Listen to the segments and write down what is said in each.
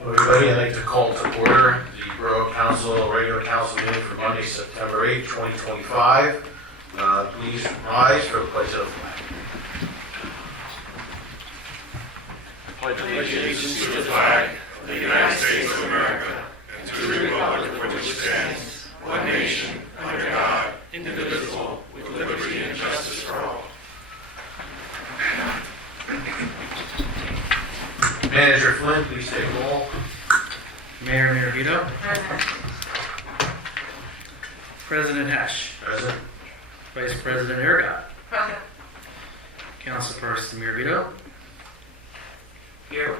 Everybody, I'd like to call to order the Borough Council regular council meeting for Monday, September 8, 2025. Please rise for the pledge of the flag. Pledge allegiance to the flag of the United States of America and to the republic for which it stands, one nation, under God, indivisible, with liberty and justice for all. Manager Flynn, please take roll. Mayor Miravito. President Hesh. Present. Vice President Ergot. Present. Councilperson Miravito. Here.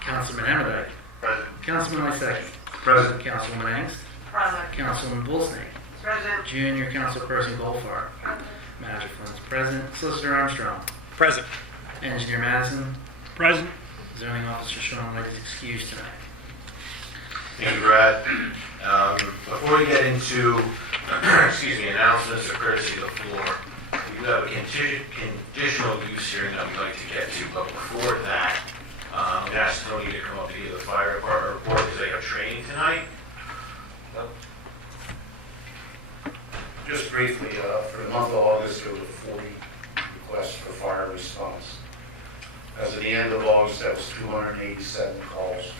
Councilman Hamadike. Present. Councilman Isaki. Present. Councilwoman Angst. Present. Councilwoman Bullsnake. Present. Junior Councilperson Goldfarb. Manager Flynn's present. Solicitor Armstrong. Present. Engineer Madison. Present. Zoning Officer Sean White is excused tonight. Thank you, Brad. Before we get into announcements or courtesy of the floor, we do have a conditional use hearing that we'd like to get to. But before that, I'm going to ask Tony to come up to give the fire department report because they have training tonight. Just briefly, for the month of August, there were 40 requests for fire response. As of the end of August, that was 287 calls.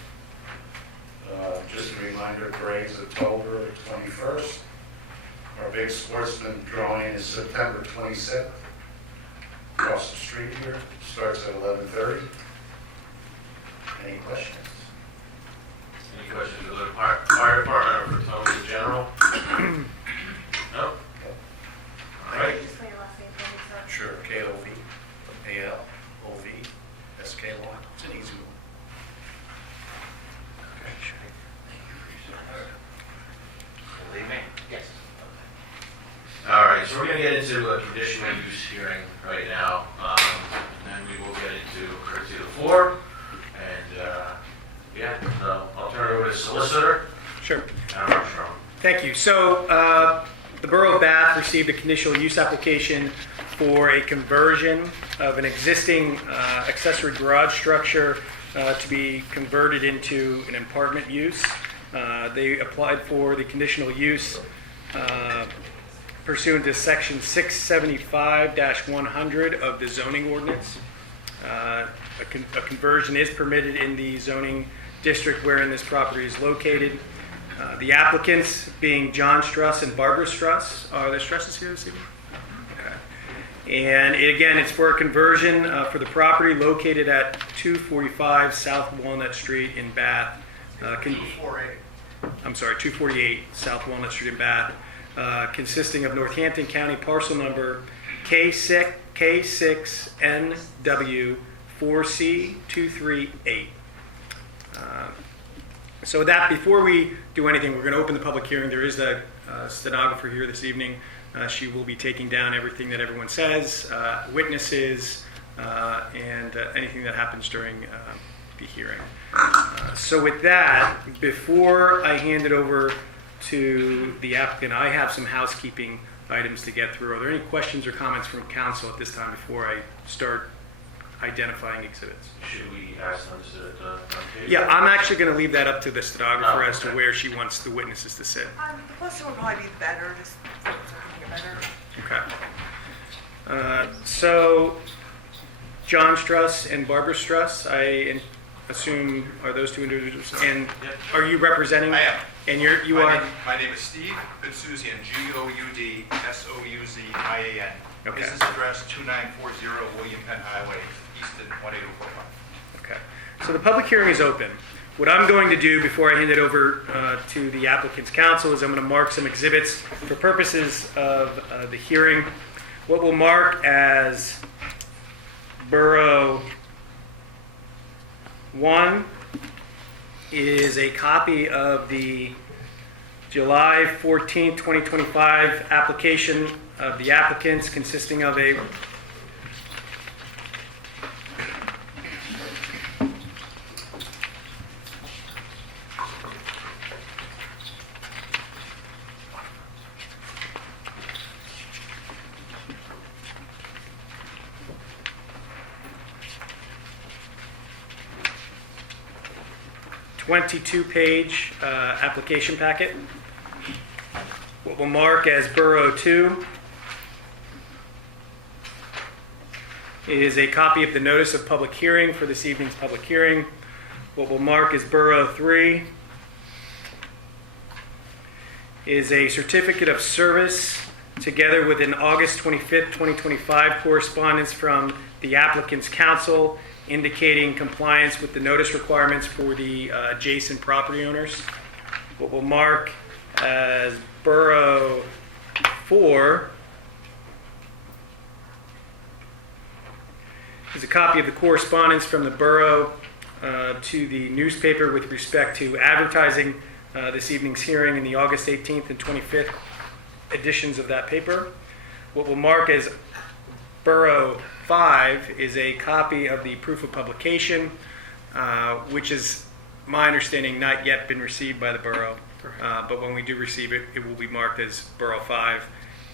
Just a reminder, parade's October 21st. Our big sportsman drawing is September 27th. Across the street here, starts at 11:30. Any questions? Any questions for the fire department or for Tony in general? No? All right. Just say your last name for me, sir. Sure, K-O-V-A-L-O-V-S-K-Y. It's an easy one. Believe me? Yes. All right, so we're going to get into a conditional use hearing right now, and then we will get into courtesy of the floor. And so I'll turn it over to the solicitor. Sure. And Armstrong. Thank you. So the Borough of Bath received a conditional use application for a conversion of an existing accessory garage structure to be converted into an apartment use. They applied for the conditional use pursuant to section 675-100 of the zoning ordinance. A conversion is permitted in the zoning district wherein this property is located. The applicants being John Struss and Barbara Struss. Are there Strusses here this evening? Okay. And again, it's for a conversion for the property located at 245 South Walnut Street in Bath. 248 South Walnut Street in Bath, consisting of Northampton County parcel number K6NW4C238. So with that, before we do anything, we're going to open the public hearing. There is a stenographer here this evening. She will be taking down everything that everyone says, witnesses, and anything that happens during the hearing. So with that, before I hand it over to the applicant, I have some housekeeping items to get through. Are there any questions or comments from council at this time before I start identifying exhibits? Should we ask them to sit at the front table? Yeah, I'm actually going to leave that up to the stenographer as to where she wants the witnesses to sit. The question would probably be better, just so we can hear better. Okay. So, John Struss and Barbara Struss, I assume are those two individuals. And Yep. are you representing? I am. And you are. My name is Steve Goudsuzian, Goudsuzian. Okay. Business address 2940 William Penn Highway, Easton 18045. Okay. So the public hearing is open. What I'm going to do before I hand it over to the applicant's counsel is I'm going to mark some exhibits for purposes of the hearing. What we'll mark as Borough 1 is a copy of the July 14, 2025 application of the applicants, consisting of a 22-page application packet. What we'll mark as Borough 2 is a copy of the notice of public hearing for this evening's public hearing. What we'll mark as Borough 3 is a certificate of service together with an August 25th, 2025 correspondence from the applicant's counsel indicating compliance with the notice requirements for the adjacent property owners. What we'll mark as Borough 4 is a copy of the correspondence from the borough to the newspaper with respect to advertising this evening's hearing in the August 18th and 25th editions of that paper. What we'll mark as Borough 5 is a copy of the proof of publication, which is, my understanding, not yet been received by the borough. But when we do receive it, it will be marked as Borough 5.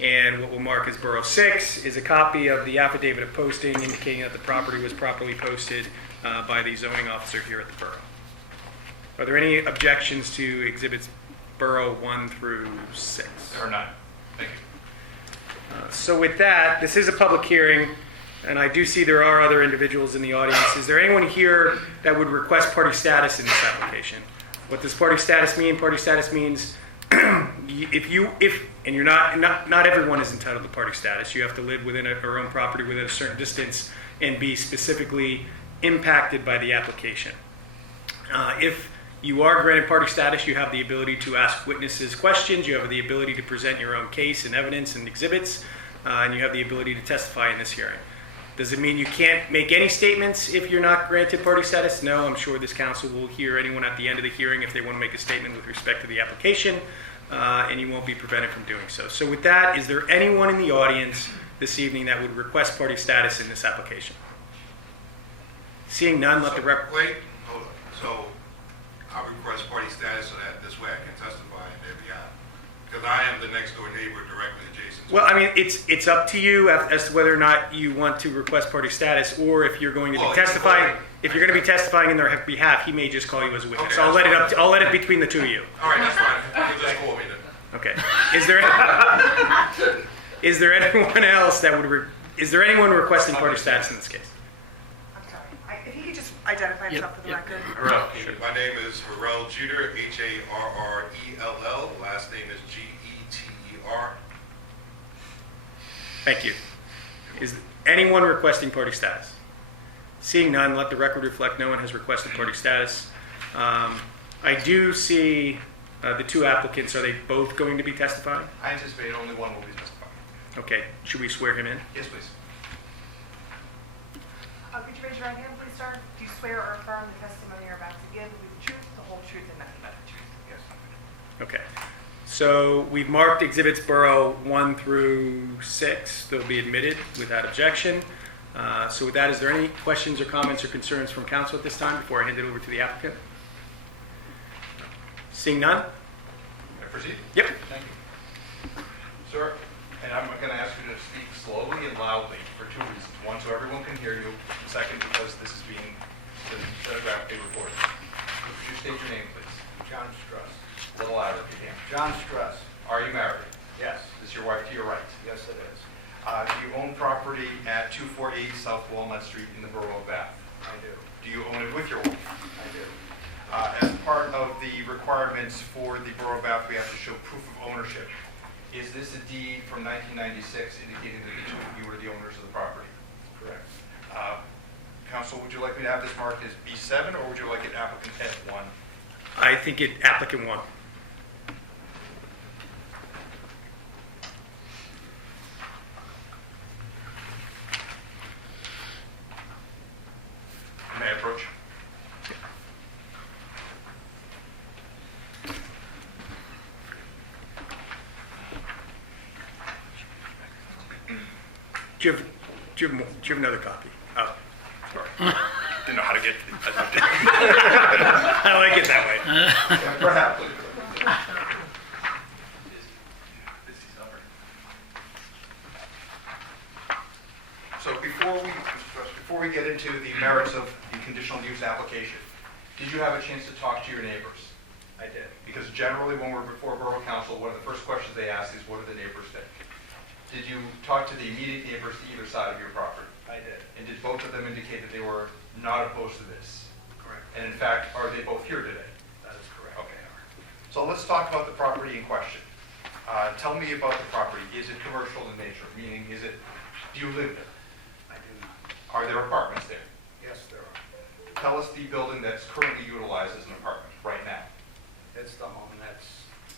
And what we'll mark as Borough 6 is a copy of the affidavit of posting indicating that the property was properly posted by the zoning officer here at the borough. Are there any objections to exhibits Borough 1 through 6? There are none. Thank you. So with that, this is a public hearing, and I do see there are other individuals in the audience. Is there anyone here that would request party status in this application? What does party status mean? Party status means and you're not everyone is entitled to party status. You have to live within our own property within a certain distance and be specifically impacted by the application. If you are granted party status, you have the ability to ask witnesses questions, you have the ability to present your own case and evidence and exhibits, and you have the ability to testify in this hearing. Does it mean you can't make any statements if you're not granted party status? No, I'm sure this council will hear anyone at the end of the hearing if they want to make a statement with respect to the application, and you won't be prevented from doing so. So with that, is there anyone in the audience this evening that would request party status in this application? Seeing none, let the rep... Wait, hold on. So I request party status so that this way I can testify on their behalf. Because I am the next door neighbor directly adjacent to Well, I mean, it's up to you as to whether or not you want to request party status, or if you're going to be Well, testifying. If you're going to be testifying in their behalf, he may just call you as a witness. Okay, I'll that's let it between the two of you. All right, that's fine. You just call me then. Okay. Is there anyone else that would? Is there anyone requesting party status in this case? I'm sorry. If he could just identify himself for the record. My name is Harrell Jeter, Harrell. Last name is Geter. Thank you. Is anyone requesting party status? Seeing none, let the record reflect no one has requested party status. I do see the two applicants. Are they both going to be testifying? I anticipate only one will be testifying. Okay. Should we swear him in? Yes, please. Could you raise your right hand, please, sir? Do you swear or affirm the testimony you're about to give will be the truth, the whole truth, and nothing but the truth? Yes. Okay. So we've marked exhibits Borough 1 through 6. They'll be admitted without objection. So with that, is there any questions or comments or concerns from council at this time before I hand it over to the applicant? Seeing none? May I proceed? Yep. Thank you. Sir, and I'm going to ask you to speak slowly and loudly for two reasons. One, so everyone can hear you. Second, because this is being stenographically recorded. Could you state your name, please? John Struss. A little louder if you can. John Struss. Are you married? Yes. Is your wife to your right? Yes, it is. Do you own property at 248 South Walnut Street in the Borough of Bath? I do. Do you own it with your wife? I do. As part of the requirements for the Borough of Bath, we have to show proof of ownership. Is this a deed from 1996 indicating that the two of you are the owners of the property? Correct. Council, would you like me to have this marked as B7, or would you like it applicant F1? I think applicant 1. May I approach? Do you have another copy? Oh, Sorry. Didn't know how to get to the... I like it that way. Perhaps. So before we get into the merits of the conditional use application, Did you have a chance to talk to your neighbors? I did. Because generally, when we're before Borough Council, one of the first questions they ask is, what do the neighbors think? Did you talk to the immediate neighbors to either side of your property? I did. And did both of them indicate that they were not opposed to this? Correct. And in fact, are they both here today? That is correct. Okay. So let's talk about the property in question. Tell me about the property. Is it commercial in nature? Meaning, do you live there? I do not. Are there apartments there? Yes, there are. Tell us the building that's currently utilized as an apartment right now. It's the home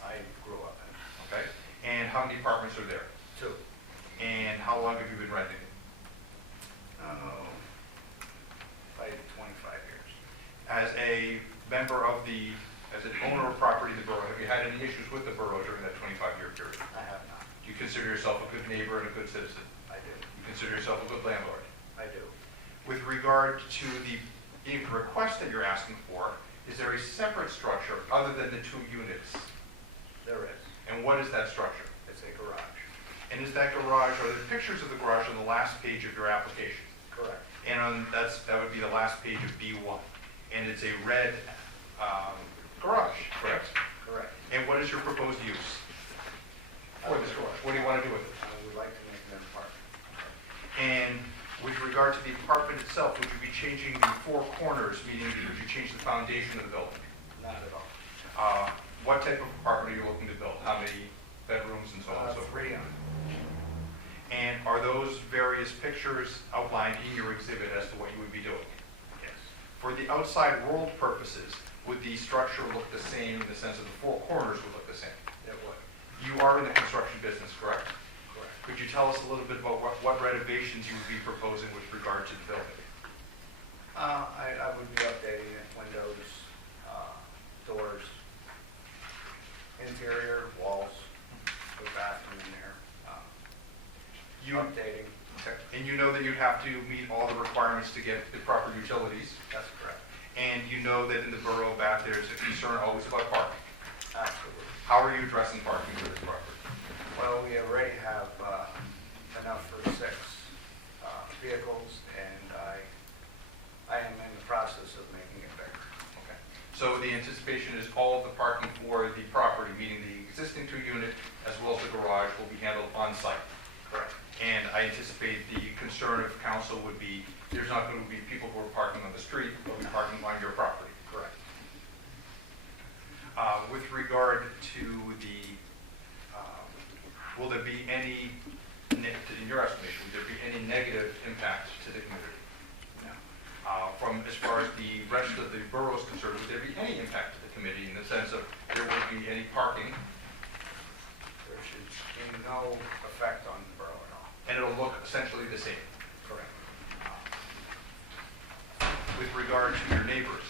I grew up in. Okay? And how many apartments are there? 2. And how long have you been renting it? Like 25 years. As an owner of property in the borough, have you had any issues with the borough during that 25-year period? I have not. Do you consider yourself a good neighbor and a good citizen? I do. You consider yourself a good landlord? I do. With regard to the request that you're asking for, is there a separate structure other than the 2 units? There is. And what is that structure? It's a garage. And is that garage, are there pictures of the garage on the last page of your application? Correct. And that would be the last page of B1. And it's a red garage, correct? Correct. And what is your proposed use for this garage? What do you want to do with it? I would like to make it an apartment. And with regard to the apartment itself, would you be changing the 4 corners, meaning would you change the foundation of the building? Not at all. What type of apartment are you looking to build? How many bedrooms and so on and so forth? 3 on. And are those various pictures outlined in your exhibit as to what you would be doing? Yes. For the outside world purposes, would the structure look the same in the sense of the 4 corners would look the same? It would. You are in the construction business, correct? Correct. Could you tell us a little bit about what renovations you would be proposing with regard to the building? I would be updating it, windows, doors, interior, walls, the bathroom in there, updating. And you know that you'd have to meet all the requirements to get the proper utilities? That's correct. And you know that in the borough of Bath, there's a concern always about parking. Absolutely. How are you addressing parking for this property? Well, we already have enough for 6 vehicles, and I am in the process of making it bigger. Okay. So the anticipation is all of the parking for the property, meaning the existing 2-unit as well as the garage, will be handled on site. Correct. And I anticipate the concern of council would be, there's not going to be people who are parking on the street, but be parking on your property. Correct. With regard to will there be any, in your estimation, would there be any negative impact to the community? No. As far as the rest of the borough is concerned, would there be any impact to the committee in the sense of there won't be any parking There should be no effect on the borough at all. and it'll look essentially the same? Correct. With regard to your neighbors,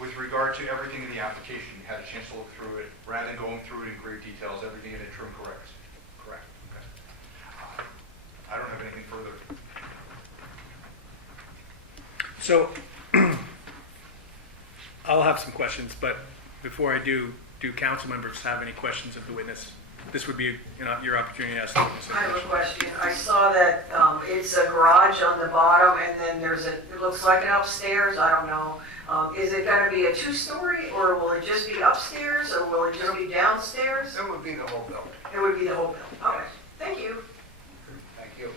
with regard to everything in the application, you had a chance to look through it, rather than going through it in great details, everything in it trim correct? Correct. Okay. I don't have anything further. So I'll have some questions, but before I do council members have any questions of the witness? This would be your opportunity to ask the witness. I have a question. I saw that it's a garage on the bottom, and then it looks like an upstairs, I don't know. Is it going to be a 2-story, or will it just be upstairs, or will it just be downstairs? It would be the whole building. It would be the whole building. Okay, thank you. Thank you.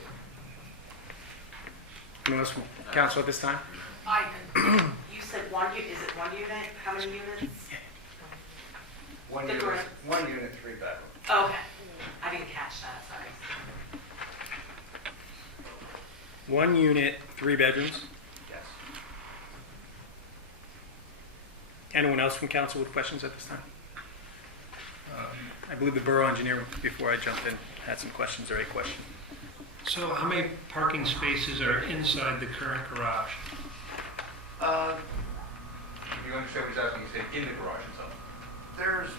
Anyone else from council at this time? You said 1 unit, is it 1 unit? How many units? One The unit, garage. 1 unit, 3 bedroom. Okay, I didn't catch that, sorry. 1 unit, 3 bedrooms. Yes. Anyone else from council with questions at this time? I believe the borough engineer, before I jumped in, had some questions or a question. So how many parking spaces are inside the current garage? If you understand what he's asking, he's saying in the garage itself. There's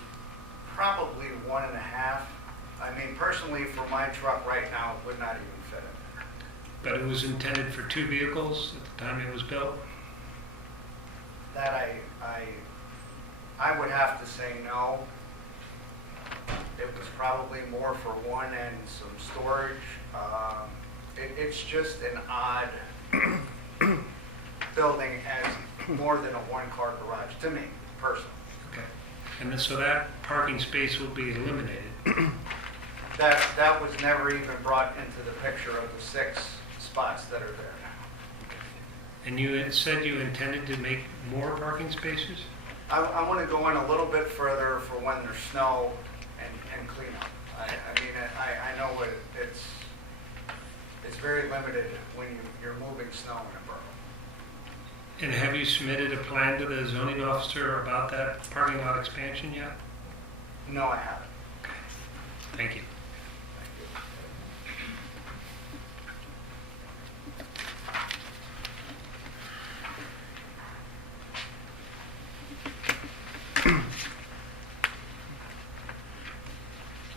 probably 1.5. I mean, personally, for my truck right now, it would not even fit in there. But it was intended for 2 vehicles at the time it was built? That I would have to say no. It was probably more for 1 and some storage. It's just an odd building, as more than a one-car garage, to me, personally. Okay. And then, so that parking space will be eliminated. That was never even brought into the picture of the 6 spots that are there. And you had said you intended to make more parking spaces? I want to go in a little bit further for when there's snow and cleanup. I mean, I know it's very limited when you're moving snow in a borough. And have you submitted a plan to the zoning officer about that parking lot expansion yet? No, I haven't. Thank you.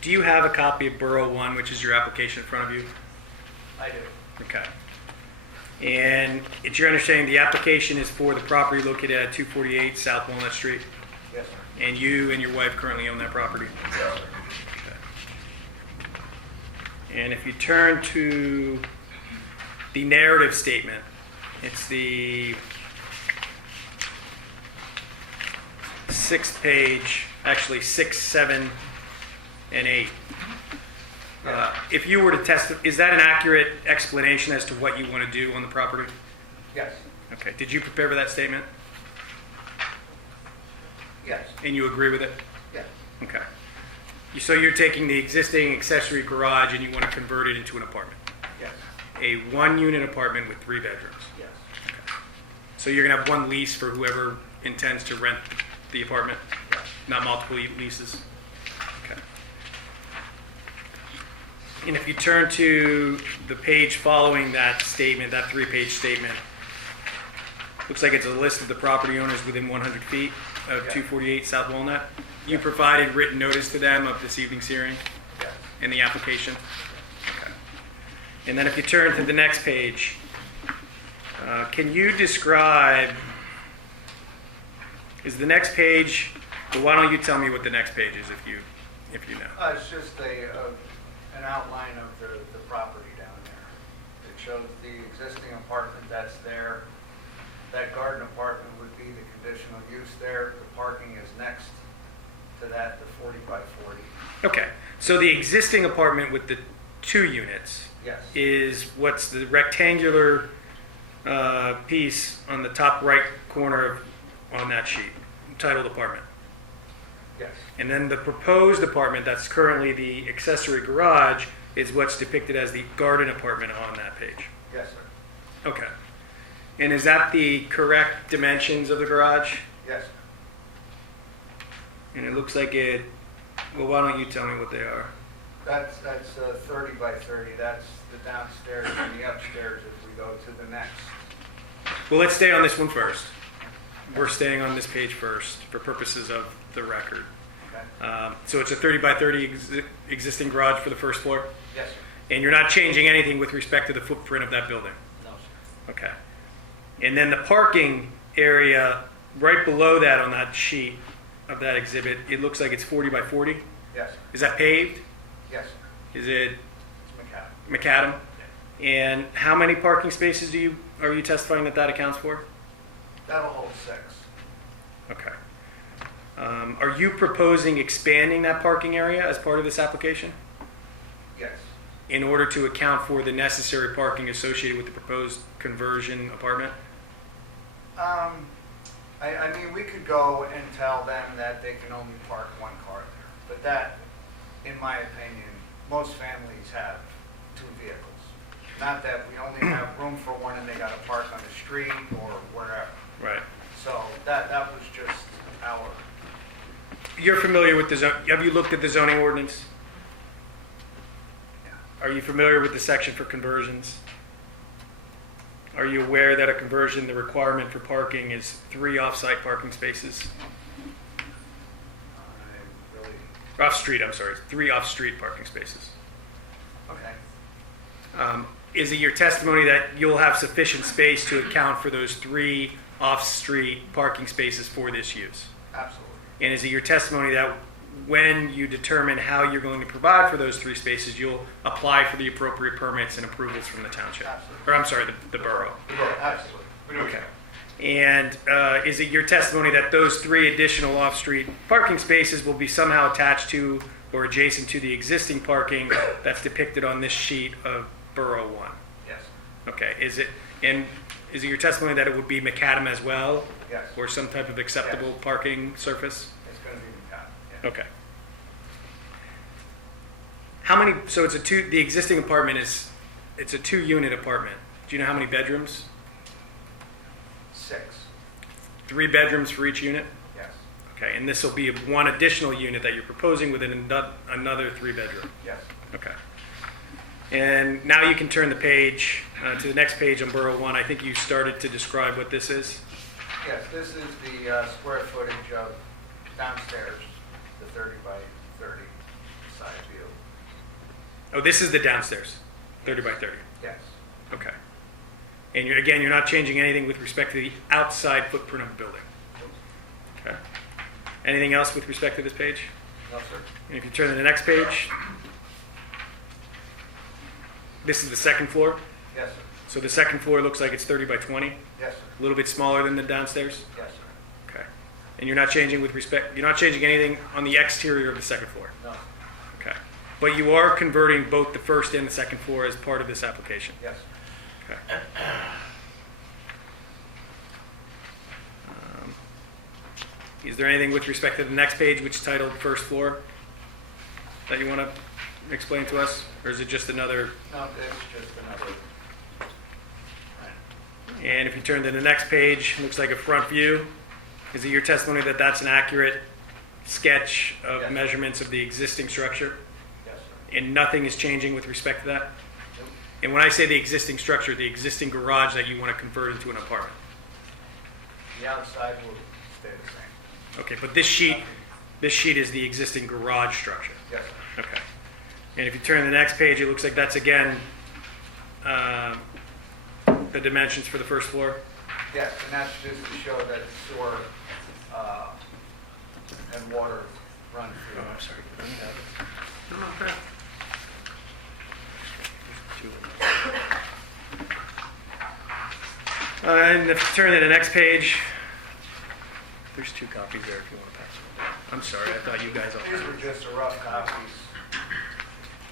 Do you have a copy of Borough 1, which is your application in front of you? I do. Okay. And it's your understanding the application is for the property located at 248 South Walnut Street? Yes, sir. And you and your wife currently own that property? Yes, sir. Okay. And if you turn to the narrative statement, it's the 6th page, actually 6, 7, and 8. If you were to test, is that an accurate explanation as to what you want to do on the property? Yes. Okay. Did you prepare for that statement? Yes. And you agree with it? Yes. Okay. So you're taking the existing accessory garage and you want to convert it into an apartment? Yes. A 1-unit apartment with 3 bedrooms? Yes. Okay. So you're going to have one lease for whoever intends to rent the apartment? Yes. Not multiple leases? Okay. And if you turn to the page following that statement, that 3-page statement, looks like it's a list of the property owners within 100 feet of 248 South Walnut. You provided written notice to them of this evening's hearing Yes. and the application? Okay. And then if you turn to the next page, can you describe, is the next page, well, why don't you tell me what the next page is if you know? It's just an outline of the property down there. It shows the existing apartment that's there. That garden apartment would be the conditional use there. The parking is next to that, the 40 by 40. Okay, so the existing apartment with the 2 units Yes. is what's the rectangular piece on the top right corner on that sheet, titled apartment. Yes. And then the proposed apartment that's currently the accessory garage is what's depicted as the garden apartment on that page. Yes, sir. Okay. And is that the correct dimensions of the garage? Yes. And it looks like it, well, why don't you tell me what they are? That's 30 by 30. That's the downstairs and the upstairs if we go to the next. Well, let's stay on this one first. We're staying on this page first for purposes of the record. Okay. So it's a 30 by 30 existing garage for the first floor? Yes, sir. And you're not changing anything with respect to the footprint of that building? No, sir. Okay. And then the parking area right below that on that sheet of that exhibit, it looks like it's 40 by 40? Yes, sir. Is that paved? Yes, sir. Is it It's macadam. macadam? And how many parking spaces are you testifying that accounts for? That'll hold 6. Okay. Are you proposing expanding that parking area as part of this application Yes. in order to account for the necessary parking associated with the proposed conversion apartment? I mean, we could go and tell them that they can only park 1 car there. But that, in my opinion, most families have 2 vehicles. Not that we only have room for 1 and they got to park on the street or wherever. Right. So that was just our, You're familiar with the zone, have you looked at the zoning ordinance? yeah. Are you familiar with the section for conversions? Are you aware that a conversion, the requirement for parking is 3 off-site parking spaces? I really, Off-street, I'm sorry, 3 off-street parking spaces. okay. Is it your testimony that you'll have sufficient space to account for those 3 off-street parking spaces for this use? Absolutely. And is it your testimony that when you determine how you're going to provide for those 3 spaces, you'll apply for the appropriate permits and approvals from the township? Absolutely. Or I'm sorry, the borough. Yeah, absolutely. Okay. And is it your testimony that those 3 additional off-street parking spaces will be somehow attached to or adjacent to the existing parking that's depicted on this sheet of Borough 1? Yes, Okay, is it your testimony that it would be macadam as well? yes. Or some type of acceptable parking surface? It's going to be macadam, yeah. Okay. How many, so it's the existing apartment it's a 2-unit apartment. Do you know how many bedrooms? 6, 3 bedrooms for each unit? yes, Okay, and this will be 1 additional unit that you're proposing within another 3-bedroom? yes. Okay. And now you can turn the page to the next page on Borough 1. I think you started to describe what this is. Yes, this is the square footage of downstairs, the 30 by 30 side view. Oh, this is the downstairs, 30 by 30. Yes, Okay. And you're not changing anything with respect to the outside footprint of the building? Okay. Anything else with respect to this page? no, sir. And if you turn to the next page, this is the second floor. Yes, sir. So the second floor looks like it's 30 by 20, Yes, sir. a little bit smaller than the downstairs? Yes, sir. Okay. And you're not changing anything on the exterior of the second floor? No, Okay. But you are converting both the first and the second floor as part of this application? yes. Okay. Is there anything with respect to the next page, which is titled First Floor, that you want to explain to us? Or is it just another? No, it's just another. And if you turn to the next page, it looks like a front view. Is it your testimony that that's an accurate sketch of Yes. measurements of the existing structure? Yes, sir. And nothing is changing with respect to that? Nope. And when I say the existing structure, the existing garage that you want to convert into an apartment? The outside will stay the same. Okay, but this sheet is the existing garage structure? Yes, sir. Okay. And if you turn to the next page, it looks like that's again the dimensions for the first floor? Yes, and that's just to show that sewer and water run through. Oh, I'm sorry. And if you turn to the next page, there's 2 copies there if you want to pass them. I'm sorry, I thought you guys all These had were them. just a rough copies.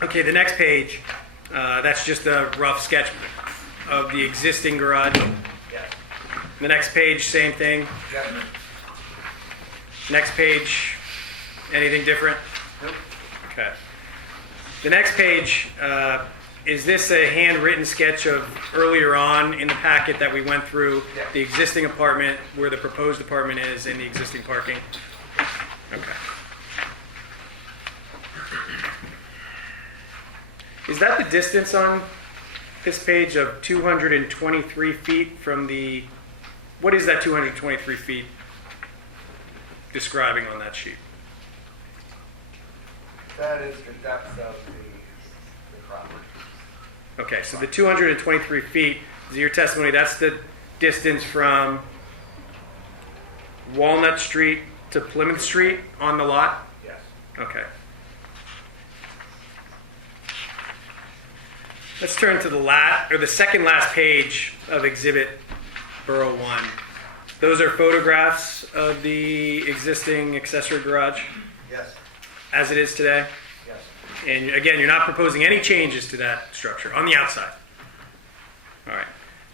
Okay, the next page, that's just a rough sketch of the existing garage. Yes, The next page, same thing. yes, sir. Next page, anything different? Nope. Okay. The next page, is this a handwritten sketch of earlier on in the packet that we went through? Yes. The existing apartment, where the proposed apartment is, and the existing parking? Okay. Is that the distance on this page of 223 feet from the, what is that 223 feet describing on that sheet? That is the depth of the property. Okay, so the 223 feet, is your testimony, that's the distance from Walnut Street to Plymouth Street on the lot? Yes. Okay. Let's turn to the second last page of Exhibit Borough 1. Those are photographs of the existing accessory garage Yes, as it is today? yes. And again, you're not proposing any changes to that structure on the outside? All right.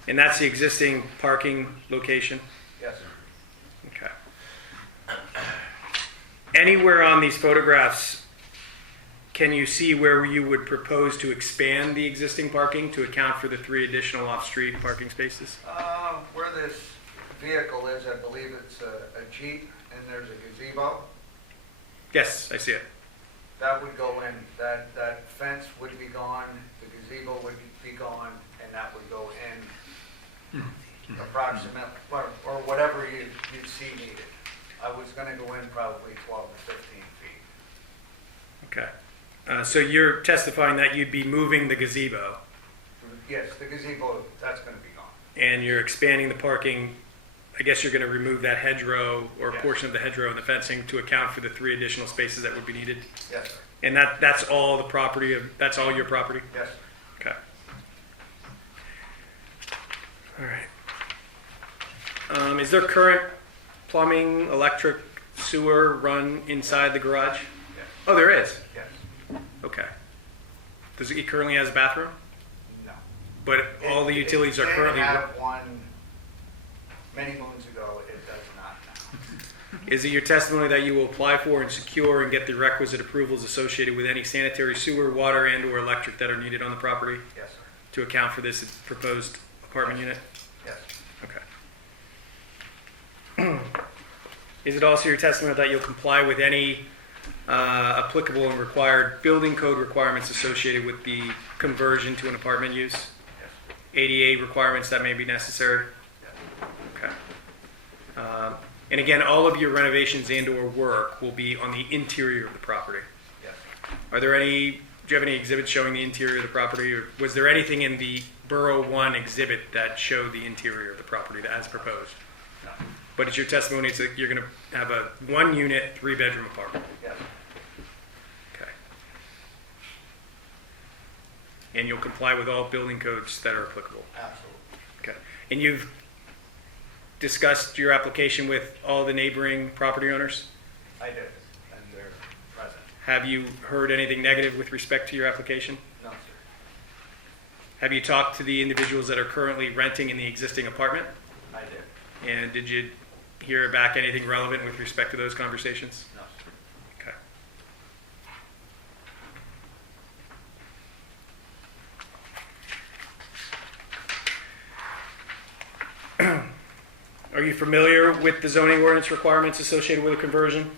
And that's the existing parking location? Yes, sir. Okay. Anywhere on these photographs, can you see where you would propose to expand the existing parking to account for the 3 additional off-street parking spaces? Where this vehicle is, I believe it's a Jeep, and there's a gazebo. Yes, I see it. That would go in, that fence would be gone, the gazebo would be gone, and that would go in approximate, or whatever you'd see needed. I was gonna go in probably 12 to 15 feet. Okay. So you're testifying that you'd be moving the gazebo Yes, the gazebo, that's gonna be gone. and you're expanding the parking. I guess you're going to remove that hedgerow or a Yes. portion of the hedgerow and the fencing to account for the 3 additional spaces that would be needed? Yes, sir. And that's all the property that's all your property? Yes, sir. Okay. All right. Is there current plumbing, electric, sewer run inside the garage? Yes. Oh, there is? Yes. Okay. Does it currently has a bathroom? No. But all the utilities are currently... It did have one many moons ago. It does not now. Is it your testimony that you will apply for and secure and get the requisite approvals associated with any sanitary sewer, water, and/or electric that are needed on the property Yes, sir. to account for this proposed apartment unit? Yes. Okay. Is it also your testimony that you'll comply with any applicable and required building code requirements associated with the conversion to an apartment use? Yes. ADA requirements that may be necessary? Yes. Okay. And again, all of your renovations and/or work will be on the interior of the property. Yes. Do you have any exhibits showing the interior of the property, or was there anything in the Borough 1 exhibit that showed the interior of the property as proposed? No. But it's your testimony that you're going to have a 1-unit, 3-bedroom apartment? Yes. Okay. And you'll comply with all building codes that are applicable? Absolutely. Okay. And you've discussed your application with all the neighboring property owners? I did, and they're present. Have you heard anything negative with respect to your application? No, sir. Have you talked to the individuals that are currently renting in the existing apartment? I did. And did you hear back anything relevant with respect to those conversations? No, sir. Okay. Are you familiar with the zoning ordinance requirements associated with a conversion?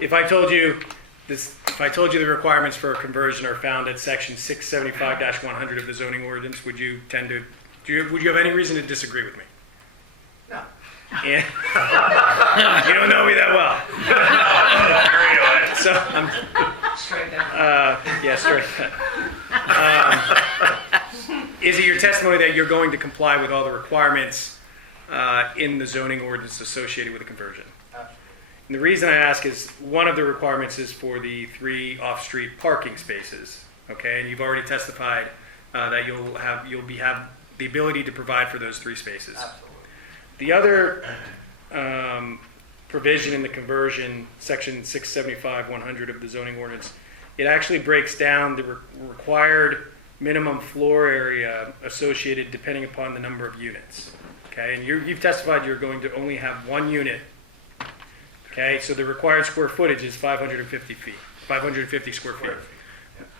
If I told you the requirements for a conversion are found at section 675-100 of the zoning ordinance, would you would you have any reason to disagree with me? No. Yeah. You don't know me that well. So I'm Straight down. yeah, straight. Is it your testimony that you're going to comply with all the requirements in the zoning ordinance associated with a conversion? Absolutely. And the reason I ask is one of the requirements is for the 3 off-street parking spaces. Okay, and you've already testified that you'll have the ability to provide for those 3 spaces. Absolutely. The other provision in the conversion, section 675-100 of the zoning ordinance, it actually breaks down the required minimum floor area associated depending upon the number of units. Okay, and you've testified you're going to only have 1 unit. Okay, so the required square footage is 550 square feet.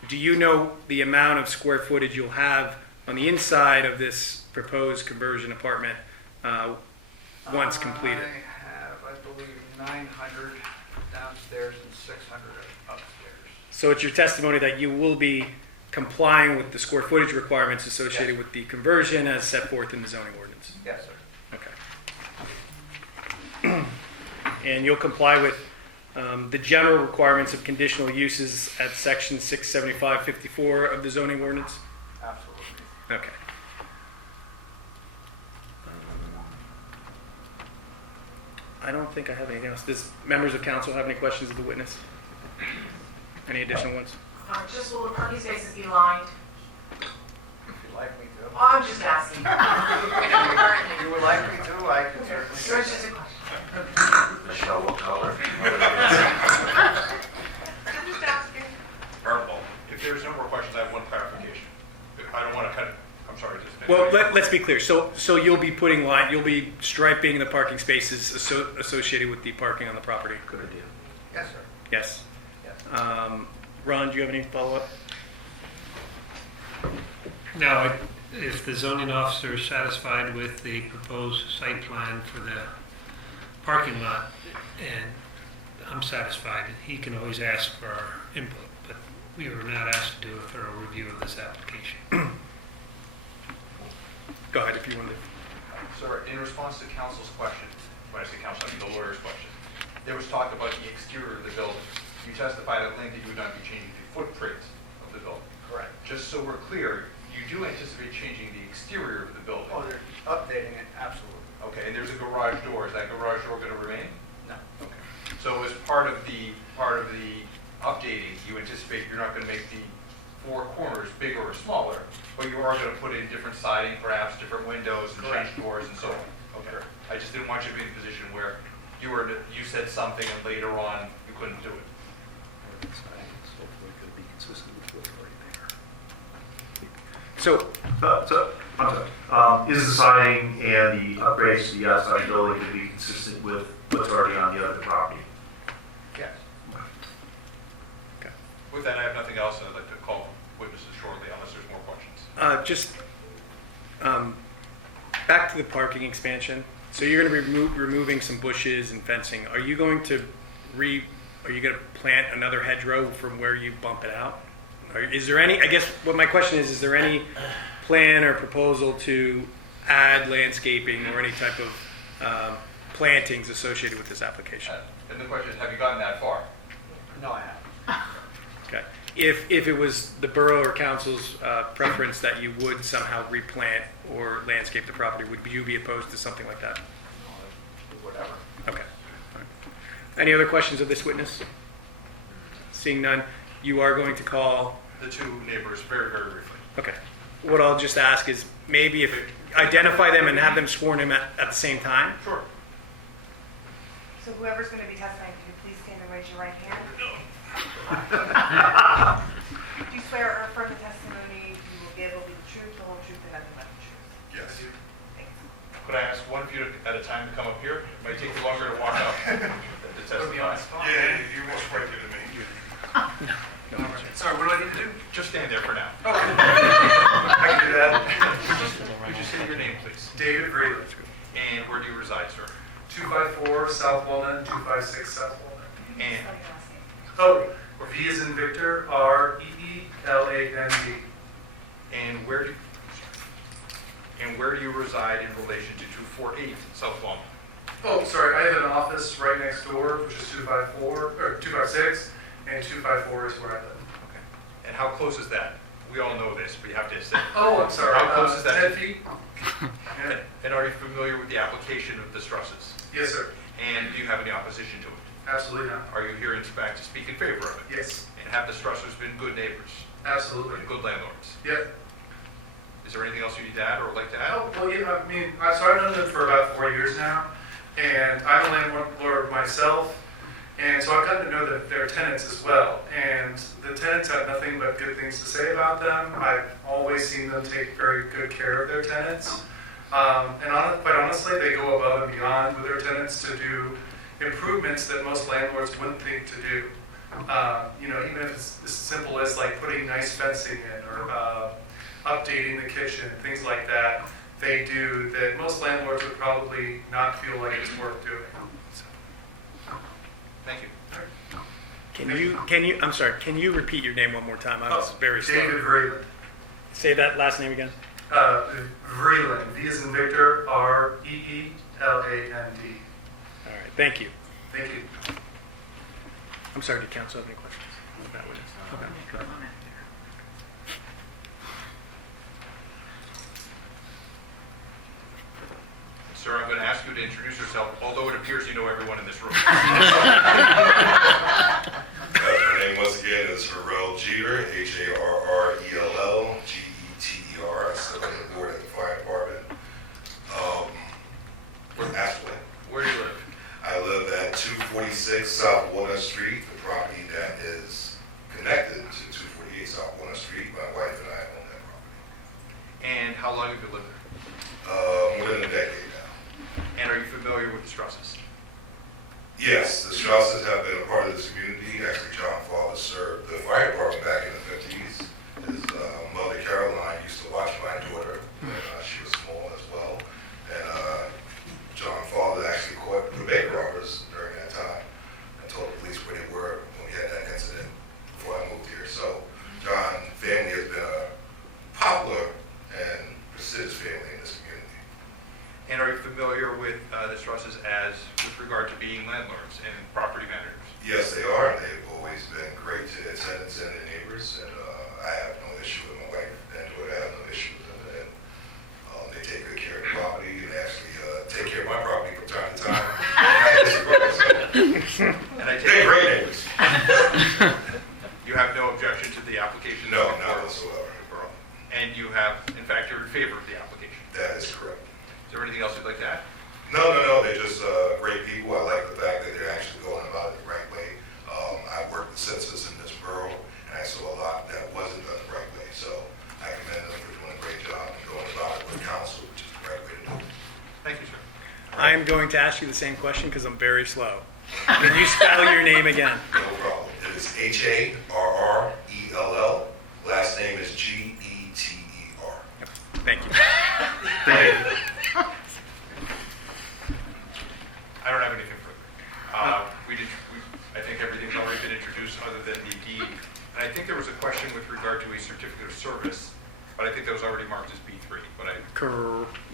Do you know the amount of square footage you'll have on the inside of this proposed conversion apartment once completed? I have, I believe, 900 downstairs and 600 upstairs. So it's your testimony that you will be complying with the square footage requirements associated Yes. with the conversion as set forth in the zoning ordinance? Yes, sir. Okay. And you'll comply with the general requirements of conditional uses at section 675-54 of the zoning ordinance? Absolutely. Okay. I don't think I have anything else. Does members of council have any questions of the witness? Any additional ones? Just will the parking spaces be lined? If you'd like me to. Oh, I'm just asking. If you would like me to, I can certainly. So it's just a question. Michelle, what color? I'm just asking. Purple. If there's no more questions, I have one clarification. I don't want to cut, I'm sorry, just. Well, let's be clear. So you'll be you'll be striping the parking spaces associated with the parking on the property? Good idea. Yes, sir. Yes. Yes. Ron, do you have any follow-up? Now, if the zoning officer is satisfied with the proposed site plan for the parking lot, and I'm satisfied, he can always ask for our input, but we were not asked to do a thorough review of this application. Go ahead if you want to. Sir, in response to council's question, when I say council, I mean the lawyer's question, there was talk about the exterior of the building. You testified at length that you would not be changing the footprint of the building. Correct. Just so we're clear, you do anticipate changing the exterior of the building? Oh, they're updating it, absolutely. Okay, and there's a garage door. Is that garage door going to remain? No. Okay. So as part of the updating, you anticipate you're not going to make the 4 corners bigger or smaller. But you are going to put in different siding, perhaps different windows and change doors and so on? Okay. I just didn't want you to be in a position where you said something and later on you couldn't do it. So, Is the siding and the upgrades to the outside building to be consistent with what's already on the other property? Yes. With that, I have nothing else, and I'd like to call witnesses shortly unless there's more questions. just back to the parking expansion. So you're going to be removing some bushes and fencing. Are you going to plant another hedgerow from where you bump it out? Or is there any, I guess what my question is there any plan or proposal to add landscaping or any type of plantings associated with this application? And the question is, have you gotten that far? No, I haven't. Okay. If it was the borough or council's preference that you would somehow replant or landscape the property, would you be opposed to something like that? Whatever. Okay. All right. Any other questions of this witness? Seeing none, you are going to call? The two neighbors very, very briefly. Okay. What I'll just ask is maybe if identify them and have them sworn in at the same time? Sure. So whoever's going to be testifying, can you please stand and raise your right hand? Do you swear or affirm the testimony you will give will be the truth, the whole truth, and nothing but the truth? Yes. Thanks. Could I ask one of you at a time to come up here? It might take you longer to walk up to testify. Yeah, you want to break it to me. Sorry, what do I need to do? Just stand there for now. I can do that. Would you say your name, please? David Vreeland, And where do you reside, sir? 254 South Walnut, 256 South Walnut. And Oh, V is in Victor, R-E-E-L-A-N-D. and where do you reside in relation to 248 South Walnut? Oh, sorry, I have an office right next door, which is 256, and 254 is where I live. Okay. And how close is that? We all know this, but you have to say. Oh, I'm sorry. How close is that? 10 feet? Yeah. And are you familiar with the application of the trusses? Yes, sir. And do you have any opposition to it? Absolutely not. Are you here in fact to speak in favor of it? Yes, And have the Strussers been good neighbors absolutely. and good landlords? Yep. Is there anything else you need to add or would like to add? Oh, well, yeah, I mean, so I've known them for about 4 years now, and I'm a landlord myself, and so I've gotten to know their tenants as well. And the tenants have nothing but good things to say about them. I've always seen them take very good care of their tenants. Quite honestly, they go above and beyond with their tenants to do improvements that most landlords wouldn't think to do. Even if it's as simple as like putting nice fencing in or updating the kitchen, things like that, they do that most landlords would probably not feel like it's worth doing. Thank you. I'm sorry, can you repeat your name one more time? I was very slow. David Vreeland. Say that last name again. Vreeland, V is in Victor, R-E-E-L-A-N-D. All right, thank you. Thank you. I'm sorry, did council have any questions? Okay. Sir, I'm going to ask you to introduce yourself, although it appears you know everyone in this room. My name once again is Harrell Jeter, Harrellgeter. I serve on the board at the fire department. Ashland. Where do you live? I live at 246 South Walnut Street, the property that is connected to 248 South Walnut Street. My wife and I own that property. And how long have you lived there? More than a decade now. And are you familiar with the Strusses? Yes, the Strasses have been a part of this community. Actually, John Father served the fire department back in the 50s. His mother, Caroline, used to watch my daughter when she was small as well. And John Father actually caught the bank robbers during that time and told the police where they were when we had that incident before I moved here. So John's family has been a popular and prestigious family in this community. And are you familiar with the Strusses with regard to being landlords and property managers? Yes, they are. They've always been great to their tenants and their neighbors, and I have no issue with my wife and daughter. I have no issue with them. And they take good care of the property and actually take care of my property from time to time. And I take They're great neighbors. You have no objection to the application? No, not whatsoever. And you have I'm going to ask you the same question because I'm very slow. Can you spell your name again? No problem. It is Harrell. Last name is Geter. Thank you. I don't have anything further. I think everything's already been introduced other than the deed. And I think there was a question with regard to a certificate of service, but I think that was already marked as B3. But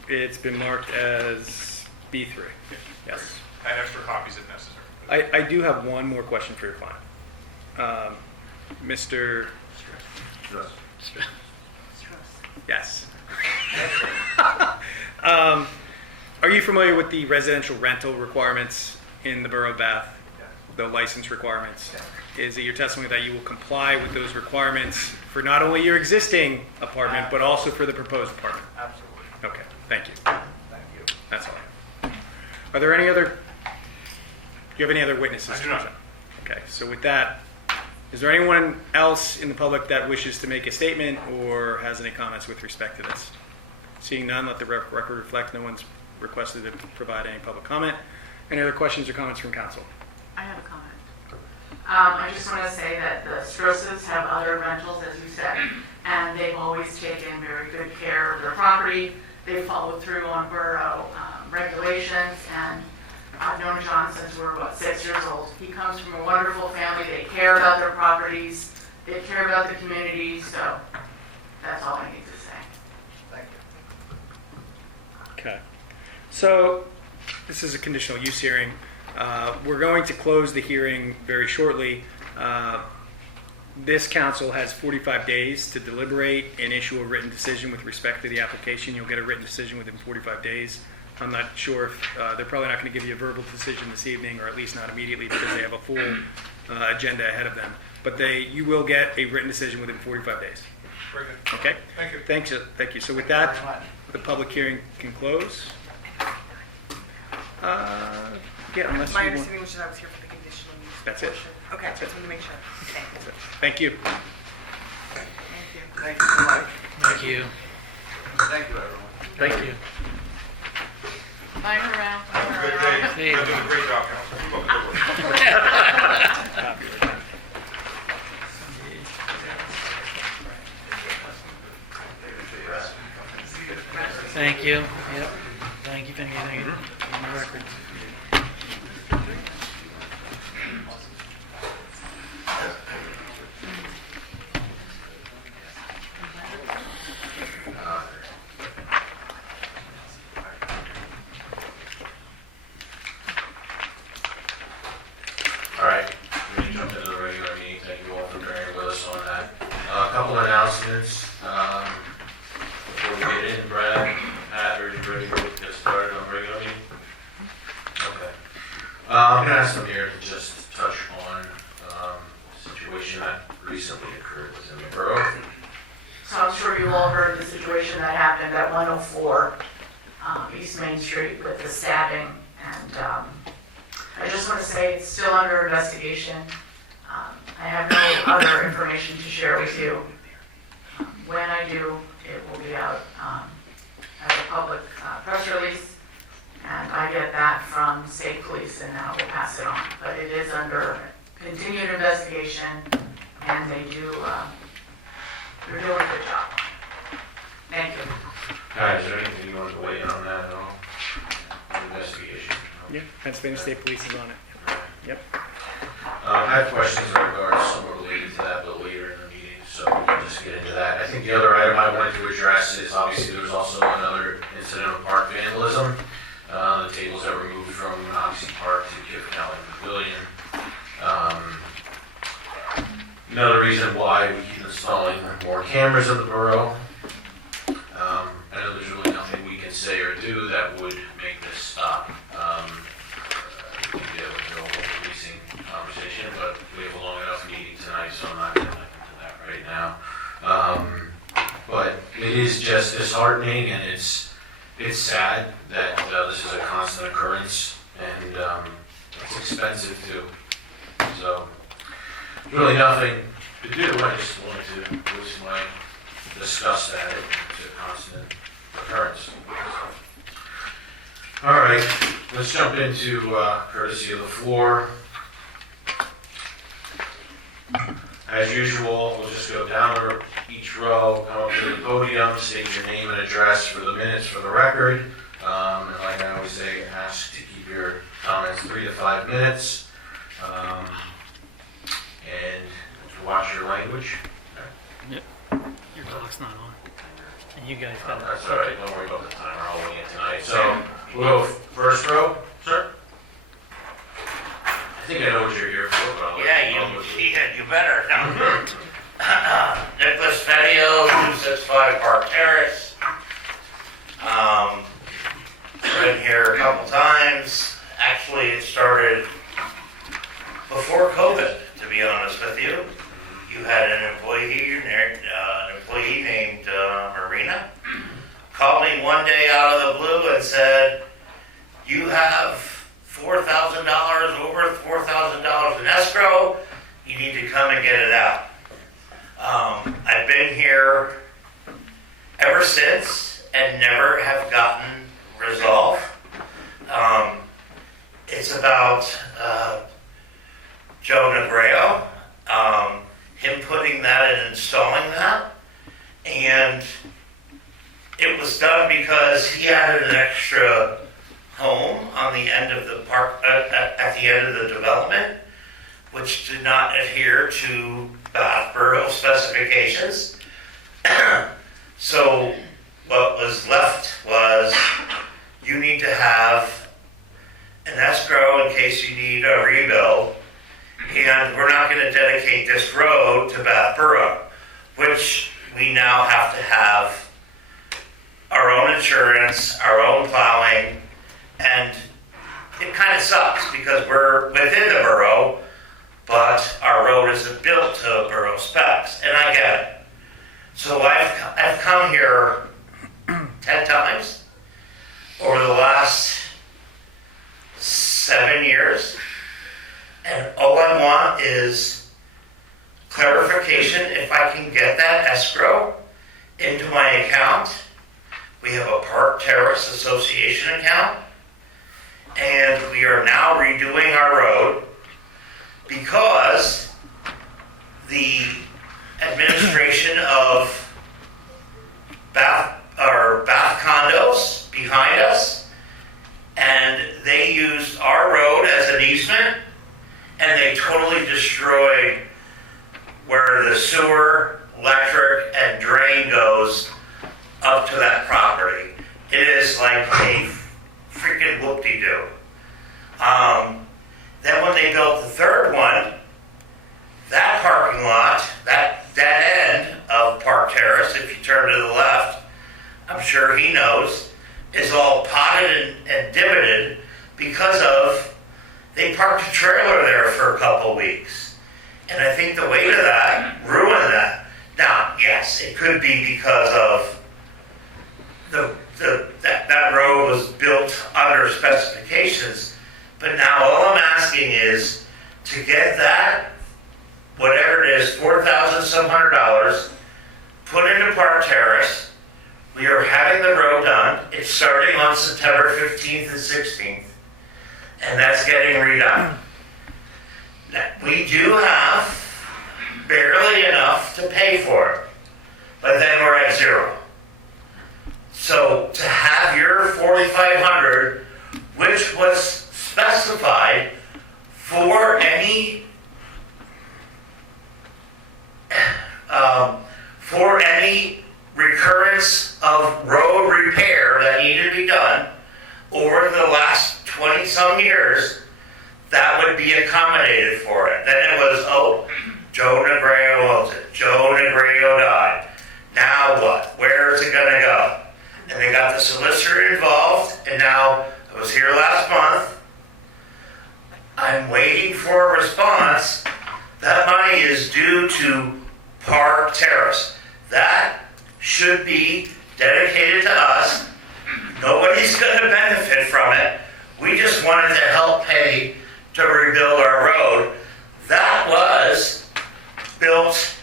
It's been marked as B3. Yes. and extra copies if necessary. I do have one more question for your client. Mr. Yes. Are you familiar with the residential rental requirements in the Borough of Bath? The license requirements? Is it your testimony that you will comply with those requirements for not only your existing apartment, but also for the proposed apartment? Absolutely. Okay, thank you. Thank you. That's all. Are there any other, do you have any other witnesses? I do not. Okay, so with that, is there anyone else in the public that wishes to make a statement or has any comments with respect to this? Seeing none, let the record reflect no one's requested to provide any public comment. Any other questions or comments from council? I have a comment. I just want to say that the Strosses have other rentals, as you said, and they've always taken very good care of their property. They followed through on borough regulations, and I've known John since we were about 6 years old. He comes from a wonderful family. They care about their properties. They care about the community, so that's all I need to say. Thank you. Okay. So this is a conditional use hearing. We're going to close the hearing very shortly. This council has 45 days to deliberate and issue a written decision with respect to the application. You'll get a written decision within 45 days. I'm not sure if they're probably not going to give you a verbal decision this evening, or at least not immediately, because they have a full agenda ahead of them. But you will get a written decision within 45 days. Very good. Okay? Thank you. Thank you. So with that, Very much. the public hearing can close. Yeah, unless My you want. understanding was that I was here for the conditional use. That's it. portion. Okay, That's just it. want to make sure. Thank you. Thank you. Thank you. Thank you so much. Thank you. Thank you, everyone. Thank you. Bye, around. Have a good day. You're doing a great job, Council. Keep up the good work. Thank you. Yep. Thank you. Thank you. Thank you. On the record. All right, we're going to jump into the regular meeting. Thank you all for bearing with us on that. A couple of announcements. Before we get in, Brad, Pat, are you ready to get started on the regular meeting? Okay. I'm going to ask them here to just touch on a situation that recently occurred within the borough. So I'm sure you all heard the situation that happened at 104 East Main Street with the stabbing. And I just want to say it's still under investigation. I have no other information to share with you. When I do, it will be out as a public press release. And I get that from state police, and I will pass it on. But it is under continued investigation, and they're doing a good job. Thank you. Pat, is there anything you want to weigh in on that at all? Investigation? No? Yeah, Pennsylvania State Police is on it. Yep. I have questions in regards somewhat related to that, but later in the meeting, so we'll just get into that. I think the other item I wanted to address is obviously there was also another incident of park vandalism. The tables that were moved from Oxy Park to Kip County Pavilion. Another reason why we keep installing more cameras in the borough. I know there's really nothing we can say or do that would make this stop. We can get a whole policing conversation, but we have a long enough meeting tonight, so I'm not going to get into that right now. But it is just disheartening, and it's sad that this is a constant occurrence, and it's expensive too. So, really nothing to do. I just wanted to voice my disgust at it. It's a constant occurrence. All right, let's jump into courtesy of the floor. As usual, we'll just go down each row, come up to the podium, state your name and address for the minutes for the record. And like I always say, ask to keep your comments 3 to 5 minutes. And to watch your language. Your clock's not on. And you guys got it. That's all right, don't worry about the timer, I'll wing it tonight. So, we'll go first row, sir. I think I know what you're here for, but I'll let you know. You better. Nicholas Fetio, 265 Park Terrace. Been here a couple times. Actually, it started before COVID, to be honest with you. You had an employee named Marina called me one day out of the blue and said, "You have $4,000, over $4,000 in escrow. You need to come and get it out." I've been here ever since and never have gotten resolve. It's about Joe Negreo, him putting that and installing that, and it was done because he added an extra home on the end of the park, at the end of the development, which did not adhere to Borough specifications. So what was left was, you need to have an escrow in case you need a rebuild, and we're not going to dedicate this road to Bath Borough, which we now have to have our own insurance, our own plowing, and it kind of sucks because we're within the borough, but our road isn't built to borough specs, and I get it. So I've come here 10 times over the last 7 years, and all I want is clarification if I can get that escrow into my account. We have a Park Terrace Association account, and we are now redoing our road because the administration of Bath condos behind us, and they used our road as an easement, and they totally destroyed where the sewer, electric, and drain goes up to that property. It is like a freaking whoop-de-doo. Then when they built the third one, that parking lot, that dead end of Park Terrace, if you turn to the left, I'm sure he knows, is all potted and divoted because of, they parked a trailer there for a couple weeks. And I think the weight of that ruined that. Now, yes, it could be because of that road was built under specifications, but now all I'm asking is to get that, whatever it is, $4,000 some $100, put into Park Terrace. We are having the road done. It's starting on September 15th and 16th, and that's getting redone. We do have barely enough to pay for it, but then we're at zero. So to have your $4,500, which was specified for any recurrence of road repair that needed to be done over the last 20 some years, that would be accommodated for it. Then it was, oh, Joe Negreo owns it. Joe Negreo died. Now what? Where is it going to go? And they got the solicitor involved, and now, I was here last month, I'm waiting for a response. That money is due to Park Terrace. That should be dedicated to us. Nobody's going to benefit from it. We just wanted to help pay to rebuild our road. That was built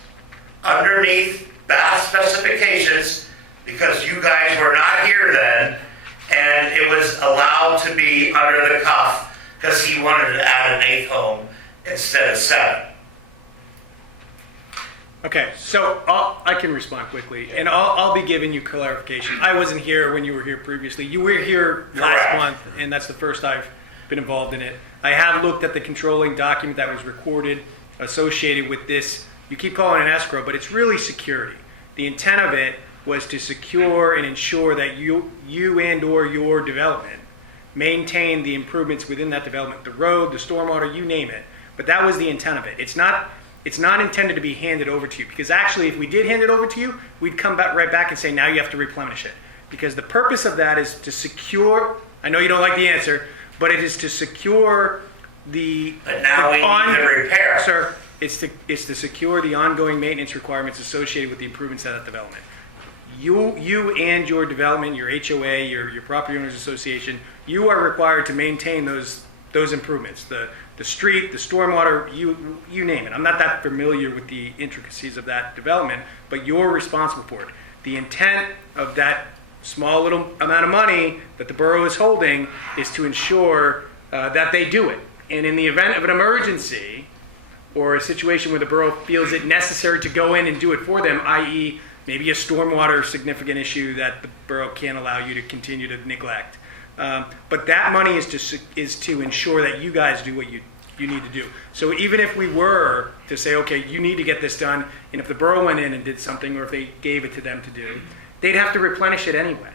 underneath Bath specifications because you guys were not here then, and it was allowed because he wanted to add an 8th home instead of 7. Okay, so I can respond quickly, and I'll be giving you clarification. I wasn't here when you were here previously. You were here last Correct. month, and that's the first I've been involved in it. I have looked at the controlling document that was recorded associated with this. You keep calling it an escrow, but it's really security. The intent of it was to secure and ensure that you and or your development maintain the improvements within that development, the road, the stormwater, you name it. But that was the intent of it. It's not intended to be handed over to you, because actually if we did hand it over to you, we'd come back right back and say, now you have to replenish it. Because the purpose of that is to secure, I know you don't like the answer, but it is to secure the... But now we need to repair. Sir, it's to secure the ongoing maintenance requirements associated with the improvements of that development. You and your development, your HOA, your property owners association, you are required to maintain those improvements. The street, the stormwater, you name it. I'm not that familiar with the intricacies of that development, but you're responsible for it. The intent of that small little amount of money that the borough is holding is to ensure that they do it. And in the event of an emergency or a situation where the borough feels it necessary to go in and do it for them, i.e. maybe a stormwater significant issue that the borough can't allow you to continue to neglect. But that money is to ensure that you guys do what you need to do. So even if we were to say, okay, you need to get this done, and if the borough went in and did something, or if they gave it to them to do, they'd have to replenish it anyway.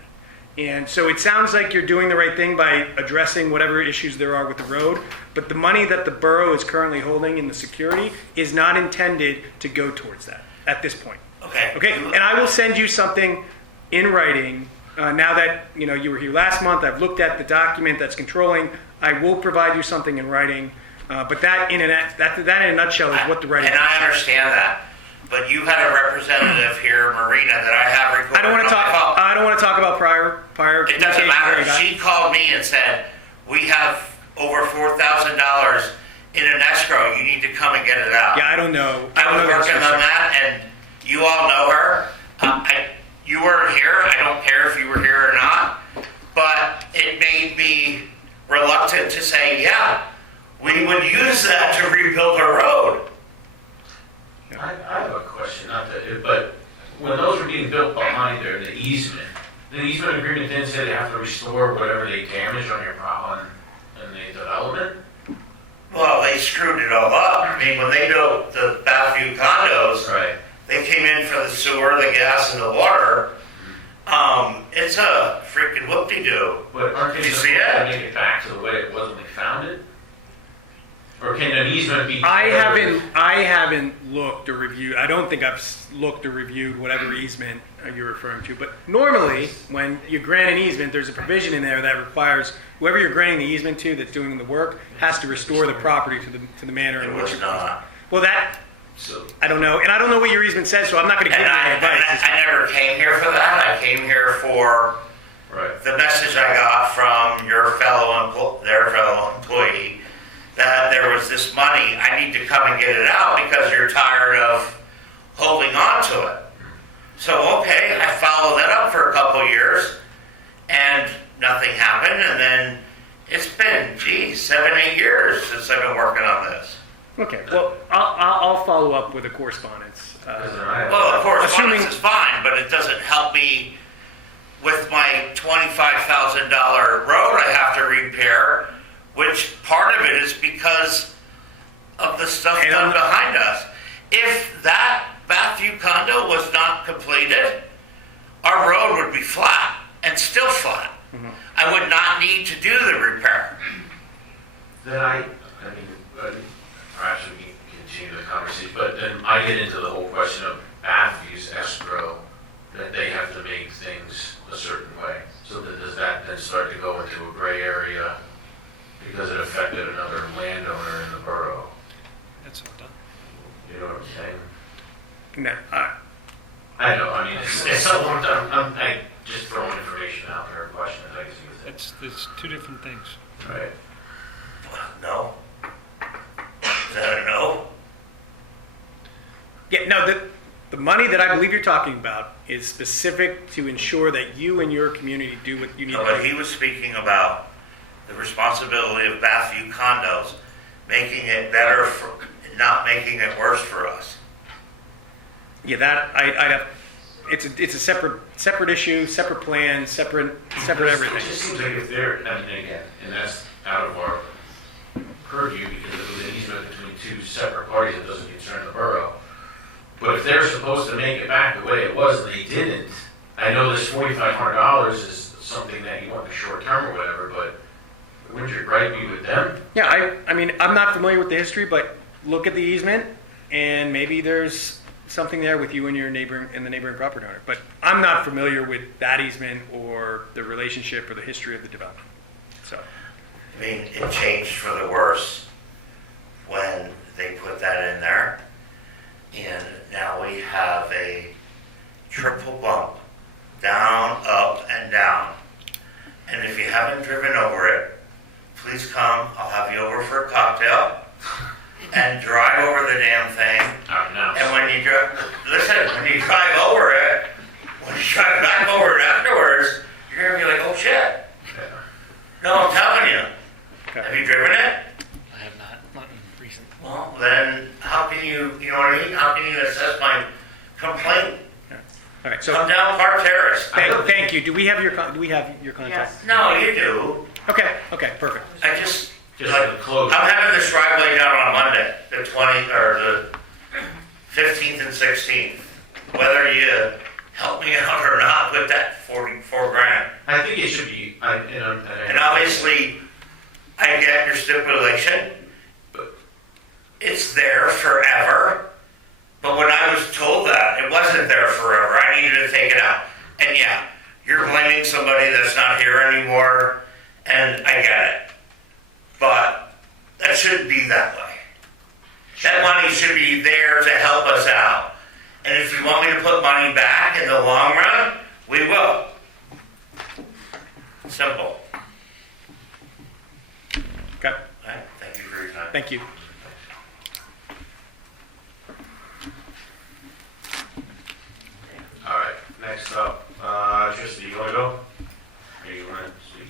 And so it sounds like you're doing the right thing by addressing whatever issues there are with the road, but the money that the borough is currently holding in the security is not intended to go towards that at this point. Okay. And I will send you something in writing. Now that you were here last month, I've looked at the document that's controlling. I will provide you something in writing. But that in a nutshell is what the writing is. And I understand that. But you had a representative here, Marina, that I have recorded. I don't want to talk about prior. It doesn't matter. She called me and said, "We have over $4,000 in an escrow. You need to come and get it out." Yeah, I don't know. I was working on that, and you all know her. You weren't here. I don't care if you were here or not. But it made me reluctant to say, yeah, we would use that to rebuild a road. I have a question, but when those were being built behind there, the easement agreement didn't say they have to restore whatever they damaged on in the development? Well, they screwed it all up. I mean, when they built the Bathview condos, Right. they came in for the sewer, the gas, and the water. It's a freaking whoop-de-doo. But aren't they Did you supposed see to it? make it back to the way it was when they found it? Or can an easement be... I haven't looked or reviewed. I don't think I've looked or reviewed whatever easement you're referring to. But normally, when you grant an easement, there's a provision in there that requires whoever you're granting the easement to that's doing the work has to restore the property to the manner in It which was not. Well, that So, I don't know, and I don't know what your easement says, so I'm not going to give you any advice. I never came here for that. I came here for right. the message I got from their fellow employee that there was this money. I need to come and get it out because you're tired of holding on to it. So, okay, I followed that up for a couple of years, and nothing happened, and then it's been, 7, 8 years since I've been working on this. Okay, well, I'll follow up with a correspondence. Well, of course, correspondence is fine, but it doesn't help me with my $25,000 road I have to repair, which part of it is because of the stuff done behind us. If that Bathview condo was not completed, our road would be flat and still flat. Mm-hmm. I would not need to do the repair. Then perhaps we can continue the conversation, but then I get into the whole question of Bathview's escrow, that they have to make things a certain way. So does that then start to go into a gray area because it affected another landowner in the borough? That's all done. You know what I'm saying? No, I know, I mean, it's something I'm just throwing information out there, questions I guess you would say. It's two different things. Right. No. Is that a no? Yeah, no, the money that I believe you're talking about is specific to ensure that you and your community do what you need No, to but do. he was speaking about the responsibility of Bathview condos, making it better for, not making it worse for us. Yeah, that, I'd have, it's a separate issue, separate plan, separate everything. It just seems like if they're, and again, and that's out of our purview because it was an easement between two separate parties that doesn't concern the borough. But if they're supposed to make it back the way it was and they didn't, I know this $4,500 is something that you want the short term or whatever, but wouldn't your gripe be with them? Yeah, I mean, I'm not familiar with the history, but look at the easement, and maybe there's something there with you and your neighboring and the neighboring property owner. But I'm not familiar with that easement or the relationship or the history of the development. So, I mean, it changed for the worse when they put that in there. And now we have a triple bump, down, up, and down. And if you haven't driven over it, please come. I'll have you over for a cocktail and drive over the damn thing. And when you when you drive over it, when you drive back over it afterwards, you're gonna be like, oh shit. No, I'm telling you. okay. Have you driven it? I have not in recent. Well, then how can you know what I mean? How can you assess my complaint? All right, so Come down Park Terrace. thank you. Do we have your contact? Yes. No, you do. Okay, perfect. I just Like the close. I'm having this driveway down on Monday, the 20th or the 15th and 16th. Whether you help me out or not with that $44,000. I think it should be, And obviously, I get your stipulation. It's there forever. But when I was told that, it wasn't there forever. I needed to take it out. And yeah, you're blaming somebody that's not here anymore, and I get it. But that shouldn't be that way. That money should be there to help us out. And if you want me to put money back in the long run, we will. Simple. Okay, All right, thank you for your time. thank you. all right, next up, Trista, you wanna go? Or you wanna speak?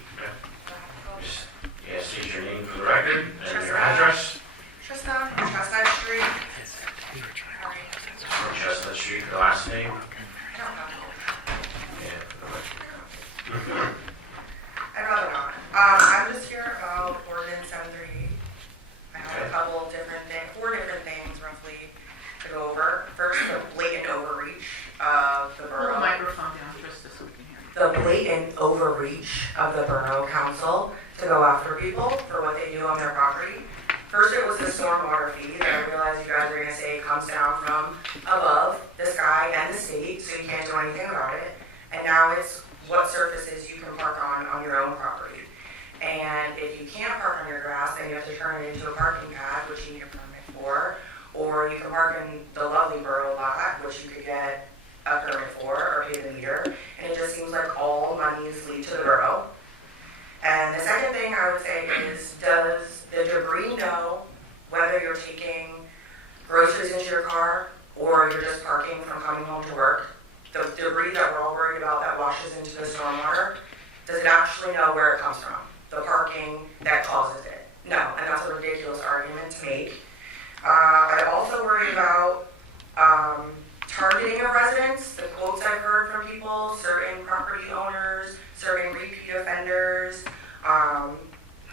Yeah, state your name for the record and your address. Trista, Chestnut Street. From Chestnut Street, your last name. I don't know. Yeah. I'd rather not. I'm just here about ordinance 738. I have a couple of different things, 4 different things roughly to go over. First, the blatant overreach of the Hold borough. the microphone down, Krista, so we can hear you. The blatant overreach of the borough council to go after people for what they do on their property. First, it was the stormwater fee that I realize you guys are going to say comes down from above the sky and the state, so you can't do anything about it. And now it's what surfaces you can park on your own property. And if you can't park on your grass, then you have to turn it into a parking pad, which you need a permit for. Or you can park in the lovely borough lot, which you could get a permit for or pay the meter. And it just seems like all monies lead to the borough. And the second thing I would say is, does the debris know whether you're taking groceries into your car or you're just parking from coming home to work? The debris that we're all worried about that washes into the stormwater, does it actually know where it comes from? The parking that causes it? No, and that's a ridiculous argument to make. I also worry about targeting of residents. The quotes I've heard from people, certain property owners, certain repeat offenders, and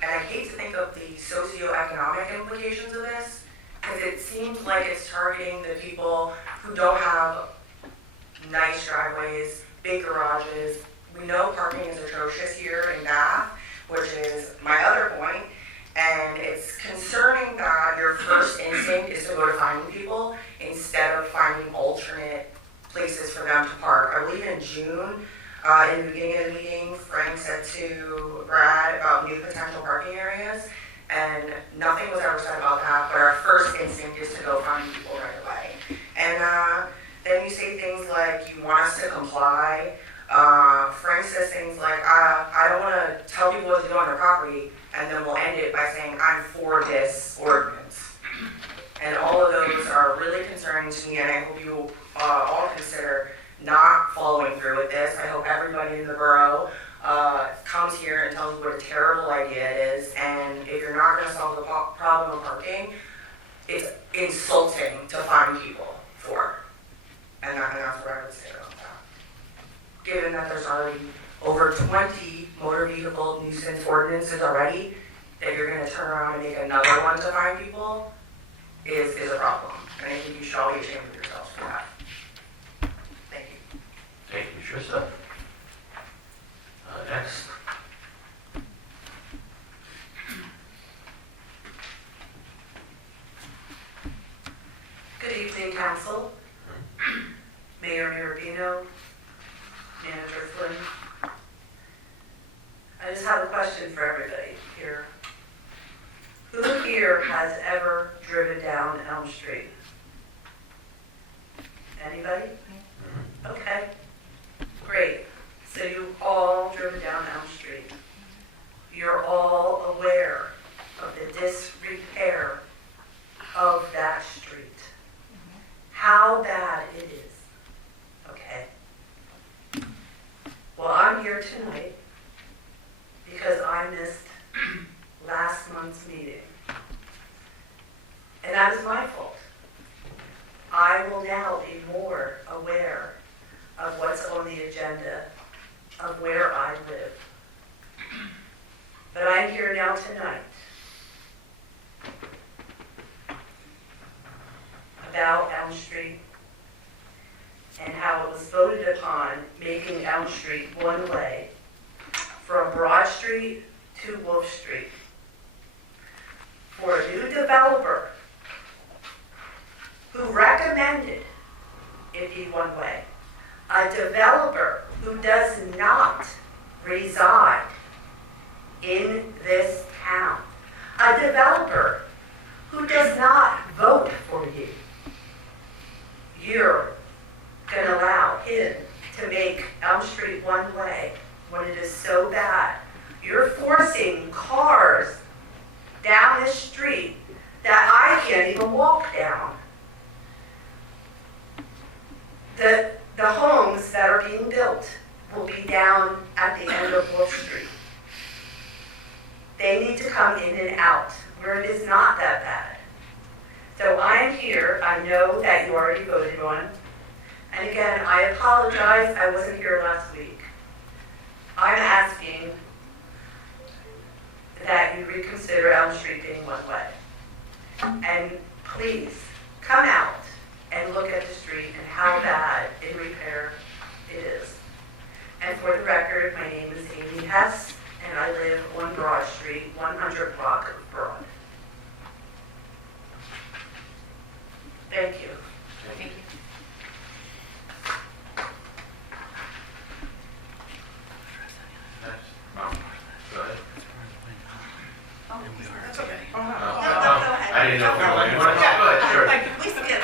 I hate to think of the socioeconomic implications of this, because it seems like it's targeting the people who don't have nice driveways, big garages. We know parking is atrocious here in Bath, which is my other point, and it's concerning that your first instinct is to go to finding people instead of finding alternate places for them to park. I believe in June, in the beginning of the meeting, Frank said to Brad about new potential parking areas, and nothing was ever said about that, but our first instinct is to go find people right away. And then you say things like, you want us to comply. Frank says things like, I don't want to tell people what to do on their property, and then we'll end it by saying, I'm for this ordinance. And all of those are really concerning to me, and I hope you all consider not following through with this. I hope everybody in the borough comes here and tells you what a terrible idea it is, and if you're not gonna solve the problem of parking, it's insulting to fine people for. And that's what I would say about that. Given that there's already over 20 motor vehicle nuisance ordinances already, that you're gonna turn around and make another one to fine people is a problem. And I think you should all be ashamed of yourselves for that. Thank you. Thank you, Trista. Next. Good evening, Council. Mayor Mirabino, Manager Flynn. I just have a question for everybody here. Who here has ever driven down Elm Street? Anybody? Okay, great. So you all driven down Elm Street. You're all aware of the disrepair of that street. How bad it is. Okay. Well, I'm here tonight because I missed last month's meeting. And that is my fault. I will now be more aware of what's on the agenda of where I live. But I'm here now tonight about Elm Street and how it was voted upon making Elm Street one way from Broad Street to Wolf Street. For a new developer who recommended it be one way, a developer who does not reside in this town, a developer who does not vote for you, you're going to allow him to make Elm Street one way when it is so bad. You're forcing cars down this street that I can't even walk down. The homes that are being built will be down at the end of Wolf Street. They need to come in and out where it is not that bad. So I am here. I know that you already voted on. And again, I apologize. I wasn't here last week. I'm asking that you reconsider Elm Street being one way. And please come out and look at the street and how bad in repair it is. And for the record, my name is Amy Hess, and I live on Broad Street, 100 block of Broad. Thank you. Thank you. Go ahead. That's okay. I didn't know if you wanted to. Go ahead, sure.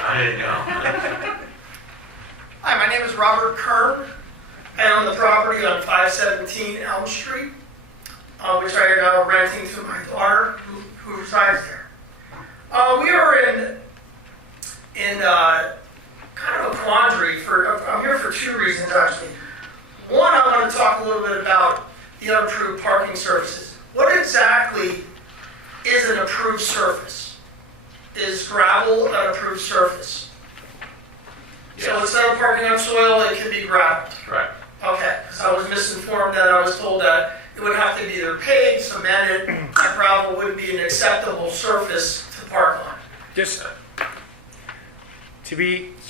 I didn't know. Hi, my name is Robert Kern. I own the property on 517 Elm Street, which I am now renting to my daughter who resides there. We are in kind of a quandary. I'm here for two reasons, actually. One, I want to talk a little bit about the unapproved parking surfaces. What exactly is an approved surface? Is gravel an approved surface? Yes. So instead of parking on soil, it can be gravel. Right. Okay, because I was misinformed that I was told that it would have to be either paved, cemented, that gravel wouldn't be an acceptable surface to park on. Just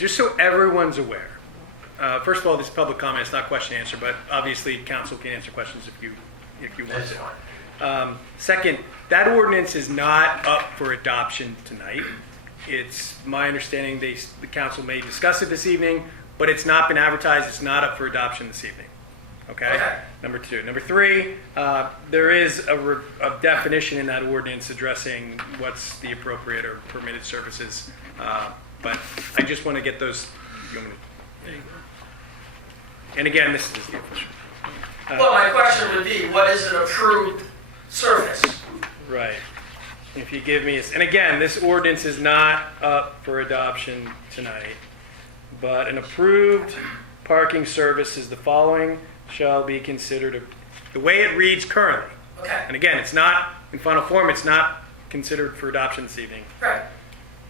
so everyone's aware. First of all, this is public comment, it's not question and answer, but obviously council can answer questions if you want That's to. fine. Second, that ordinance is not up for adoption tonight. It's my understanding the council may discuss it this evening, but it's not been advertised, it's not up for adoption this evening. Okay? Number two. Number three, there is a definition in that ordinance addressing what's the appropriate or permitted services. But I just want to get those. There you go. And again, this is the official. Well, my question would be, what is an approved surface? Right. If you give me, and again, this ordinance is not up for adoption tonight, but an approved parking service is the following shall be considered The way it reads currently, Okay, and again, it's not in final form, it's not considered for adoption this evening. right.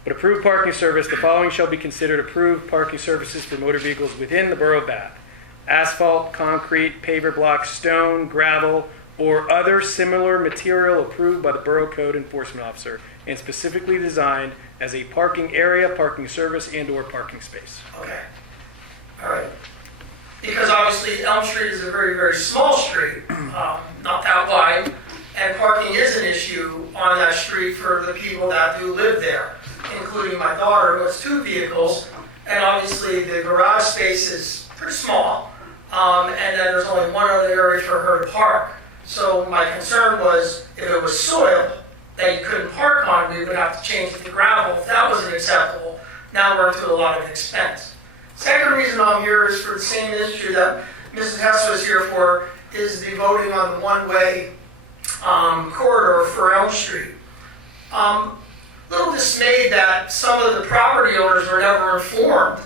But approved parking service, the following shall be considered approved parking services for motor vehicles within the Borough of Bath: asphalt, concrete, paver blocks, stone, gravel, or other similar material approved by the Borough Code Enforcement Officer and specifically designed as a parking area, parking service, and/or parking space. Okay. All right. Because obviously Elm Street is a very, very small street, not that wide, and parking is an issue on that street for the people that do live there, including my daughter who has 2 vehicles, and obviously the garage space is pretty small, and then there's only one other area for her to park. So my concern was if it was soil that you couldn't park on, we would have to change it to gravel. If that wasn't acceptable, now we're into a lot of expense. Second reason I'm here is for the same issue that Mrs. Hess was here for, is the voting on the one-way corridor for Elm Street. Little dismayed that some of the property owners were never informed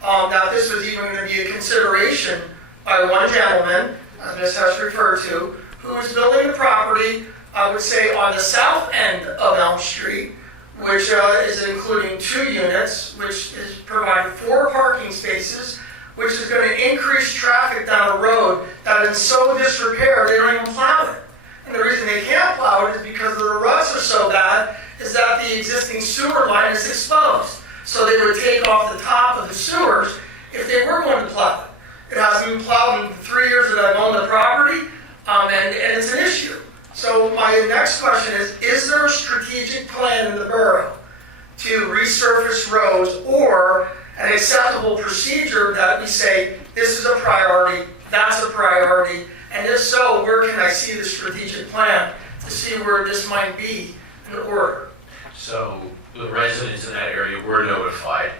that this was even going to be a consideration by one gentleman, as Ms. Hess referred to, who was building a property, I would say, on the south end of Elm Street, which is including 2 units, which is providing 4 parking spaces, which is going to increase traffic down a road that is in so disrepair they don't even plow it. And the reason they can't plow it is because the ruts are so bad, is that the existing sewer line is exposed. So they would take off the top of the sewers if they were going to plow it. It hasn't been plowed in the 3 years that I've owned the property, and it's an issue. So my next question is there a strategic plan in the borough to resurface roads or an acceptable procedure that we say this is a priority, that's a priority, and if so, where can I see the strategic plan to see where this might be in order? So the residents in that area were notified.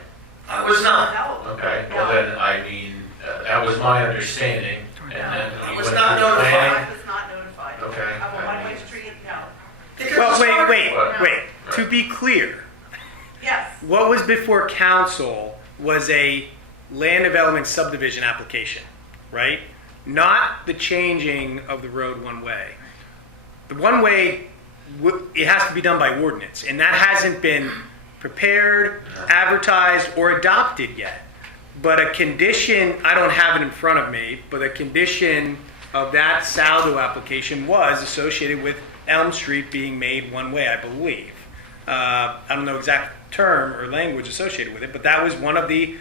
I was not. Okay, well then, I mean, that was my understanding. And then I we was went not through the notified. planning. I was not notified. Okay. Of a one-way street, no. Because Well, it's hard- wait. To be clear, Yes, what was before council was a land development subdivision application, right? Not the changing of the road one way. The one way, it has to be done by ordinance, and that hasn't been prepared, advertised, or adopted yet. But a condition, I don't have it in front of me, but a condition of that Saldo application was associated with Elm Street being made one way, I believe. I don't know exact term or language associated with it, but that was one of the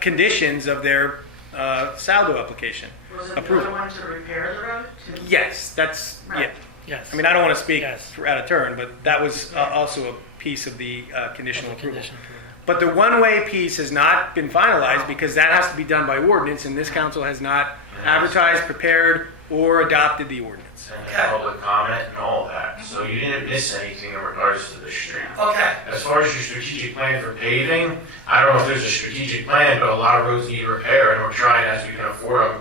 conditions of their Saldo application. was it the Approval. other one to repair the road? Yes, that's, yeah. Right. Yes. I mean, I don't want to speak Yes. out of turn, but that was also a piece of the conditional approval. Condition approval. But the one-way piece has not been finalized because that has to be done by ordinance, and this council has not advertised, prepared, or adopted the ordinance. And had public comment and all that. So you didn't miss anything in regards to the street. Okay, As far as your strategic plan for paving, I don't know if there's a strategic plan, but a lot of roads need repair, and we're trying as we can afford them.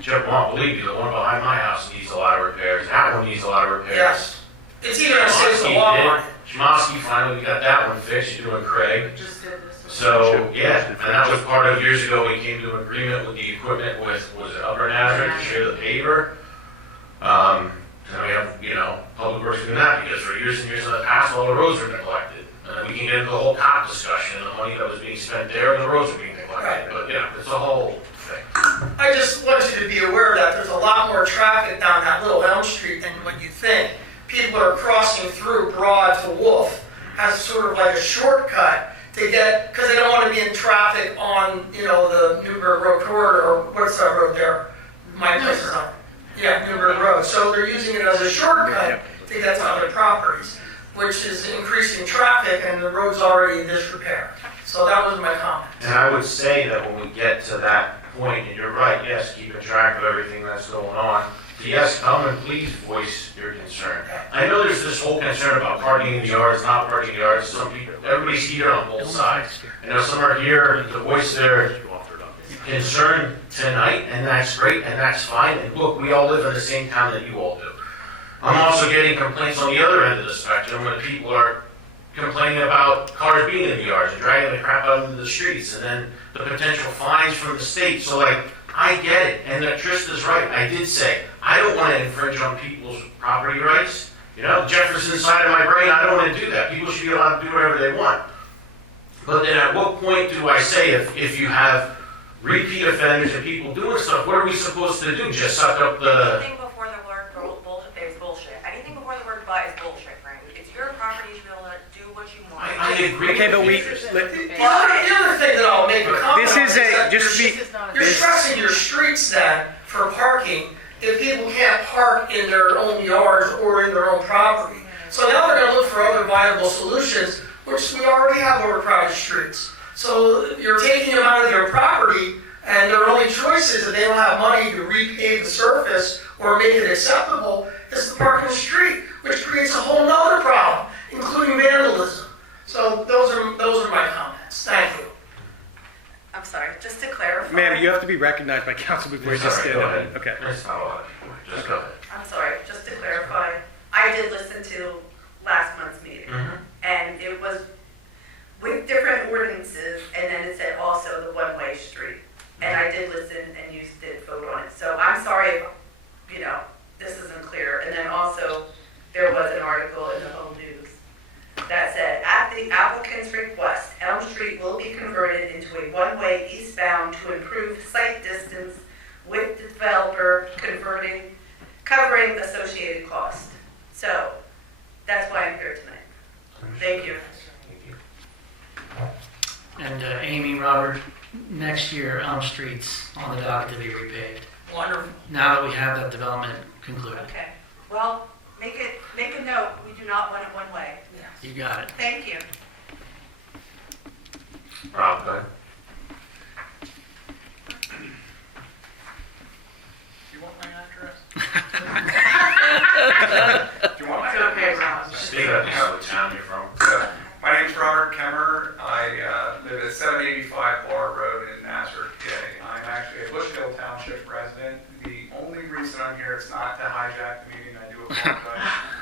Jeff won't believe you, the one behind my house needs a lot of repairs. That one needs a lot of repairs. yes. It's even a safe to walk on. Shimoski finally got that one fixed, you're doing Craig. Just did this. So, yeah, and that was part of years ago, we came to an agreement with the equipment with, was it Upper Nazareth to share the paver? And we have, Public Works doing that because for years and years in the past, all the roads were neglected. And then we can get into the whole cop discussion and the money that was being spent there and the roads were being neglected. But, it's a whole thing. I just want you to be aware that there's a lot more traffic down that little Elm Street than what you think. People are crossing through Broad to Wolf as sort of like a shortcut to get, because they don't want to be in traffic on, the Newburgh Road corridor, or what's that road there? My place is on. Yeah, Newburgh Road. So they're using it as a shortcut to get to other properties, which is increasing traffic and the road's already in disrepair. So that was my comment. And I would say that when we get to that point, and you're right, yes, keeping track of everything that's going on, yes, come and please voice your concern. I know there's this whole concern about parking in the yards, not parking in the yards. Some people, everybody's here on both sides. I know some are here to voice their concern tonight, and that's great, and that's fine. And look, we all live in the same town that you all do. I'm also getting complaints on the other end of the spectrum when people are complaining about cars being in the yards and dragging the crap out into the streets, and then the potential fines from the state. So, I get it, and Trista's right. I did say, I don't want to infringe on people's property rights. You know, Jefferson's side of my brain, I don't want to do that. People should be allowed to do whatever they want. But then at what point do I say, if you have repeat offenders and people doing stuff, what are we supposed to do? Just suck up the... Anything before the word bullshit is bullshit. Anything before the word but is bullshit, Frank. It's your property, you should be able to do what you want. I agree. Okay, but we... The other thing that I'll make a comment This is that just be... you're stressing your streets then for parking if people can't park in their own yards or in their own property. So now they're going to look for other viable solutions, which we already have overcrowded streets. So you're taking them out of their property, and their only choice is, if they don't have money to repave the surface or make it acceptable, is to park in the street, which creates a whole other problem, including vandalism. So those are my comments. Thank you. I'm sorry, just to clarify. Ma'am, you have to be recognized by council before you just stand Go up. ahead. Okay. There's not a lot of people. Just go ahead. I'm sorry, just to clarify. I did listen to last month's meeting, and it was with different ordinances, and then it said also the one-way street. And I did listen, and you did vote on it. So I'm sorry if, this isn't clear. And then also, there was an article in the Home News that said, at the applicant's request, Elm Street will be converted into a one-way eastbound to improve site distance with the developer covering associated costs. So, that's why I'm here tonight. Thank you. And Amy, Robert, next year Elm Street's on the docket to be repaved. Wonderful. Now that we have that development concluded. Okay. Well, make a note. We do not want it one way. You got it. Thank you. Rob, go ahead. Do you want my address? Do you want my It's okay, Rob. Speak up, you know what town you're from. My name's Robert Kemmer. I live at 785 Bar Road in Nazareth, PA. I'm actually a Bushkill Township resident. The only reason I'm here is not to hijack the meeting. I do apologize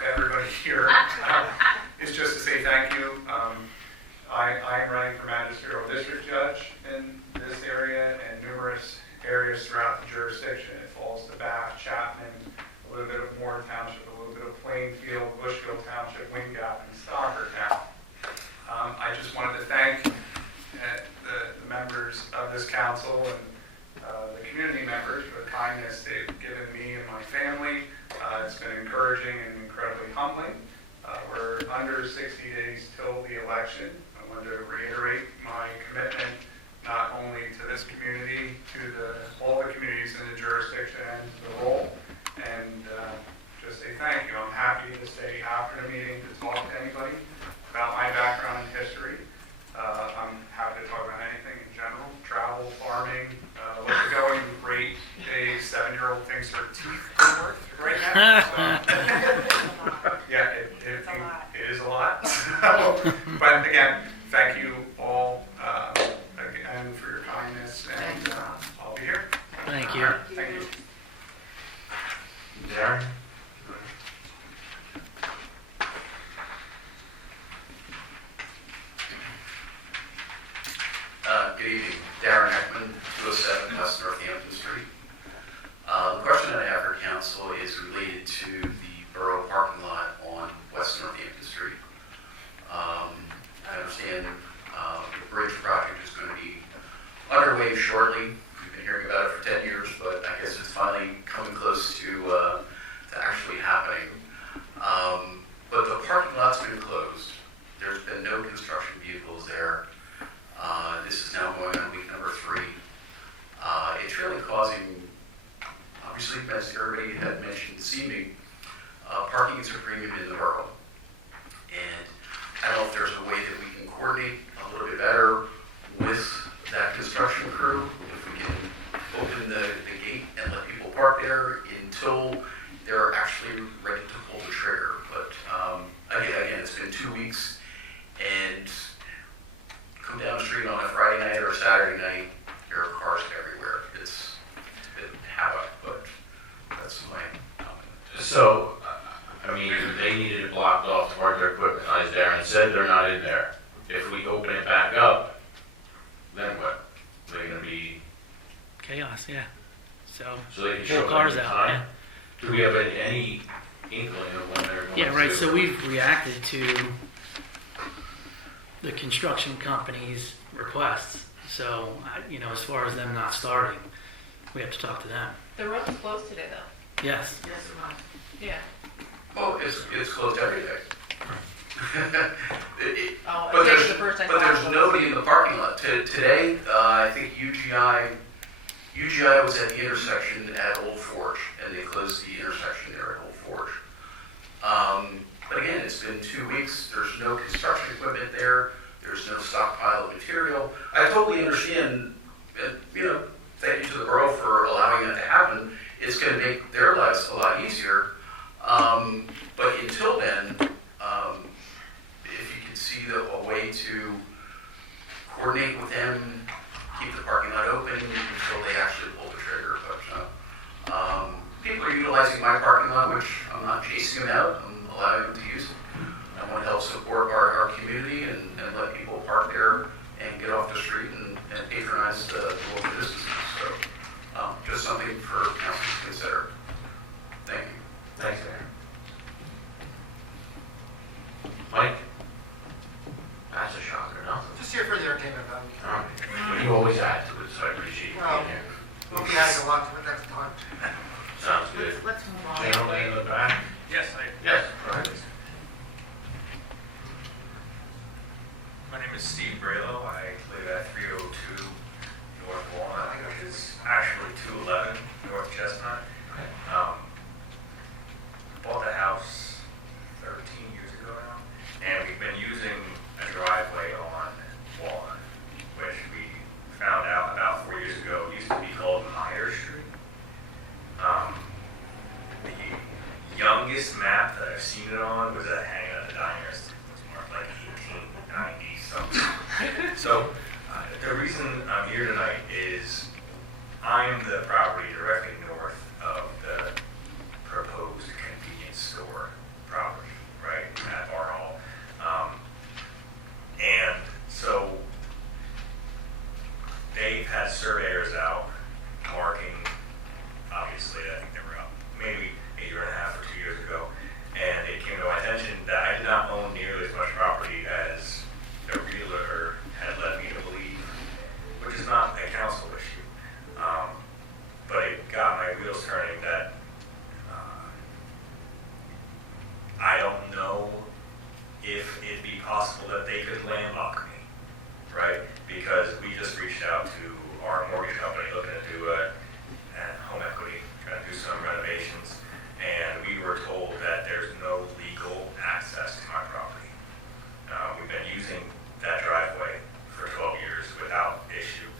to everybody here. It's just to say thank you. I am running for magisterial district judge in this area and numerous areas throughout the jurisdiction. It falls to Bath, Chapman, a little bit of Warren Township, a little bit of Plainfield, Bushkill Township, Wingate, and Stockertown. I just wanted to thank the members of this council and the community members for the kindness they've given me and my family. It's been encouraging and incredibly humbling. We're under 60 days till the election. I wanted to reiterate my commitment not only to this community, to all the communities in the jurisdiction and to the role, and just say thank you. I'm happy to stay after the meeting to talk to anybody about my background and history. I'm happy to talk about anything in general, travel, farming, what the going rate days, 7-year-old thinks her teeth are worth right now. So, yeah, it is a lot. But again, thank you all again for your kindness, and I'll be here. Thank you. Thank you. Darren? Good evening, Darren Ekman, 207 West Northampton Street. The question that I have for council is related to the borough parking lot on West Northampton Street. I understand the bridge project is going to be underway shortly. We've been hearing about it for 10 years, but I guess it's finally coming close to actually happening. But the parking lot's been closed. There's been no construction vehicles there. This is now going on week number 3. It's really causing, obviously, as everybody had mentioned this evening, parking is a premium in the borough. And I don't know if there's a way that we can coordinate a little bit better with that construction crew, if we can open the gate and let people park there until they're actually ready to pull the trigger. But again, it's been 2 weeks, and come down the street on a Friday night or a Saturday night, there are cars everywhere. It's been havoc, but that's my comment. So, I mean, they needed us, yeah. So So they can 4 show up cars any out, time? yeah. Do we have any inkling of when they're going to? Yeah, right, so we've reacted to the construction company's requests. So, as far as them not starting, we have to talk to them. The road was closed today, though. Yes. Yes, it was. Yeah. Oh, it's closed every day. Oh, But I think there's, the first I but saw there's it. nobody in the parking lot. Today, I think UGI was at the intersection at Old Forge, and they closed the intersection there at Old Forge. But again, it's been 2 weeks. There's no construction equipment there. There's no stockpile of material. I totally understand, thank you to the borough for allowing that to happen. It's going to make their lives a lot easier. But until then, if you can see a way to coordinate with them, keep the parking lot open until they actually pull the trigger. But people are utilizing my parking lot, which I'm not chasing them out. I'm allowing them to use it. I want to help support our community and let people park there and get off the street and patronize the local businesses. So just something for council to consider. Thank you. Thanks, Mayor. Mike? That's a shocker, no? Just here for the entertainment value. Well, you always add to it, so I appreciate you Well, being here. we'll be adding a lot to it next time. Sounds good. Let's move on. Gentleman in the back? Yes, Yes, go ahead. My name is Steve Braylow. I live at 302 North Walnut, which is actually 211 North Chestnut. Bought the house 13 years ago now, and we've been using a driveway on Walnut, which we found out about 4 years ago used to be called Meyer Street. The youngest map that I've seen it on was at Hanging at the Diners. It was marked like 1890 something. So the reason I'm here tonight is I'm the property directly north of the proposed convenience store property, right, at Borough. And so they've had surveyors out marking, obviously, I think they were up maybe a year and a half or 2 years ago, and it came to my attention that I did not own nearly as much property as the realtor had led me to believe, which is not a council issue. But it got my wheels turning that I don't know if it'd be possible that they could landlock me, right? Because we just reached out to our mortgage company looking to do a home equity, trying to do some renovations, and we were told that there's no legal access to my property. We've been using that driveway for 12 years without issue.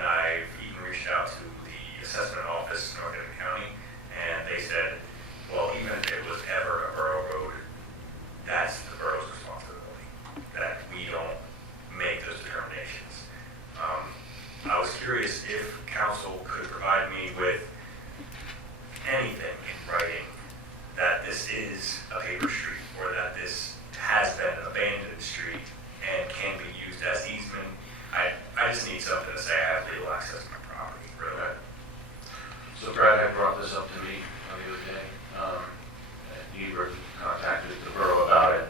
I've even reached out to the assessment office in North Haven County, and they said, well, even if it was ever a borough road, that's the borough's responsibility, that we don't make those determinations. I was curious if council could provide me with anything in writing that this is a paper street, or that this has been an abandoned street and can be used as easement. I just need something to say I have legal access to my property, really. So Brad had brought this up to me the other day. You were contacted the borough about it.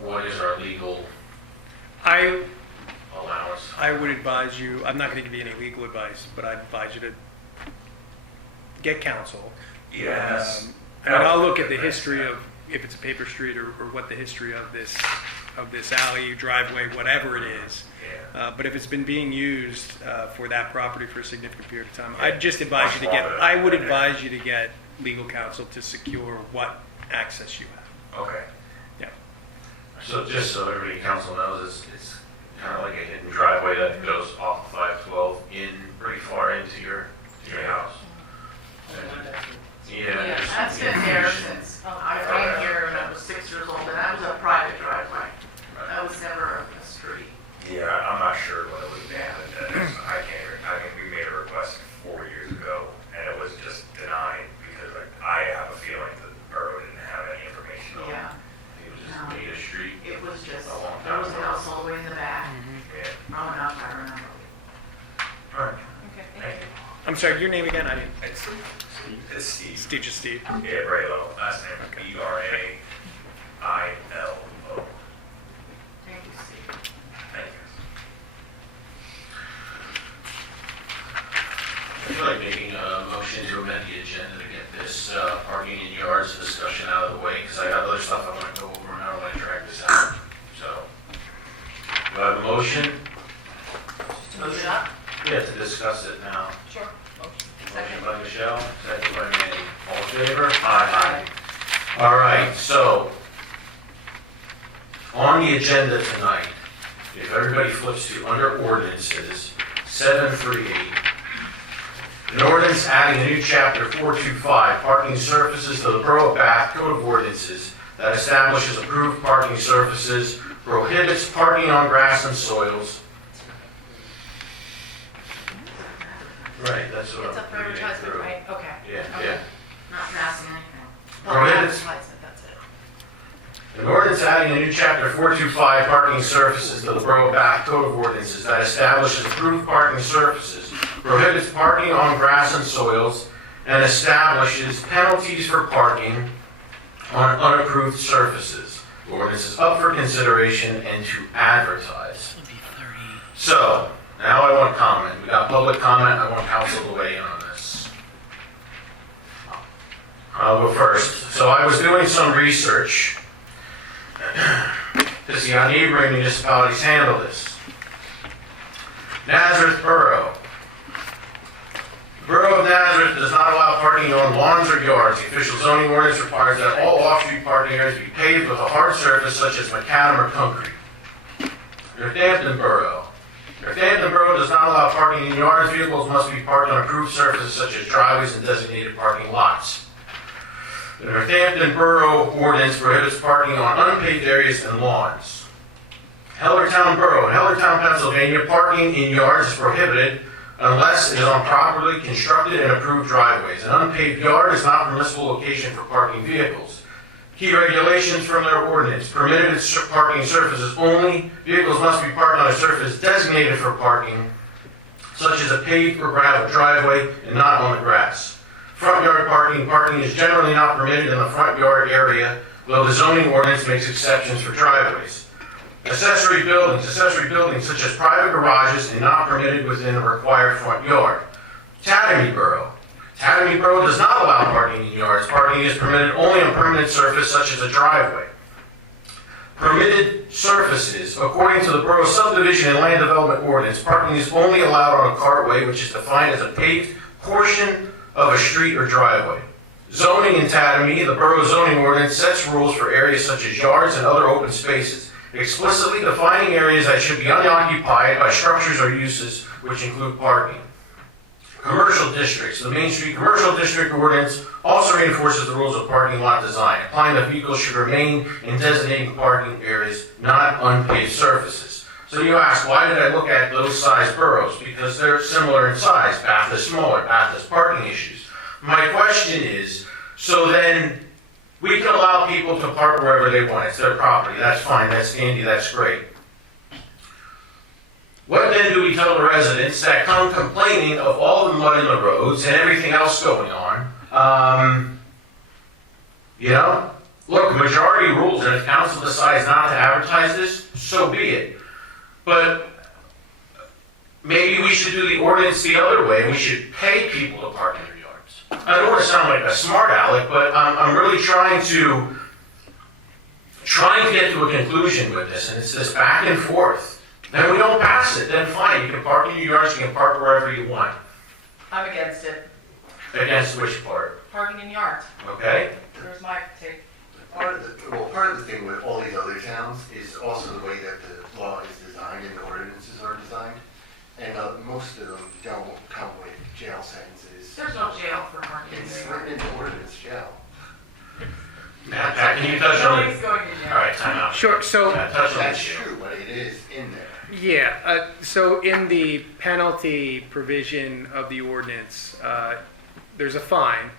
What is our legal allowance? I would advise you, I'm not going to give you any legal advice, but I'd advise you to get counsel. Yes. I'll look at the history of, if it's a paper street or what the history of this alley, driveway, whatever it is. But if it's been being used for that property for a significant period of time, I'd just advise you to I would advise you to get legal counsel to secure what access you have. Okay. Yeah. So just so everybody in council knows, it's kind of like a hidden driveway that goes off 512 in pretty far into your house. Yeah, that's been there since I came here when I was 6 years old, and that was a private driveway. That was never a street. Yeah, I'm not sure what it was named. I mean, we made a request 4 years ago, and it was just denied because I have a feeling that the borough didn't have any information on it. Yeah. It was just made a street. It was just, a long there time was a ago. house all the way in the back. Yeah. Oh, sorry, your name again? I didn't. It's Steve. Steve, just Steve. Yeah, Braylo. Last name B-R-A-I-L-O. Thank you, Steve. Thank you. I feel like making a motion to amend the agenda to get this parking in yards discussion out of the way, because I got other stuff I want to go over and I don't want to drag this out. So, do I have a motion? To move it up? Yeah, to discuss it now. Sure. Motion by Michelle, second by Manny. All in favor? Aye. All right, so, on the agenda tonight, if everybody flips to under ordinances, 738, an ordinance adding a new chapter 425, parking surfaces to the Borough of Bath Code of Ordinances that establishes approved parking surfaces, prohibits parking on grass and soils. Right, that's what It's I'm up for reading advertisement, through. right? Okay. Yeah, Okay. yeah. Not passing anything. Prohibits. Advertisement, that's it. An ordinance adding a new chapter 425, parking surfaces to the Borough of Bath Code of Ordinances that establishes approved parking surfaces, prohibits parking on grass and soils, and establishes penalties for parking on unapproved surfaces. The ordinance is up for consideration and to advertise. So, now I want comment. We got public comment. I want council to weigh in on this. I'll go first. So I was doing some research to see how neighboring municipalities handle this. Nazareth Borough. The Borough of Nazareth does not allow parking on lawns or yards. The official zoning ordinance requires that all off-street parking areas be paved with a hard surface such as macadam or concrete. Northampton Borough. Northampton Borough does not allow parking in yards. Vehicles must be parked on approved surfaces such as driveways and designated parking lots. The Northampton Borough ordinance prohibits parking on unpaved areas and lawns. Hellertown Borough. In Hellertown, Pennsylvania, parking in yards is prohibited unless it is on properly constructed and approved driveways. An unpaved yard is not a permissible location for parking vehicles. Key regulations from their ordinance. Permitted parking surfaces only. Vehicles must be parked on a surface designated for parking, such as a paved or gravel driveway, and not on the grass. Front yard parking is generally not permitted in the front yard area, though the zoning ordinance makes exceptions for driveways. Accessory buildings such as private garages are not permitted within a required front yard. Tatamy Borough does not allow parking in yards. Parking is permitted only on permanent surface such as a driveway. Permitted surfaces. According to the Borough Subdivision and Land Development Ordinance, parking is only allowed on a cartway, which is defined as a paved portion of a street or driveway. Zoning in Tatamy, the Borough Zoning Ordinance sets rules for areas such as yards and other open spaces, explicitly defining areas that should be unoccupied by structures or uses which include parking. Commercial districts. The Main Street Commercial District Ordinance also reinforces the rules of parking lot design, applying that vehicles should remain in designated parking areas, not unpaved surfaces. So you ask, why did I look at those size boroughs? Because they're similar in size. Bath is smaller. Bath has parking issues. My question is, so then we can allow people to park wherever they want. It's their property. That's fine. That's dandy. That's great. What then do we tell the residents that come complaining of all the mud in the roads and everything else going on? Look, majority rules, and if council decides not to advertise this, so be it. But maybe we should do the ordinance the other way, and we should pay people to park in their yards. I don't want to sound like a smart aleck, but I'm really trying to get to a conclusion with this, and it's this back and forth. Then we don't pass it, then fine, you can park in your yards, you can park wherever you want. I'm against it. Against which part? Parking in yards. Okay? There's my take. Part of the thing with all these other towns is also the way that the law is designed and the ordinances are designed. And most of them don't come with jail sentences. There's no jail for parking. It's written in the ordinance, jail. Pat, can you touch on it? All right, time out. Sure, so... That's true, but it is in there. Yeah, so in the penalty provision of the ordinance, there's a fine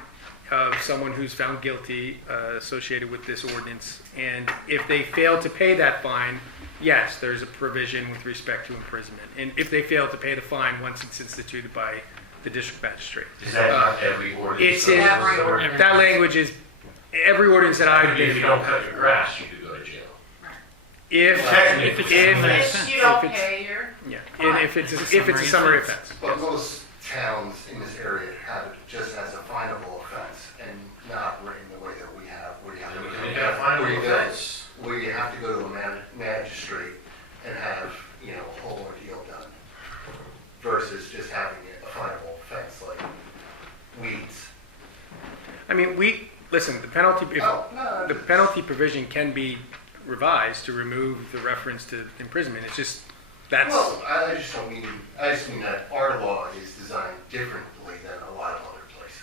of someone who's found guilty associated with this ordinance. And if they fail to pay that fine, yes, there's a provision with respect to imprisonment. And if they fail to pay the fine once it's instituted by the district magistrate. Is that not every ordinance? It's in, that language is, every ordinance that I've been. If you don't cut your grass, you could go to jail. If you don't pay your. Yeah, and if it's a summary offense. But most towns in this area have it just as a finable offense and not written the way that we have, where you have to Make it a finable offense. where you have to go to a magistrate and have, you know, a whole ordeal done, versus just having it a finable offense like weeds. I mean, listen, the penalty, the penalty provision can be revised to remove the reference to imprisonment. It's just, that's. Well, I just mean that our law is designed differently than a lot of other places.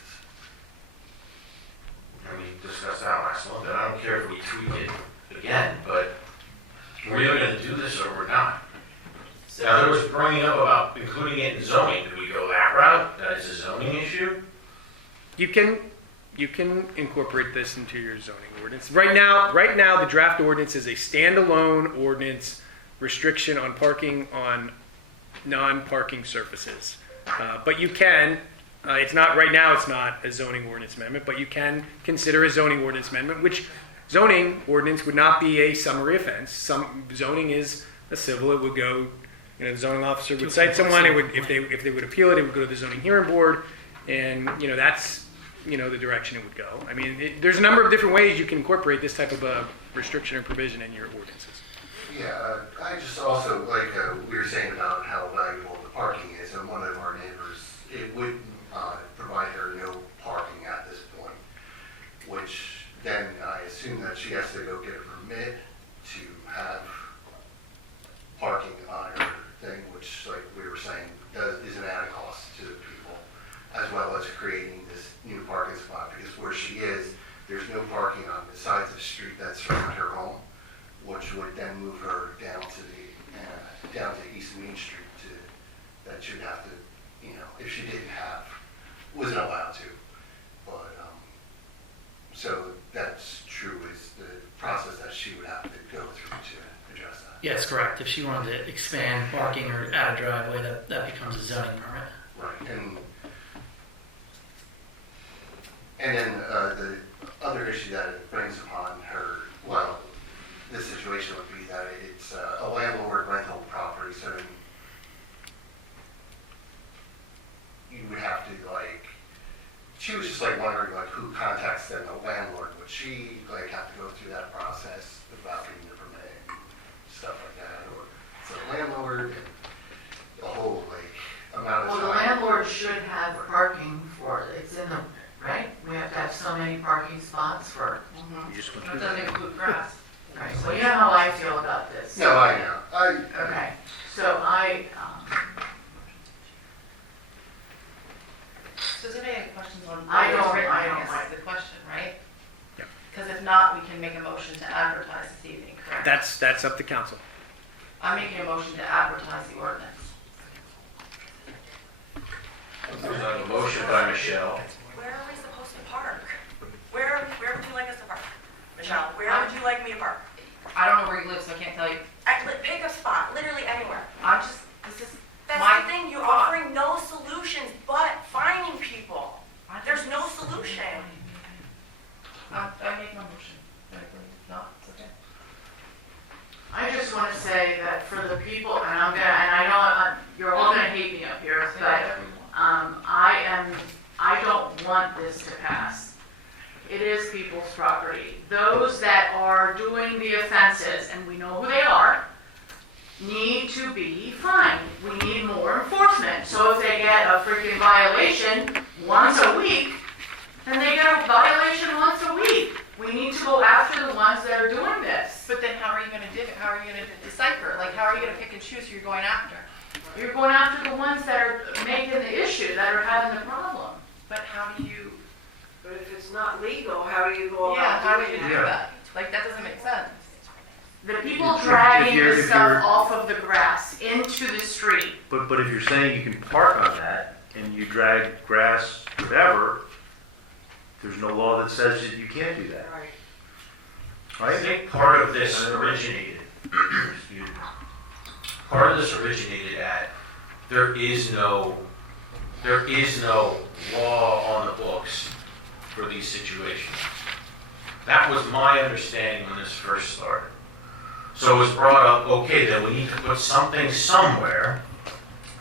I mean, discussed that last month, and I don't care if we tweak it again, but we're either gonna do this or we're not. Now, there was bringing up about including it in zoning. Did we go that route? That is a zoning issue? You can incorporate this into your zoning ordinance. Right now, the draft ordinance is a standalone ordinance restriction on parking on non-parking surfaces. But you can, it's not a zoning ordinance amendment, but you can consider a zoning ordinance amendment, which zoning ordinance would not be a summary offense. Zoning is a civil, it would go, the zoning officer would cite someone, if they would appeal it, it would go to the zoning hearing board, and, that's, the direction it would go. I mean, there's a number of different ways you can incorporate this type of a restriction or provision in your ordinances. Yeah, I just also, like we were saying about how valuable the parking is, and one of our neighbors, it would provide her no parking at this point, which then I assume that she has to go get a permit to have parking on her thing, which, like we were saying, is an added cost to the people, as well as creating this new parking spot, because where she is, there's no parking on the sides of the street that surround her home, which would then move her down to East Main Street that she'd have to, if she wasn't allowed to. But, so that's true, is the process that she would have to go through to address that. Yes, correct. If she wanted to expand parking or add a driveway, that becomes a zoning permit. Right, and then the other issue that it brings upon her, well, this situation would be that it's a landlord rental property, so then you would have to, she was just wondering who contacts them, the landlord. Would she have to go through that process about getting the permit and stuff like that, or it's a landlord and the whole amount of time? Well, the landlord should have parking it's in the, right? We have to have so many parking spots for, that doesn't include grass. Right, so you know how I feel about this. No, I know. Okay, so So does anybody have questions on? I don't like the question, right? Yep. Because if not, we can make a motion to advertise this evening, correct? That's up to council. I'm making a motion to advertise the ordinance. There's a motion by Michelle. Where are we supposed to park? Where would you like us to park? Michelle, where would you like me to park? I don't know where you live, so I can't tell you. Pick a spot, literally anywhere. That's the thing, you're offering no solutions but fining people. There's no solution. I make my motion. No, it's okay. I just want to say that for the people, and I know you're all gonna hate me up here, but I don't want this to pass. It is people's property. Those that are doing the offenses, and we know who they are, need to be fined. We need more enforcement. So if they get a freaking violation once a week, then they get a violation once a week. We need to go after the ones that are doing this. But then how are you going to do it? How are you going to decipher? How are you going to pick and choose who you're going after? You're going after the ones that are making the issue, that are having the problem. But how do you... But if it's not legal, how do you go Yeah, how about do you doing do it? that? That doesn't make sense. The people dragging the stuff off of the grass into the street. But if you're saying you can park on that and you drag grass, whatever, there's no law that says that you can't do that. Right. I think part of this originated, excuse me, part of this originated at, there is no there is no law on the books for these situations. That was my understanding when this first started. So it was brought up, okay, then we need to put something somewhere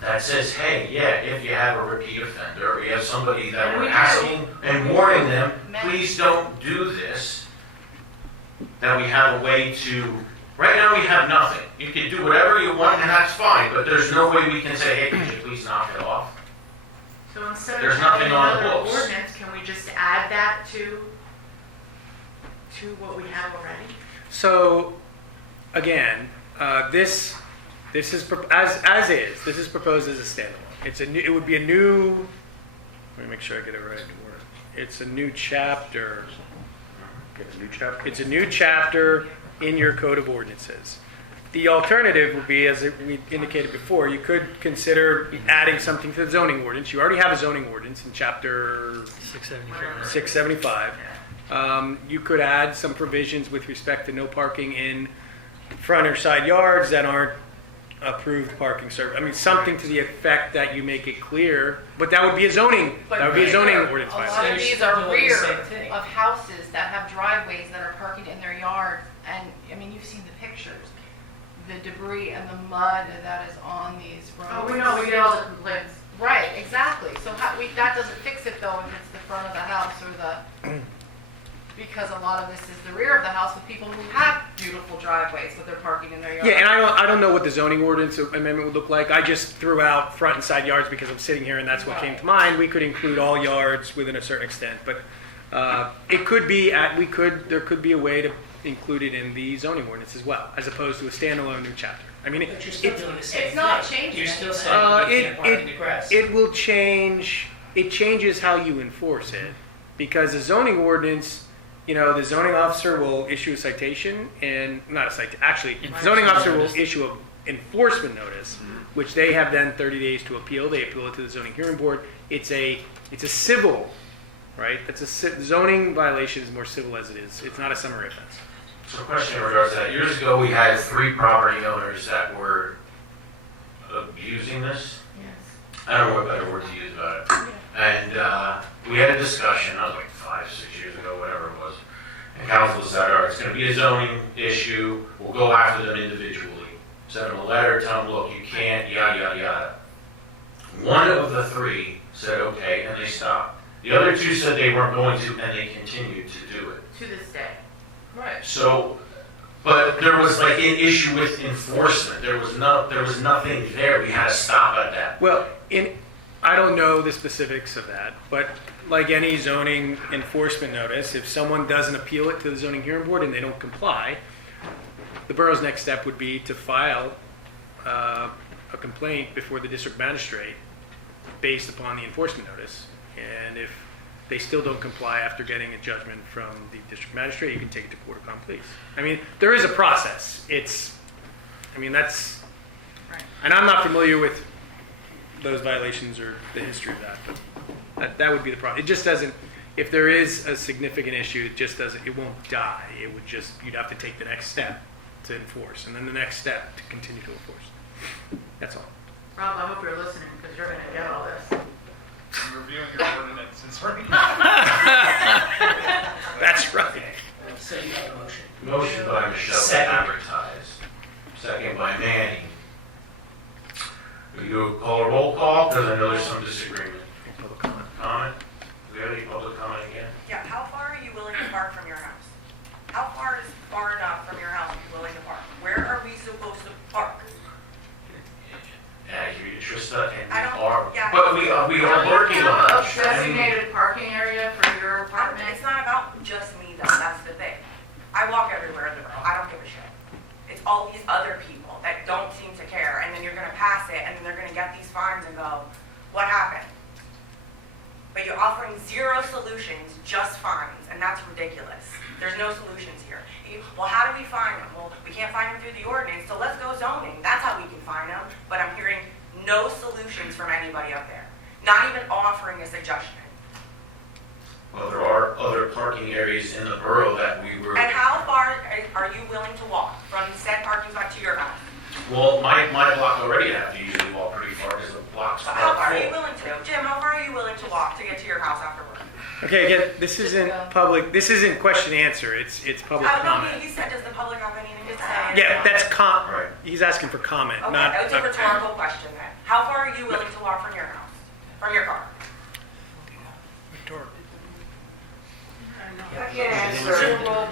that says, hey, yeah, if you have a repeat offender, or you have somebody that And we're we asking and warning them, Many- please don't do this, that we have a way to, right now we have nothing. You can do whatever you want and that's fine, but there's no way we can say, hey, could you please knock it off? So instead There's of having nothing on the another books. ordinance, can we just add that to what we have already? So, again, this is as is. This is proposed as a standalone. It would be a new. Let me make sure I get it right. It's a new chapter. Get a new chapter. It's a new chapter in your code of ordinances. The alternative would be, as we indicated before, you could consider adding something to the zoning ordinance. You already have a zoning ordinance in chapter 675. You could add some provisions with respect to no parking in front or side yards that aren't approved parking service. I mean, something to the effect that you make it clear, but that would be a zoning. That would be a zoning ordinance A lot violation. of these are rear of houses that have driveways that are parking in their yards, and, I mean, you've seen the pictures. The debris and the mud that is on these roads. Oh, we know, we get all the complaints. Right, exactly. So that doesn't fix it though if it's the front of the house or the, because a lot of this is the rear of the house with people who have beautiful driveways, but they're parking in their yard. Yeah, and I don't know what the zoning ordinance amendment would look like. I just threw out front and side yards because I'm sitting here and that's what came to mind. We could include all yards within a certain extent, but it could be there could be a way to include it in the zoning ordinance as well, as opposed to a standalone new chapter. I mean, But you're still doing the same thing. It's not changing. You're still anything. saying you can't park in the grass. It will change. It changes how you enforce it, because the zoning ordinance, the zoning officer will issue a citation, and not a citation. Actually, the zoning officer will issue an enforcement notice, which they have then 30 days to appeal. They appeal it to the zoning hearing board. It's a civil, right? Zoning violation is more civil as it is. It's not a summary offense. So a question in regards to that. Years ago, we had 3 property owners that were abusing this. Yes. I don't know what better word to use about it. And we had a discussion, I was like 5, 6 years ago, whatever it was. And council said, all right, it's going to be a zoning issue. We'll go after them individually. Send them a letter, tell them, look, you can't, yada, yada, yada. One of the 3 said, okay, and they stopped. The other 2 said they weren't going to, and they continued to do it. To this day. Right. So, but there was like an issue with enforcement. There was nothing there. We had to stop at that. Well, I don't know the specifics of that, but like any zoning enforcement notice, if someone doesn't appeal it to the zoning hearing board and they don't comply, the borough's next step would be to file a complaint before the district magistrate based upon the enforcement notice. And if they still don't comply after getting a judgment from the district magistrate, you can take it to court of common pleas. I mean, there is a process. That's, and I'm not familiar with those violations or the history of that, but that would be the problem. It just doesn't, if there is a significant issue, it won't die. It would just, you'd have to take the next step to enforce, and then the next step to continue to enforce. That's all. Rob, I hope you're listening, because you're gonna get all this. I'm reviewing your ordinance and sorry. That's right. So you got a motion. Motion by Michelle to Second. advertise. Second by Manny. We do call a roll call, because I know there's some disagreement. Public comment. Comment? Do we have any public comment again? Yeah, how far are you willing to park from your house? How far is far enough from your house to be willing to park? Where are we supposed to park? Accurate, Trista, and I don't- we are, yeah. but we are working on A it. designated parking area for your apartment? It's not about just me though, that's the thing. I walk everywhere in the borough, I don't give a shit. It's all these other people that don't seem to care, and then you're gonna pass it, and then they're gonna get these fines and go, what happened? But you're offering 0 solutions, just fines, and that's ridiculous. There's no solutions here. Well, how do we find them? Well, we can't find them through the ordinance, so let's go zoning. That's how we can find them. But I'm hearing no solutions from anybody up there. Not even offering a suggestion. Well, there are other parking areas in the borough that we were, And how far are you willing to walk from said parking spot to your house? well, my block already, I have to usually walk pretty far, because the block blocks. How far are you willing to? Jim, how far are you willing to walk to get to your house after work? Okay, again, this isn't public, this isn't question and answer, it's public No, comment. he said, does the public have anything to say? Yeah, that's he's asking for comment, Okay, not. it's a rhetorical question then. How far are you willing to walk from your house, from your car? I can answer.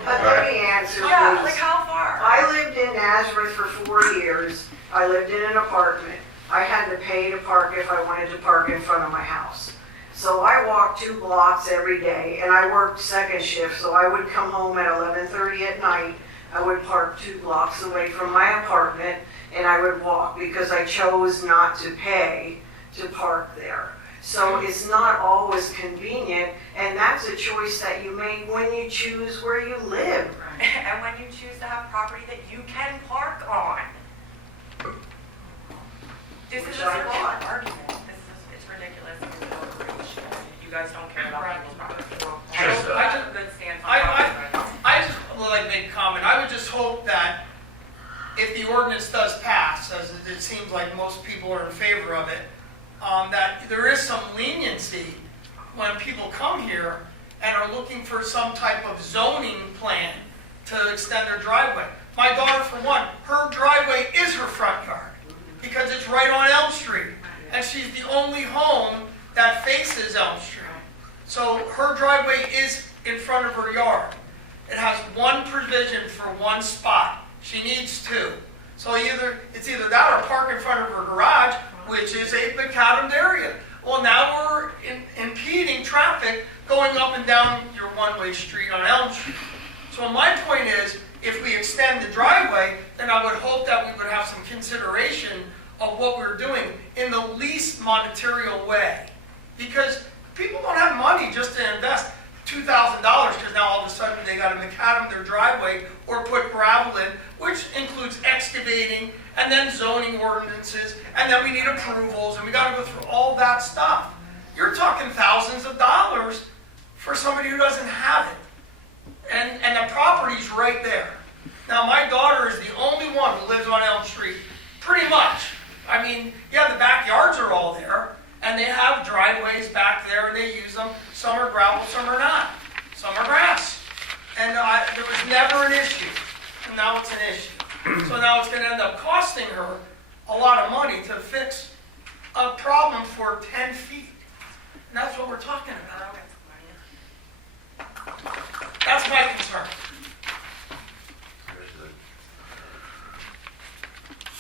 Let me answer, Yeah, please. like how far? I lived in Nazareth for 4 years. I lived in an apartment. I had to pay to park if I wanted to park in front of my house. So I walked 2 blocks every day, and I worked second shift, so I would come home at 11:30 at night. I would park 2 blocks away from my apartment, and I would walk because I chose not to pay to park there. So it's not always convenient, and that's a choice that you make when you choose where you live. And when you choose to have property that you can park on. This is a circular argument. It's ridiculous. It's overreach. You guys don't care about people's property. I took a good stance on property. I just would like to make a comment. I would just hope that if the ordinance does pass, as it seems like most people are in favor of it, that there is some leniency when people come here and are looking for some type of zoning plan to extend their driveway. My daughter, for one, her driveway is her front yard because it's right on Elm Street. And she's the only home that faces Elm Street. So her driveway is in front of her yard. It has one provision for one spot. She needs 2. So it's either that or park in front of her garage, which is a macadam area. Well, now we're impeding traffic going up and down your one-way street on Elm Street. So my point is, if we extend the driveway, then I would hope that we would have some consideration of what we're doing in the least monetarial way. Because people don't have money just to invest $2,000 because now all of a sudden they got to macadam their driveway or put gravel in, which includes excavating and then zoning ordinances, and then we need approvals, and we got to go through all that stuff. You're talking thousands of dollars for somebody who doesn't have it. And the property's right there. Now, my daughter is the only one who lives on Elm Street, pretty much. I mean, yeah, the backyards are all there, and they have driveways back there, and they use them. Some are gravel, some are not. Some are grass. And there was never an issue, and now it's an issue. So now it's going to end up costing her a lot of money to fix a problem for 10 feet. And that's what we're talking about. That's my concern.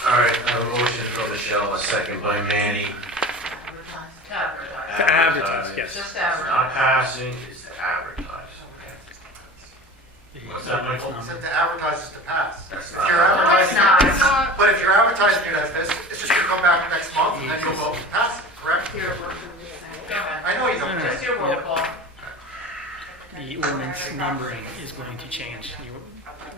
All right, I have a motion from Michelle, a second by Manny. To advertise. To advertise, yes. Just It's advertise. not passing, it's to advertise. What's that, Michael? Except to advertise is to pass. That's If not- you're No, it's advertising, not. It's not. but if you're advertising it as this, it's just gonna come back next month and then you'll vote to pass it, correct? Go ahead. I know you don't. Just your roll call. The ordinance numbering is going to change.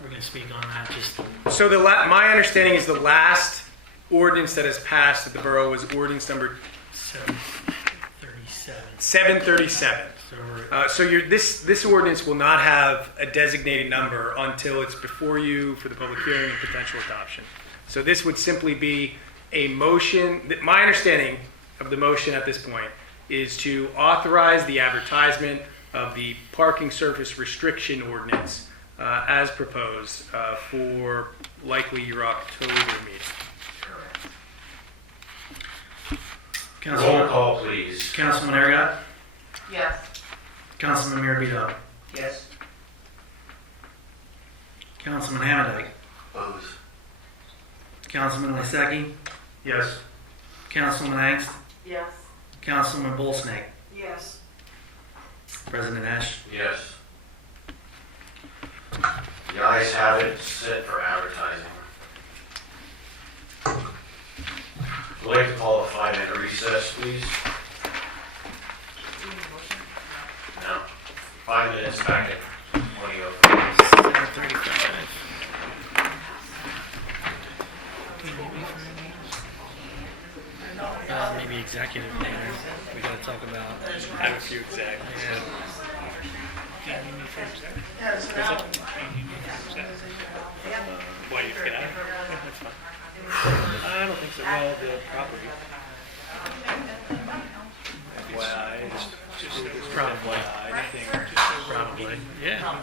We're going to speak on that just. So my understanding is the last ordinance that has passed at the borough was ordinance number 737. 737. So this ordinance will not have a designated number until it's before you for the public hearing and potential adoption. So this would simply be a motion. My understanding of the motion at this point is to authorize the advertisement of the parking surface restriction ordinance as proposed for likely your October meeting. Roll call, please. Councilman Aragot? Yes. Councilman Mirabito? Yes. Councilman Hamadike? Oppose. Councilman Wysecki? Yes. Councilman Angst? Yes. Councilman Bolsnake? Yes. President Ash? Yes. The ayes have it, set for advertising. I'd like to call a 5-minute recess, please. No. 5 minutes back at 20:05. Maybe executive later. We got to talk about. I have a few exact. Why you get out? That's fine. I don't think so. Well, the property. Probably. Probably. Yeah.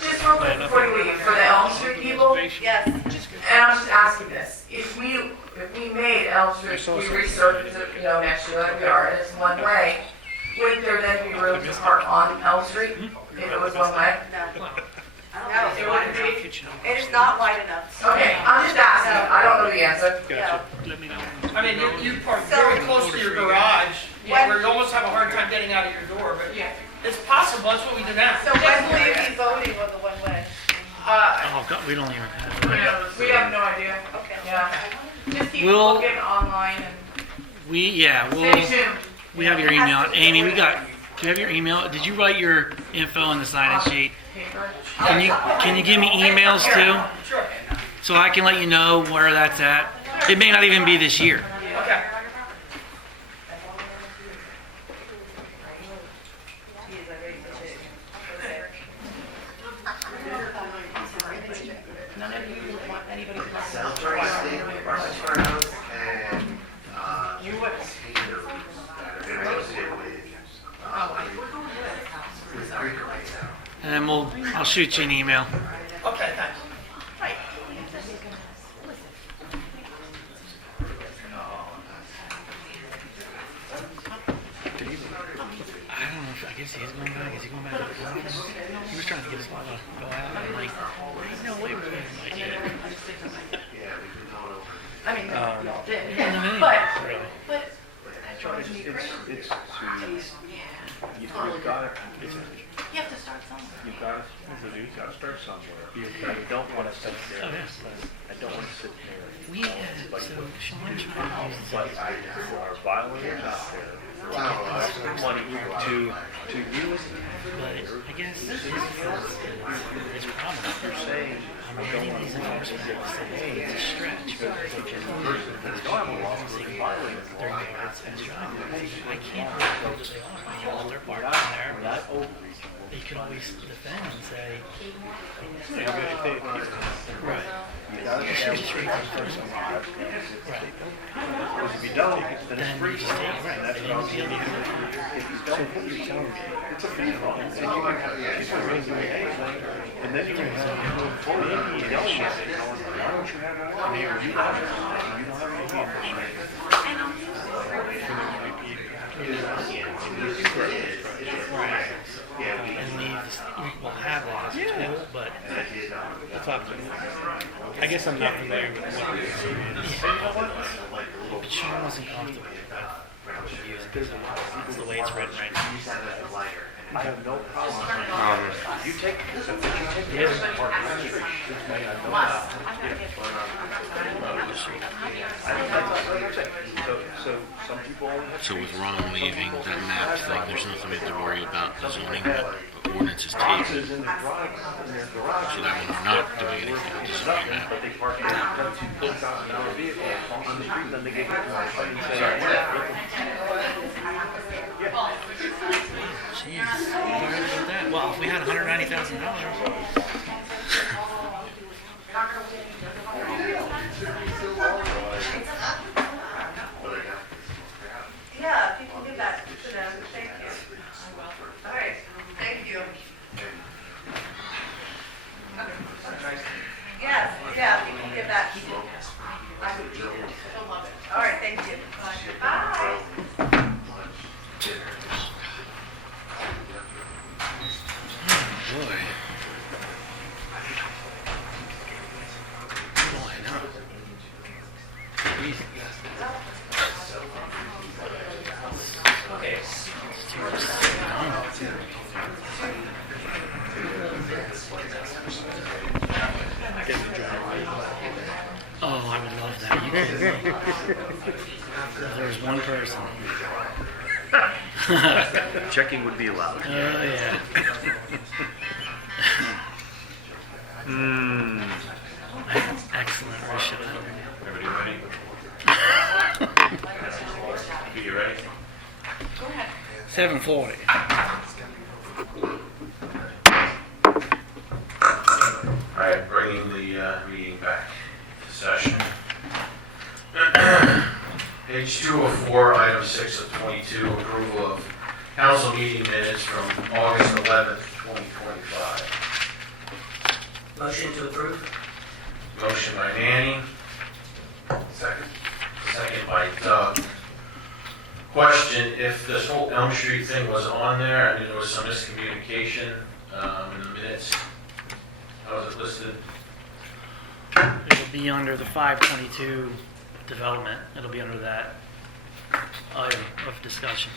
Just real quick before you leave, for the Elm Street people, yes, and I'm just asking this, if we made Elm Street, we resurfaced it, you know, next year like we are, and it's one way, would there then be room to park on Elm Street if it was one way? No, It wouldn't be? it is not wide enough. Okay, I'm just asking, I don't know the answer. Gotcha. Let me know. I mean, you park very close to your garage, where you almost have a hard time getting out of your door, but it's possible, that's what we do now. So when will you be voting on the one way? Oh, God, we don't even have. We have no idea. Okay. Yeah. Just keep We'll- looking online and Stay tuned. we have your email. Amy, do you have your email? Did you write your info on the sign-in sheet? paper. Can you give me emails too? Sure. So I can let you know where that's at? It may not even be this year. Okay. None of you want anybody to listen. Sounds very safe, restaurants, and, You would. casinos that are associated with Creek right now. And then I'll shoot you an email. Okay, thanks. Right. I don't know. I guess he's going back. Is he going back to the class? He was trying to get us all to go out. I'm like, there's no way we're going to like Yeah, we've been going over. I mean, you all did. Really? But that drives me crazy. You've got to, You have to start somewhere. you've got to start somewhere. You don't want to sit there. Oh, yes. I don't want to sit there. We had, so Sean tried to use But there are violators out there. Money to use. but I guess this problem. You're saying, I'm reading these enforcement laws say, hey, it's a stretch. Which is their yards and driveways. I can't know who they are. I know they're parked in there. not overreach. You can always defend and say, Right. You got to you just read the first one. Right. Because if you don't, then it's free. Just take it, right. And that's And what I'm then saying. If you don't, you're telling me it's a free for all. And you can have, you can raise your hand, and then you can have move forward. You yelling at it, going, why don't you have it? Mayor, you don't have it. You don't have any information. And we'll have that as a tool, but It's up to me. I guess I'm not familiar with what it is. but Sean wasn't comfortable with using it. It's the way it's written right now. I have no problem. You take this, if you take Yeah. this, park on the street. I have no problem. So some people only have. So with Ron leaving, that map thing, there's nothing we have to worry about. The zoning ordinance is tabled. Houses in their drive, in their garage. So that when we're not doing anything with the zoning map. But they park in a $2,000 vehicle on the street, then they get hit by a and say, Jeez, worried about that. Well, if we had $190,000. Yeah, if you can give that to them, thank you. I will. All right, thank you. Yes, yeah, if you can give that. I would, she'll love it. All right, thank you. Bye. Boy. Boy, no. Oh, I would love that. You kidding me? If there was one person. Checking would be allowed. Oh, yeah. Excellent, Risha. Everybody ready? You ready? Go ahead. 7:40. All right, bringing the meeting back to session. Page 2 of 4, item 6 of 22, approval of council meeting minutes from August 11th, 2025. Motion to approve? Motion by Manny, Second. second by Doug. Question, if this whole Elm Street thing was on there, I mean, there was some miscommunication in the minutes. How was it listed? It'll be under the 522 development. It'll be under that item of discussion.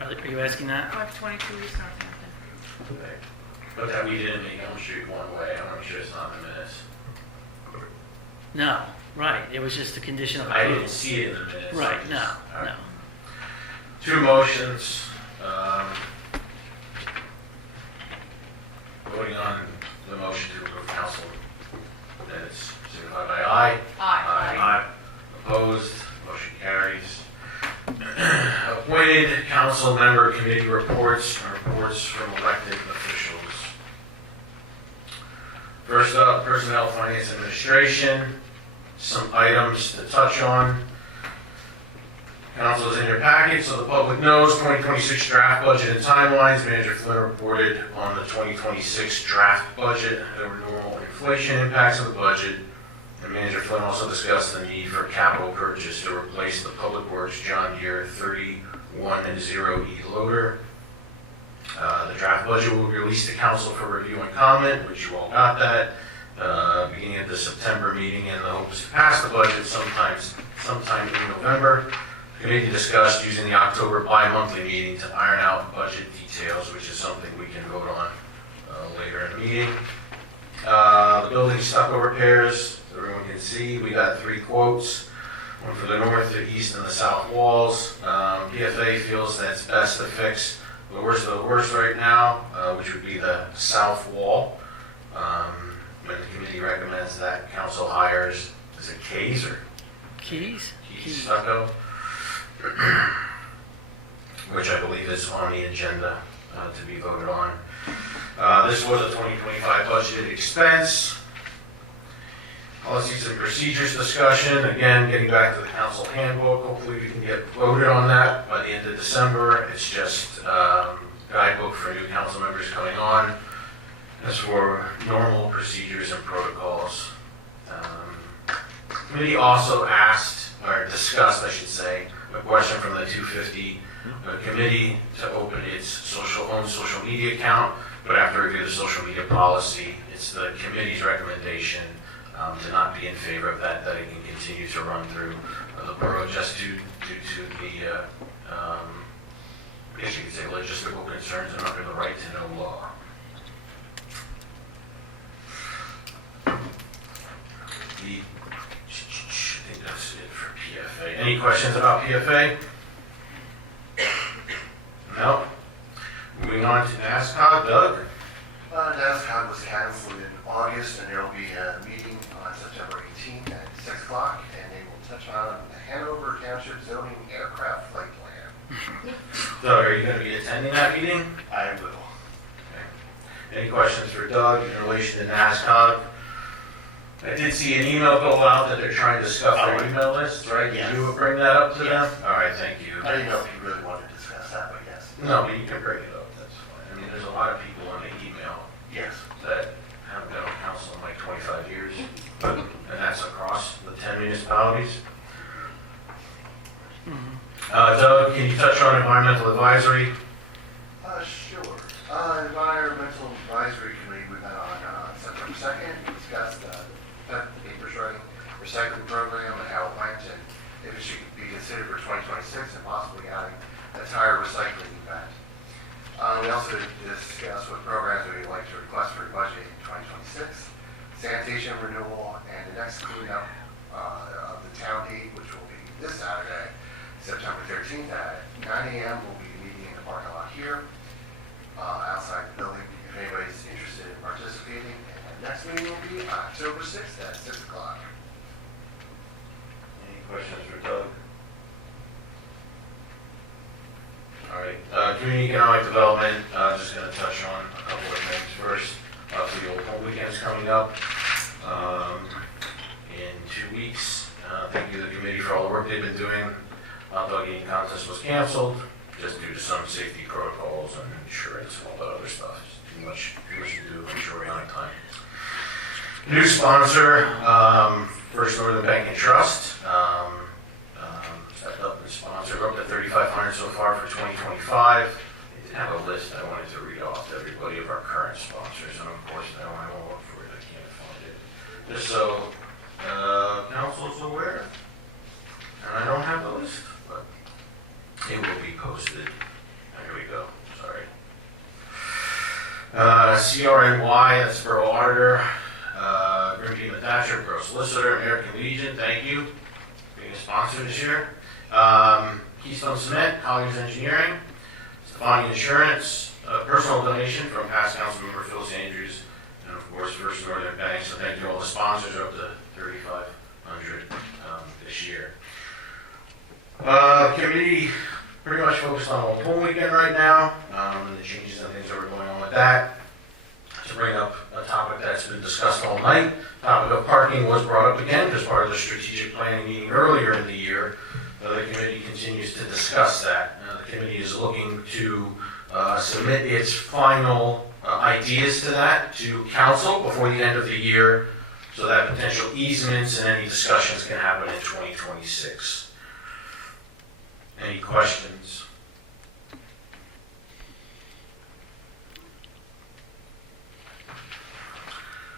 Are you asking that? 522 East Northampton. Okay. But that we didn't make Elm Street one way, I'm sure it's not in the minutes. No, right. It was just a condition of I approval. didn't see it in the minutes. Right, no, All right. no. Two motions. Voting on the motion to approve council minutes, signify by aye. Aye. Opposed, motion carries. Appointed council member committee reports and reports from elected officials. First up, Personnel, Finance, Administration. Some items to touch on. Council is in your packet, so the public knows 2026 draft budget and timelines. Manager Flynn reported on the 2026 draft budget. There were normal inflation impacts of the budget. And Manager Flynn also discussed the need for capital purchase to replace the Public Works John Deere 3110E loader. The draft budget will be released to council for review and comment, which you all got that, beginning of the September meeting, in the hopes to pass the budget sometime in November. The committee discussed using the October bi-monthly meeting to iron out budget details, which is something we can vote on later in the meeting. The building stucco repairs, everyone can see, we got 3 quotes, one for the north, the east, and the south walls. PFA feels that it's best to fix the worst of the worst right now, which would be the south wall. When the committee recommends that council hires, is it K's or Keys? Keys stucco? Which I believe is on the agenda to be voted on. This was a 2025 budgeted expense. Policies and procedures discussion, again, getting back to the council handbook. Hopefully we can get voted on that by the end of December. It's just guidebook for new council members coming on. As for normal procedures and protocols. Committee also asked, or discussed, I should say, a question from the 250 committee to open its own social media account, but after review of the social media policy, it's the committee's recommendation to not be in favor of that, that it can continue to run through the borough just due to the, I guess you could say, logistical concerns and under the right to know law. I think that's it for PFA. Any questions about PFA? No? Moving on to NASCOG, Doug? NASCOG was canceled in August, and there will be a meeting on September 18th at 6 o'clock, and they will touch on the Hanover Township zoning aircraft flight plan. Doug, are you going to be attending that meeting? I will. Okay. Any questions for Doug in relation to NASCOG? I did see an email go out that they're trying to scuff their email list, right? Yes. Did you bring that up to Yes. them? All right, thank you. I didn't know if you really wanted to discuss that, but yes. No, but you can bring it up, that's fine. I mean, there's a lot of people on the email Yes. that haven't been on council in like 25 years, and that's across the 10 municipalities. Doug, can you touch on environmental advisory? Sure. Environmental Advisory Committee, we met on September 2nd. We discussed the paper shredding recycling program and how it went, and if it should be considered for 2026 and possibly adding a tire recycling event. We also discussed what programs we would like to request for budget in 2026, sanitation renewal, and the next cleanup of the town gate, which will be this Saturday, September 13th at 9 a.m. We'll be meeting in the parking lot here, outside the building, if anybody's interested in participating. And the next meeting will be October 6th at 6 o'clock. Any questions for Doug? All right, community economic development, just going to touch on a couple of things. First, the Old Home Weekend's coming up in 2 weeks. Thank you to the committee for all the work they've been doing. Hot dog eating contest was canceled. just due to some safety protocols and insurance and all that other stuff. Just too much to do, I'm sure, on time. New sponsor, First Northern Bank and Trust. Stepped up and sponsored. We're up to $3,500 so far for 2025. They didn't have a list I wanted to read off to everybody of our current sponsors, and of course, I won't look for it. I can't find it. Just so council's aware, and I don't have the list, but it will be posted. There we go. Sorry. CRNY, that's Borough Auditor. Grimby Thatcher, Borough Solicitor. American Legion, thank you for being a sponsor this year. Keystone Cement, Colliers Engineering, Stefani Insurance, personal donation from past council member Phil Andrews, and of course First Northern Bank. So thank you all the sponsors, are up to $3,500 this year. Committee pretty much focused on Old Home Weekend right now, and the changes and things that were going on with that. To bring up a topic that's been discussed all night, topic of parking was brought up again as part of the strategic planning meeting earlier in the year. The committee continues to discuss that. The committee is looking to submit its final ideas to that to council before the end of the year, so that potential easements and any discussions can happen in 2026. Any questions?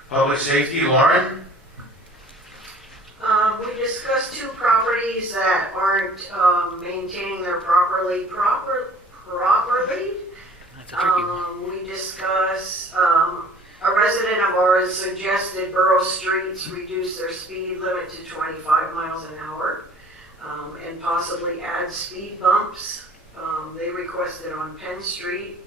Public safety, Lauren? We discussed two properties that aren't maintaining their properly. That's a tricky one. We discussed a resident of ours suggested borough streets reduce their speed limit to 25 miles an hour and possibly add speed bumps. They requested on Penn Street.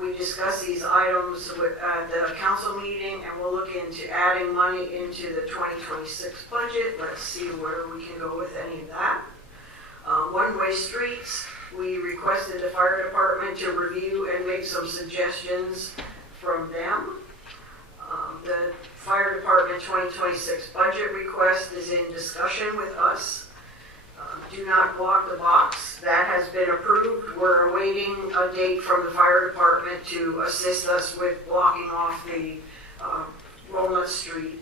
We discussed these items at the council meeting, and we'll look into adding money into the 2026 budget. Let's see where we can go with any of that. One-way streets, we requested the fire department to review and make some suggestions from them. The fire department 2026 budget request is in discussion with us. Do not block the box. That has been approved. We're awaiting a date from the fire department to assist us with blocking off the Walnut Street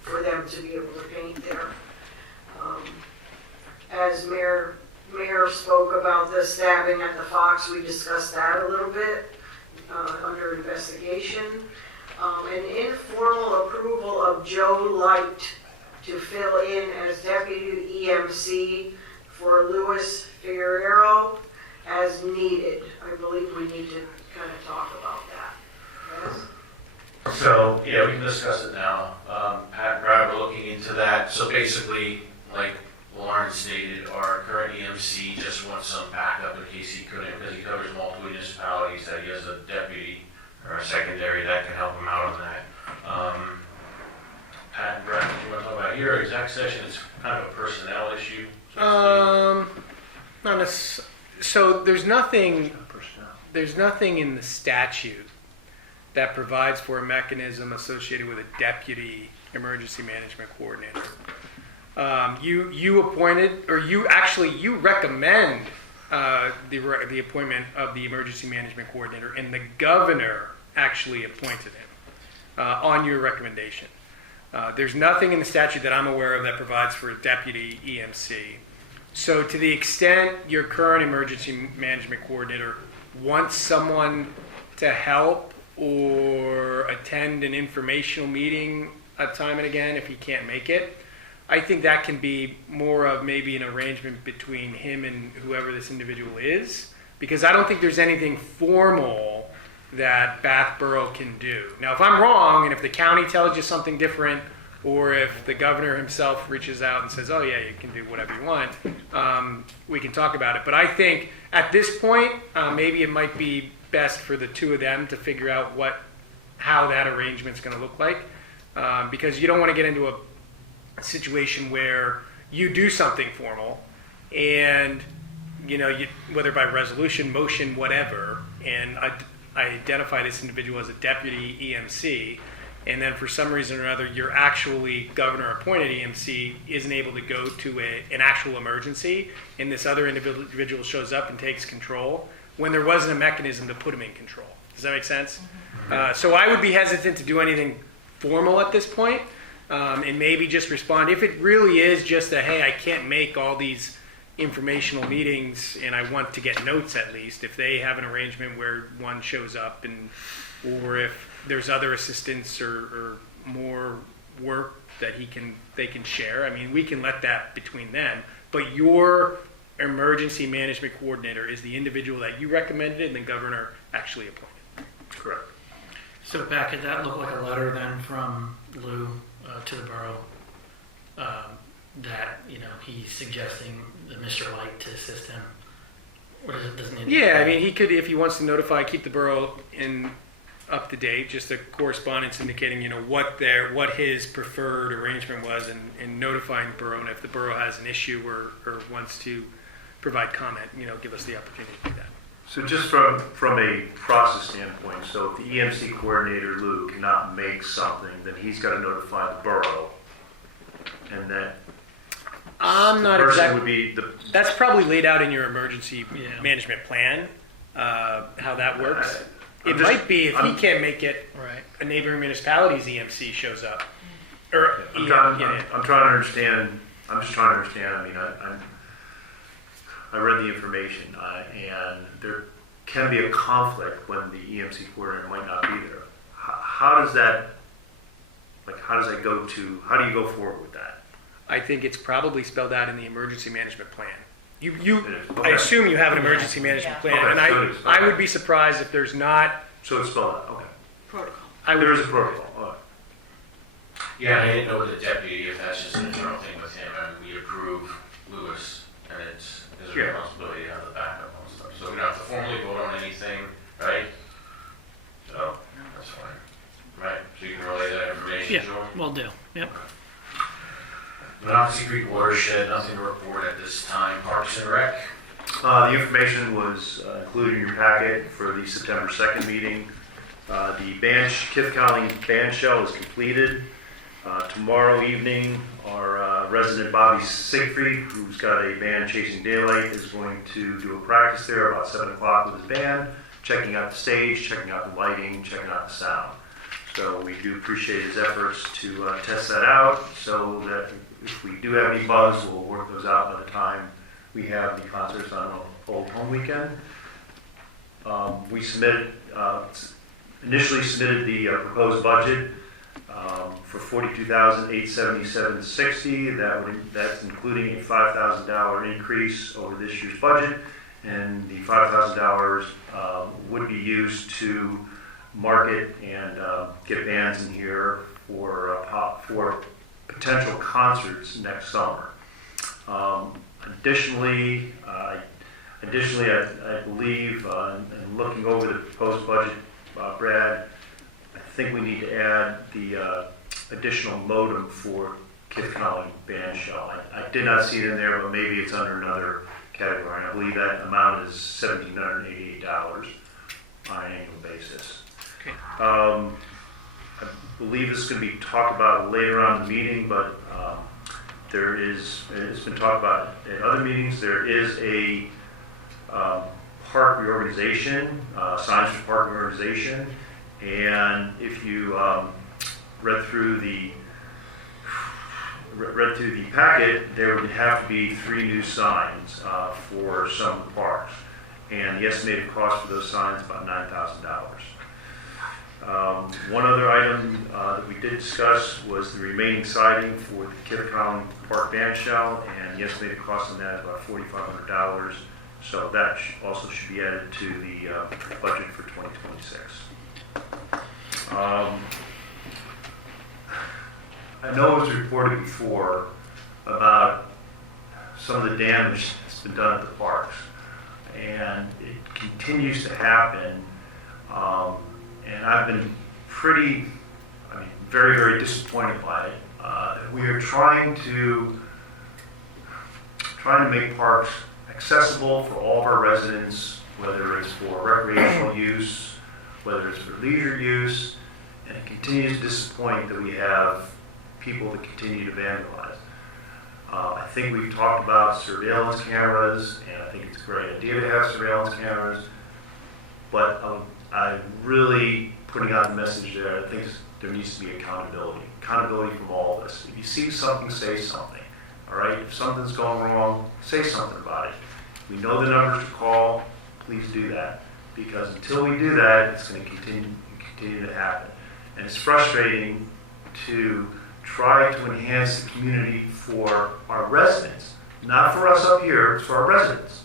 for them to be able to paint there. As Mayor spoke about the stabbing at the Fox, we discussed that a little bit under investigation. An informal approval of Joe Light to fill in as deputy EMC for Louis Figueroa as needed. I believe we need to kind of talk about that. Yes? So, yeah, we can discuss it now. Pat and Brad were looking into that. So basically, like Lauren stated, our current EMC just wants some backup in case he couldn't, because he covers multiple municipalities, that he has a deputy or a secondary that can help him out on that. Pat and Brad, what you want to talk about here? Exec session is kind of a personnel issue. Not necessarily. So there's nothing in the statute that provides for a mechanism associated with a deputy emergency management coordinator. You appointed, or you recommend the appointment of the emergency management coordinator, and the governor actually appointed him on your recommendation. There's nothing in the statute that I'm aware of that provides for a deputy EMC. So to the extent your current emergency management coordinator wants someone to help or attend an informational meeting time and again if he can't make it, I think that can be more of maybe an arrangement between him and whoever this individual is, because I don't think there's anything formal that Bath Borough can do. Now, if I'm wrong, and if the county tells you something different, or if the governor himself reaches out and says, oh yeah, you can do whatever you want, we can talk about it. But I think at this point, maybe it might be best for the two of them to figure out how that arrangement's going to look like, because you don't want to get into a situation where you do something formal and whether by resolution, motion, whatever, and I identify this individual as a deputy EMC, and then for some reason or other, your actually governor-appointed EMC isn't able to go to an actual emergency, and this other individual shows up and takes control, when there wasn't a mechanism to put him in control. Does that make sense? So I would be hesitant to do anything formal at this point, and maybe just respond. If it really is just a, hey, I can't make all these informational meetings and I want to get notes at least, if they have an arrangement where one shows up, and or if there's other assistance or more work that they can share, I mean, we can let that between them. But your emergency management coordinator is the individual that you recommended and the governor actually appointed. Correct. So Pat, could that look like a letter then from Lou to the borough that, you know, he's suggesting that Mr. Light to assist him? Or doesn't it? Yeah, I mean, he could, if he wants to notify, keep the borough up to date, just a correspondence indicating, you know, what his preferred arrangement was, and notifying the borough, and if the borough has an issue or wants to provide comment, you know, give us the opportunity to do that. So just from a process standpoint, so if the EMC coordinator, Lou, cannot make something, then he's got to notify the borough, and that I'm not person exactly. would be the. That's probably laid out in your emergency management plan, how that works. It might be if he can't make it, right, a neighboring municipality's EMC shows up. Or I'm trying to understand. I'm just trying to understand. I mean, I read the information, and there can be a conflict when the EMC coordinator might not be there. How does that go to? How do you go forward with that? I think it's probably spelled out in the emergency management plan. I Okay. assume you have an emergency management plan, Okay, and so it is. I would be surprised if there's not. So it's spelled out. Okay. Protocol. There is a protocol. All right. Yeah, I didn't know the deputy, if that's just an internal thing with him. I mean, we approve Lewis, and it's his responsibility to have the backup on stuff. So we don't have to formally vote on anything, right? So, that's fine. Right, so you can relay that information Yeah, to him? will do. Yep. Monocacy Creek Watershed, nothing to report at this time. Parks and Rec? The information was included in your packet for the September 2nd meeting. The Kith County band shell is completed. Tomorrow evening, our resident Bobby Siegfried, who's got a band Chasing Daylight, is going to do a practice there about 7 o'clock with his band, checking out the stage, checking out the lighting, checking out the sound. So we do appreciate his efforts to test that out, so that if we do have any bugs, we'll work those out by the time we have the concerts on Old Home Weekend. We initially submitted the proposed budget for $42,877.60. That's including a $5,000 increase over this year's budget, and the $5,000 would be used to market and get bands in here for potential concerts next summer. Additionally, I believe, in looking over the proposed budget, Brad, I think we need to add the additional modem for Kith County band shell. I did not see it in there, but maybe it's under another category. I believe that amount is $1,788 on an annual basis. Okay. I believe this is going to be talked about later on in the meeting, but it's been talked about at other meetings. There is a park reorganization, signs for park reorganization, and if you read through the packet, there would have to be 3 new signs for some of the parks, and the estimated cost for those signs is about $9,000. One other item that we did discuss was the remaining siding for the Kith County Park band shell, and the estimated cost on that is about $4,500. So that also should be added to the budget for 2026. I know it was reported before about some of the damage that's been done at the parks, and it continues to happen. And I've been very, very disappointed by it. We are trying to make parks accessible for all of our residents, whether it's for recreational use, whether it's for leisure use, And it continues to disappoint that we have people that continue to vandalize. I think we've talked about surveillance cameras, and I think it's a great idea to have surveillance cameras, but I'm really putting out the message there. I think there needs to be accountability from all of us. If you see something, say something, all right? If something's going wrong, say something about it. We know the numbers to call, please do that, because until we do that, it's going to continue to happen. And it's frustrating to try to enhance the community for our residents, not for us up here, it's for our residents.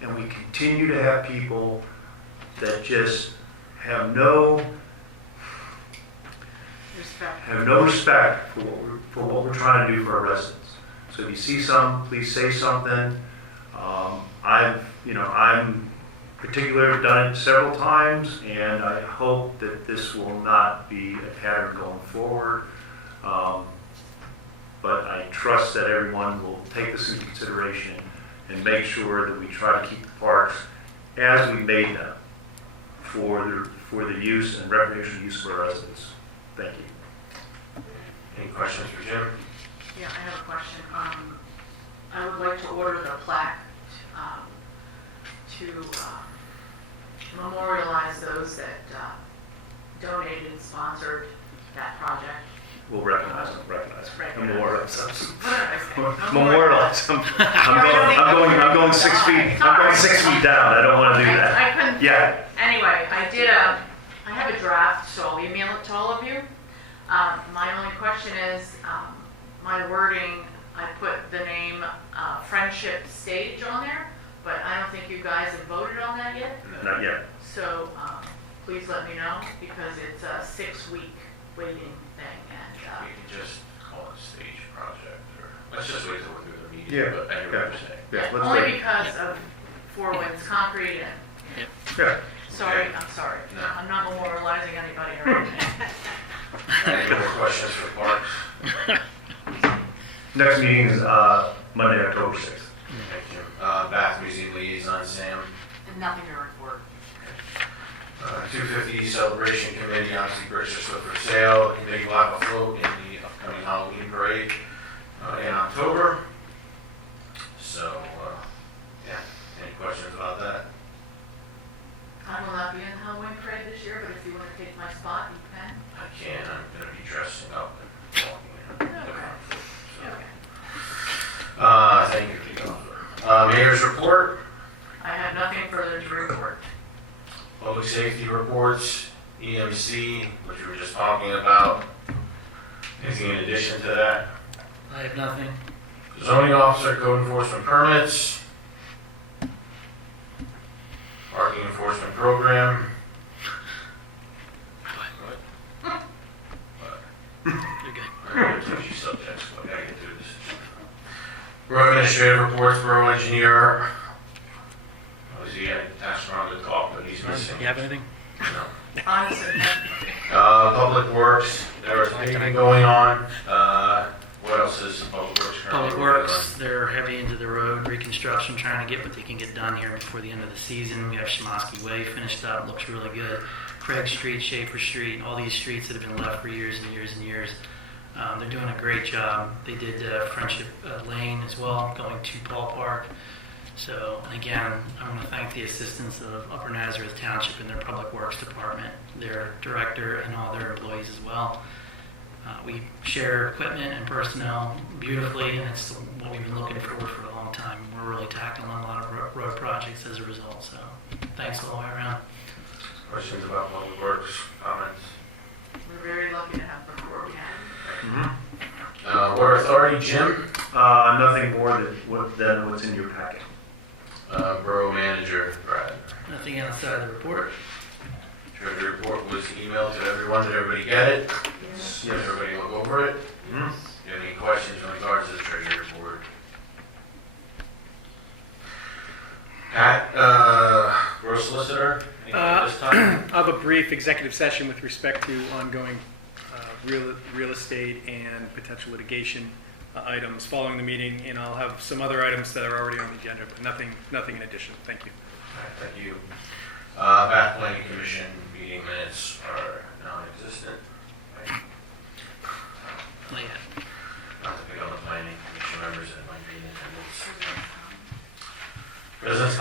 And we continue to have people that just have no respect for what we're trying to do for our residents. So if you see something, please say something. I'm particular, done it several times, and I hope that this will not be a pattern going forward. But I trust that everyone will take this into consideration and make sure that we try to keep the parks as we made them for the use and recreational use of our residents. Thank you. Any questions for Jim? Yeah, I have a question. I would like to order the plaque to memorialize those that donated and sponsored that project. We'll recognize them. Memorialize them. What did I say? Memorialize them. I'm going 6 feet. I'm going 6 feet down. I don't want to do that. I couldn't. Yeah. Anyway, I have a draft, so I'll email it to all of you. My only question is, my wording, I put the name Friendship Stage on there, but I don't think you guys have voted on that yet. Not yet. So please let me know, because it's a 6-week waiting thing. And We can just call it a stage project, or let's just wait till we're through the meeting. Yeah. But I hear what you're saying. Yeah, let's only wait. because of Four Winds Concrete and. Yeah. Sorry, I'm sorry. No. I'm not memorializing anybody or anything. Any more questions for parks? Next meeting is Monday, October 6th. Thank you. Bath Museum Liaison, Sam. And nothing to report. 250 Celebration Committee, obviously purchased for sale. The committee will have a float in the upcoming Halloween parade in October. So, yeah, any questions about that? I will not be in the Halloween parade this year, but if you want to take my spot, you can. I can. I'm going to be dressing up and walking in. Thank you, Councilor. Mayor's report. I have nothing further to report. Public safety reports, EMC, which we were just talking about. Anything in addition to that? I have nothing. Zoning officer, code enforcement permits. Parking enforcement program. What? You're good. I'm going to touchy subjects, but I gotta get through this. Borough administrative reports, borough engineer. He had asked Ron to talk, but he's missing. You have anything? No. Honestly, Public Works, there was paving going on. What else is Public Works currently Public working Works, they're heavy into the road reconstruction, trying to get what they can get done here before the end of the season. We have Shimoski Way finished up, looks really good. Craig Street, Shaeffer Street, all these streets that have been left for years and years and years. They're doing a great job. They did Friendship Lane as well, going to Paul Park. So again, I want to thank the assistance of Upper Nazareth Township and their Public Works Department, their director, and all their employees as well. We share equipment and personnel beautifully, and it's what we've been looking for a long time. We're really tackling a lot of road projects as a result, so thanks all the way around. Questions about Public Works, comments? we're very lucky to have them where we have. Water Authority, Jim? Nothing more than what's in your packet. Borough Manager, Brad? Nothing outside the report. Treasury report was emailed to everyone. Did everybody get it? Yes. Did everybody look over it? Do you have any questions in regards to the Treasury report? Pat, Borough Solicitor, anything at this time? I have a brief executive session with respect to ongoing real estate and potential litigation items following the meeting, and I'll have some other items that are already on the agenda, but nothing in addition. Thank you. All right, thank you. Bath Planning Commission meeting minutes are non-existent.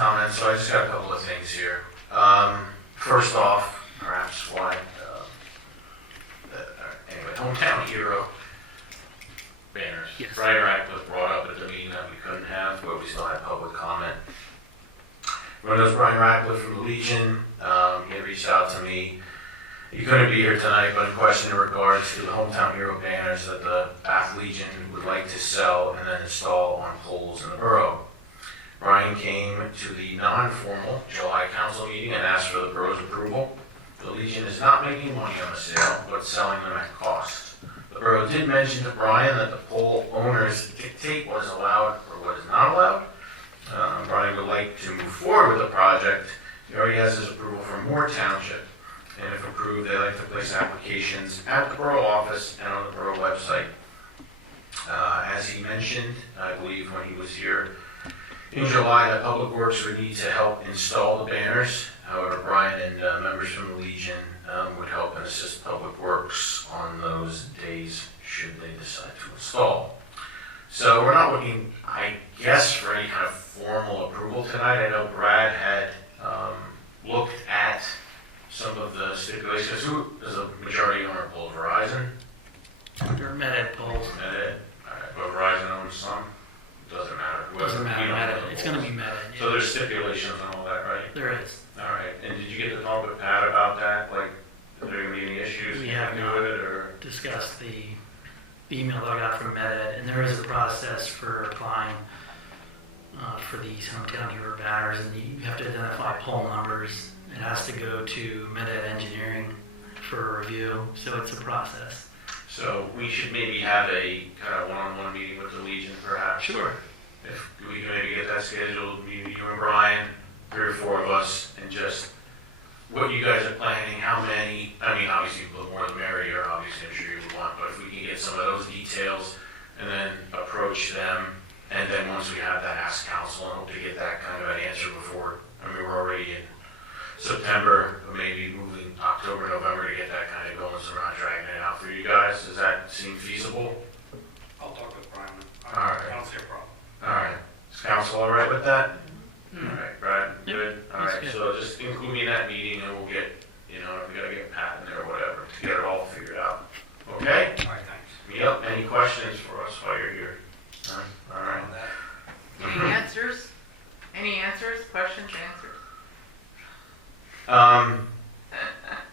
comments, so I just got a couple of things here. First off, perhaps why, anyway, hometown hero banners. Yes. Brian Ratcliffe brought up at the meeting that we couldn't have, but we still had public comment. Everyone knows Brian Ratcliffe from the Legion. He had reached out to me. He couldn't be here tonight, but in question in regards to the hometown hero banners that the Bath Legion would like to sell and then install on poles in the borough. Brian came to the non-formal July council meeting and asked for the borough's approval. The Legion is not making money on the sale, but selling them at cost. The borough did mention to Brian that the pole owners dictate what is allowed or what is not allowed. Brian would like to move forward with the project. He already has his approval from Moore Township. And if approved, they like to place applications at the borough office and on the borough website. As he mentioned, I believe when he was here in July, that Public Works would need to help install the banners. However, Brian and members from the Legion would help and assist Public Works on those days should they decide to install. So we're not looking, I guess, for any kind of formal approval tonight. I know Brad had looked at some of the stipulations. Who is a majority owner of both? Verizon? Or Med-Ed poles. Med-Ed. All right. But Verizon owns some. Doesn't matter. Doesn't matter. We don't Med-Ed. own the It's going to poles. be Med-Ed. So there's stipulations on all that, right? There is. All right. And did you get to talk with Pat about that? Like, are there going to be any issues? We Can have you not do it or? discussed the email that I got from Med-Ed, and there is a process for applying for these hometown hero banners, and you have to identify poll numbers. It has to go to Med-Ed Engineering for a review, so it's a process. So we should maybe have a kind of one-on-one meeting with the Legion, perhaps. Sure. If we can maybe get that scheduled, maybe you and Brian, 3 or 4 of us, and just what you guys are planning, how many. I mean, obviously, the more the merrier. Obviously, I'm sure you would want, but if we can get some of those details and then approach them, and then once we have that, ask council and hope to get that kind of an answer before. I mean, we're already in September, but maybe moving October, November to get that kind of going, so we're not dragging it out for you guys. Does that seem feasible? I'll talk with Brian. All right. I don't see a problem. All right. Is council all right with that? Mm-hmm. All right, Brad, Yep. good? All That's right, good. so just include me in that meeting and we'll get, if we gotta get Pat in there or whatever, to get it all figured out. Okay? All right, thanks. Yep, any questions for us while you're here? None? All right. Any answers? Any answers? Questions, answers?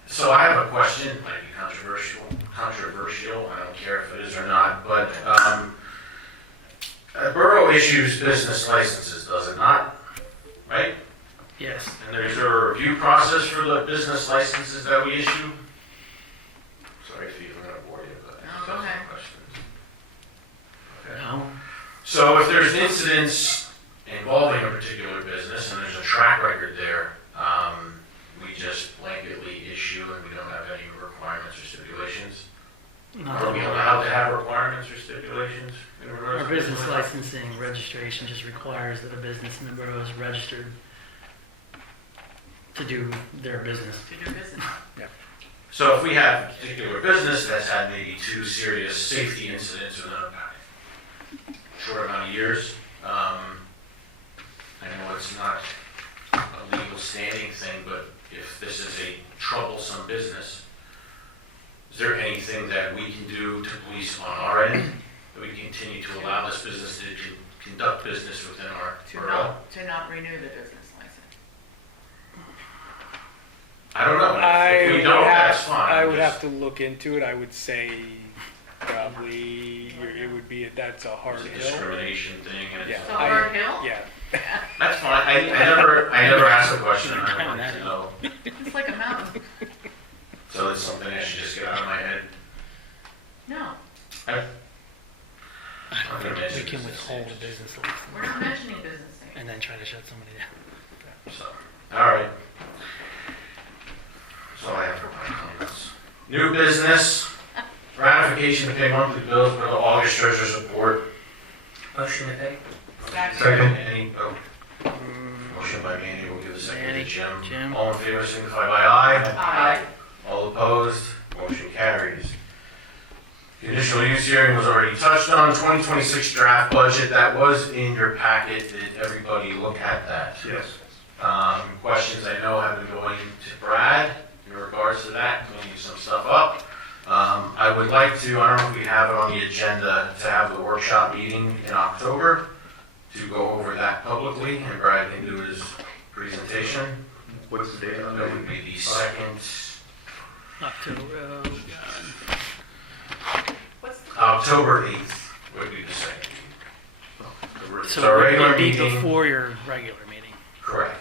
So I have a question, might be controversial, I don't care if it is or not, but, Borough issues business licenses, does it not? Right? Yes. And there's a review process for the business licenses that we issue? Sorry if I'm gonna bore you, but. No, go ahead. Questions. Okay. No. So if there's incidents involving a particular business and there's a track record there, we just blanketly issue and we don't have any requirements or stipulations? Not Are we allowed to have requirements or stipulations in regards Our to business licensing registration just requires that a business in the borough is registered to do their business. To do business. So if we have a particular business that's had maybe 2 serious safety incidents within a short amount of years, I know it's not a legal standing thing, but if this is a troublesome business, is there anything that we can do to police on our end, that we continue to allow this business to conduct business within our borough? To not renew the business license. I don't know. If we don't, that's fine. I would have to look into it. I would say probably it would be, that's a hard It's a hill. discrimination thing. And Yeah. So hard hill? Yeah. That's fine. I never asked a question. I wanted to know. It's like a mountain. So it's something I should just get out of my head. No, I'm gonna mention We can business withhold a names. business license we're not mentioning business names. and then try to shut somebody down. So, all right. That's all I have for my comments. New business, ratification to pay monthly bills for the August treasurer's report. Motion to pay. Second. Motion by Manny, we'll give a second to Manny, Jim. Jim. All in favor, signify by aye. Aye. All opposed, motion carries. Conditional use hearing was already touched on, 2026 draft budget, that was in your packet. Did everybody look at that? Yes. Questions I know have been going to Brad in regards to that, cleaning some stuff up. I would like to, I don't know if we have it on the agenda, to have the workshop meeting in October to go over that publicly, and Brad can do his presentation. What's the date on That that? would be the second, October, oh God. October 8th would be the second. So our it regular would be meeting, before your regular meeting. correct.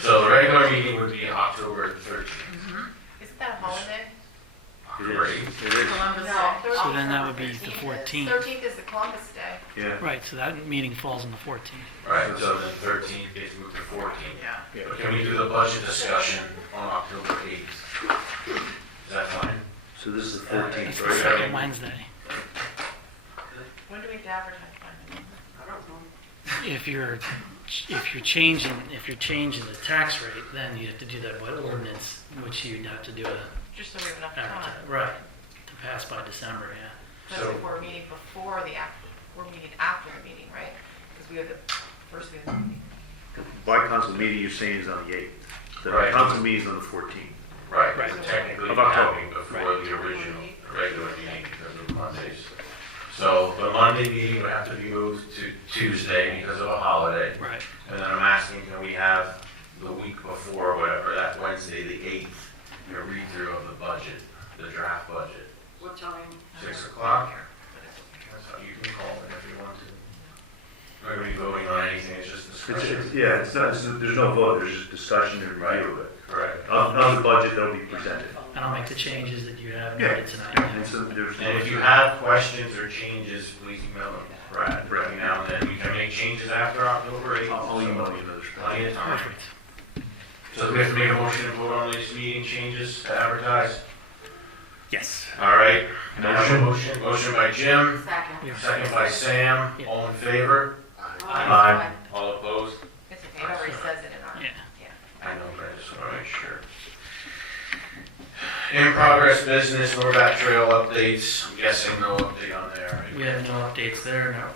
So the regular meeting would be October 13th. Isn't that a holiday? Great. Columbus Day. So then that would be the 14th. 13th is the Columbus Day. Yeah. Right, so that meeting falls on the 14th. Right, so then 13th gets moved to 14th. Yeah. But can we do the budget discussion on October 8th? Is that fine? So this is the 14th, It's the right? second Wednesday. When do we have to advertise by? If you're changing the tax rate, then you have to do that by ordinance, which you'd have to do a Just so we have enough time. right to pass by December. Yeah. Because if we're meeting before we're meeting after the meeting, right? Because we have the first meeting. By council meeting, you're saying is on the 8th. The Right. council meeting is on the 14th. Right, Right. so technically Of we're October. having before the original regular meeting because of Mondays. So the Monday meeting would have to be moved to Tuesday because of a holiday. Right. And then I'm asking, can we have the week before, whatever, that Wednesday, the 8th, a read-through of the budget, the draft budget? What time? 6 o'clock? That's how you can call it if you want to. We're going to be voting on anything, it's just discussion. Yeah, it's not, there's no vote, there's just discussion and review of it. Correct. On the budget that'll be presented. And I'll make the changes that you have Yeah. noted tonight. And so there's And if you have questions or changes, please email them, Brad, every now and then. We can make changes after October 8th. I'll email you another. Plenty of time. Perfect. So do we have to make a motion to vote on these meeting changes to advertise? Yes. All right. Can I have a motion? Motion by Jim, Second. second by Sam. Yeah. All in favor? Aye. All opposed? It's okay, it already says it in our. Yeah. I know, but I just want to make sure. In progress business, Norback Trail updates. I'm guessing no update on there. We have no updates there. No.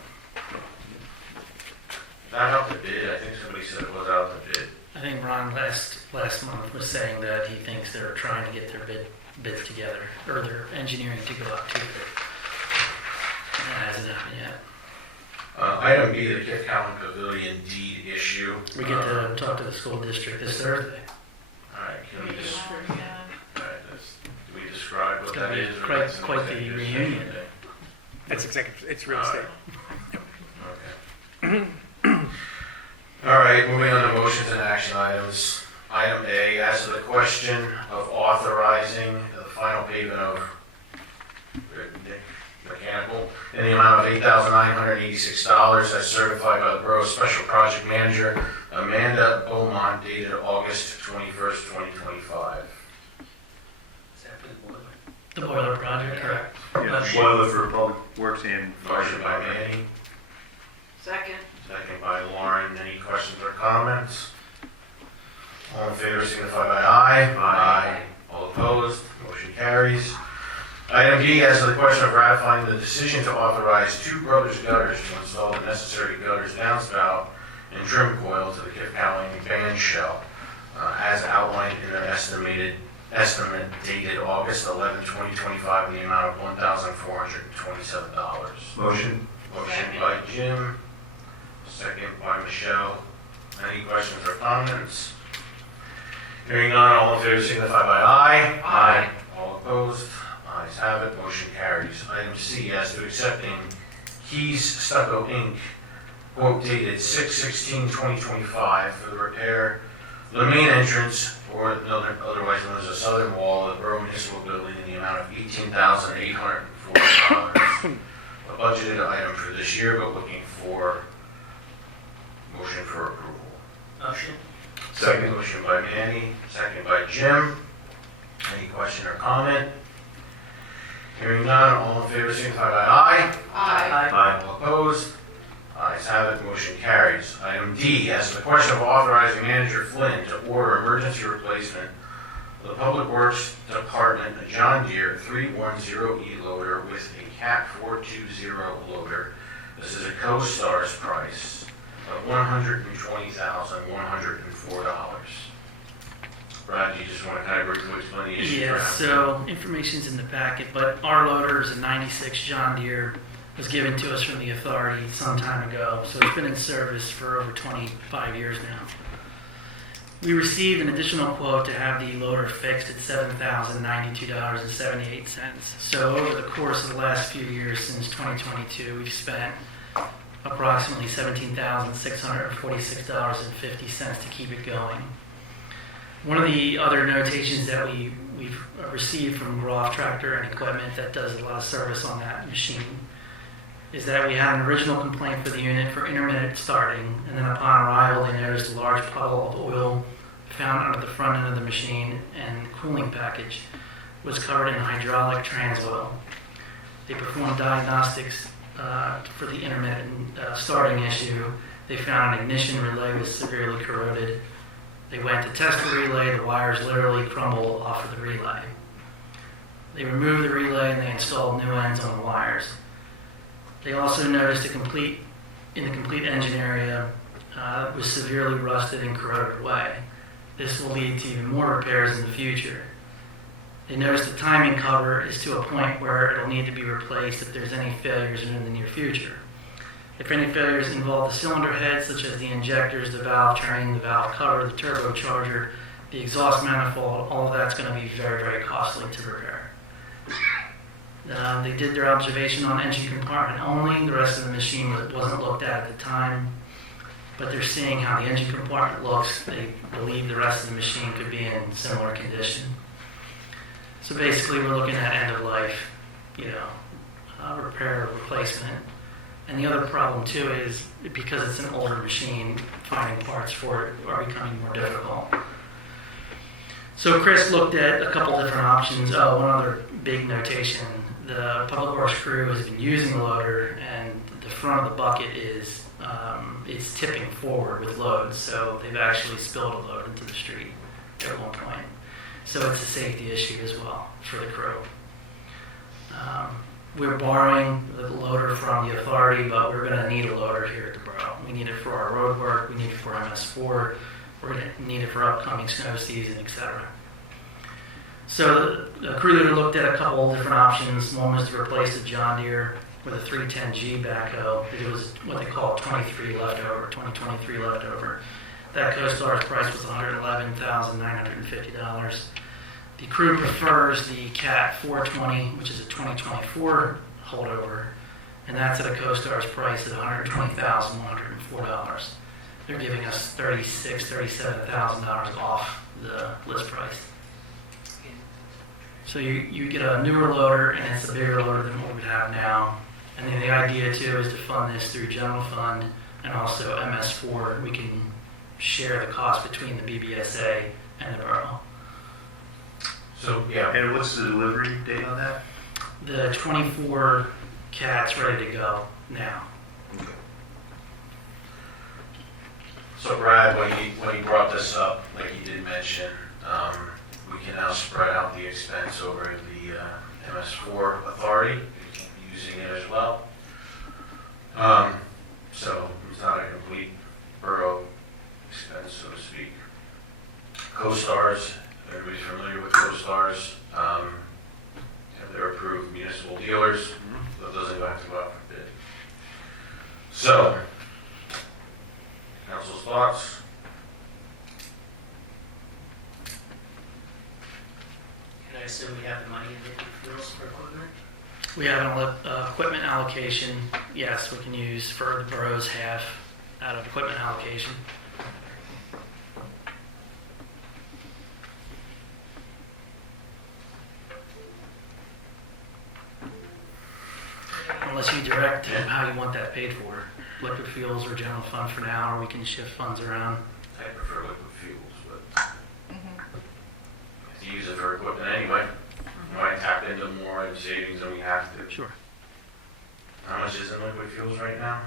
That out the bid. I think somebody said it was out the bid. I think Ron last month was saying that he thinks they're trying to get their bids together, or their engineering to go out to bid. That hasn't happened yet. Item B, the Kith County Pavilion deed issue. We get to talk to the school district this Thursday. All right, can we just, Yeah. all right, do we describe It's what gonna that be is? or quite that's an the executive reunion. session? It's executive, it's real estate. Okay. All right, moving on to motions and action items. Item A, as to the question of authorizing the final payment of mechanical in the amount of $8,986 as certified by the Borough's Special Project Manager, Amanda Beaumont, dated August 21st, 2025. The boiler project, correct? Yeah, boiler for public works and. Motion by Manny, Second. second by Lauren. Any questions or comments? All in favor signify by aye. Aye. All opposed, motion carries. Item B, as to the question of ratifying the decision to authorize Two Brothers Gutters to install the necessary gutters downspout and trim coil to the Kith County band shell, as outlined in their estimate dated August 11, 2025, in the amount of $1,427. Motion. Motion by Jim, second by Michelle. Any questions or comments? Hearing none, all in favor signify by aye. Aye. All opposed? Ayes have it, motion carries. Item C, as to accepting Keys Stucco Inc., quote dated 6/16/2025 for the repair of the main entrance, or otherwise known as the southern wall of the Borough Municipal Building, in the amount of $18,840. A budgeted item for this year, but looking for motion for approval. Motion. Second motion by Manny, second by Jim. Any question or comment? Hearing none, all in favor signify by aye. Aye. All opposed? Ayes have it, motion carries. Item D, as to the question of authorizing Manager Flynn to order emergency replacement of the Public Works Department, a John Deere 310E loader with a Cat 420 loader. This is a CoStar's price. of $120,104. Brad, do you just want to kind of briefly explain the issue? Yeah, so information's in the packet, but our loader is a 96 John Deere. It was given to us from the authority some time ago, so it's been in service for over 25 years now. We received an additional quote to have the loader fixed at $7,092.78. So over the course of the last few years since 2022, we've spent approximately $17,646.50 to keep it going. One of the other notations that we've received from Groff Tractor and Equipment that does a lot of service on that machine is that we had an original complaint for the unit for intermittent starting, and then upon arrival they noticed a large puddle of oil found under the front end of the machine, and the cooling package was covered in hydraulic trans oil. They performed diagnostics for the intermittent starting issue. They found an ignition relay was severely corroded. They went to test the relay. The wires literally crumbled off of the relay. They removed the relay and they installed new ends on the wires. They also noticed in the complete engine area was severely rusted and corroded away. This will lead to even more repairs in the future. They noticed the timing cover is to a point where it'll need to be replaced if there's any failures in the near future. If any failures involve the cylinder heads, such as the injectors, the valve train, the valve cover, the turbocharger, the exhaust manifold, all of that's going to be very, very costly to repair. They did their observation on engine compartment only. The rest of the machine wasn't looked at the time, but they're seeing how the engine compartment looks. They believe the rest of the machine could be in similar condition. So basically, we're looking at end of life, repair, replacement. And the other problem too is because it's an older machine, finding parts for it are becoming more difficult. So Chris looked at a couple different options. One other big notation: the public works crew has been using the loader, and the front of the bucket is it's tipping forward with loads, so they've actually spilled a load into the street at one point. So it's a safety issue as well for the crew. We're borrowing the loader from the authority, but we're going to need a loader here at the Borough. We need it for our road work, we need it for MS4, we're going to need it for upcoming snow season, etc. So the crew leader looked at a couple different options. One was to replace the John Deere with a 310G backhoe. It was what they call 2023 leftover. That CoStar's price was $111,950. The crew prefers the Cat 420, which is a 2024 holdover, and that's at a CoStar's price at $120,104. They're giving us $37,000 off the list price. So you get a newer loader, and it's a bigger loader than what we have now. And then the idea too is to fund this through general fund and also MS4. We can share the cost between the BBSA and the Borough. So, yeah. And what's the delivery date on that? The 24 Cat's ready to go now. Okay. So Brad, when he brought this up, like he did mention, we can now spread out the expense over the MS4 authority. We can be using it as well. So it's not a complete borough expense, so to speak. CoStars, everybody's familiar with CoStars. They're approved municipal dealers, so it doesn't have to go out for bid. So, council's thoughts? Can I assume we have the money in the fuels for equipment? We have an equipment allocation, yes, we can use for the borough's half out of equipment allocation. Unless you direct how you want that paid for. Liquid fuels or general fund for now, or we can shift funds around. I prefer liquid fuels, but if you use it for equipment anyway, you might tap into more in savings than we have to. Sure. How much is in liquid fuels right now?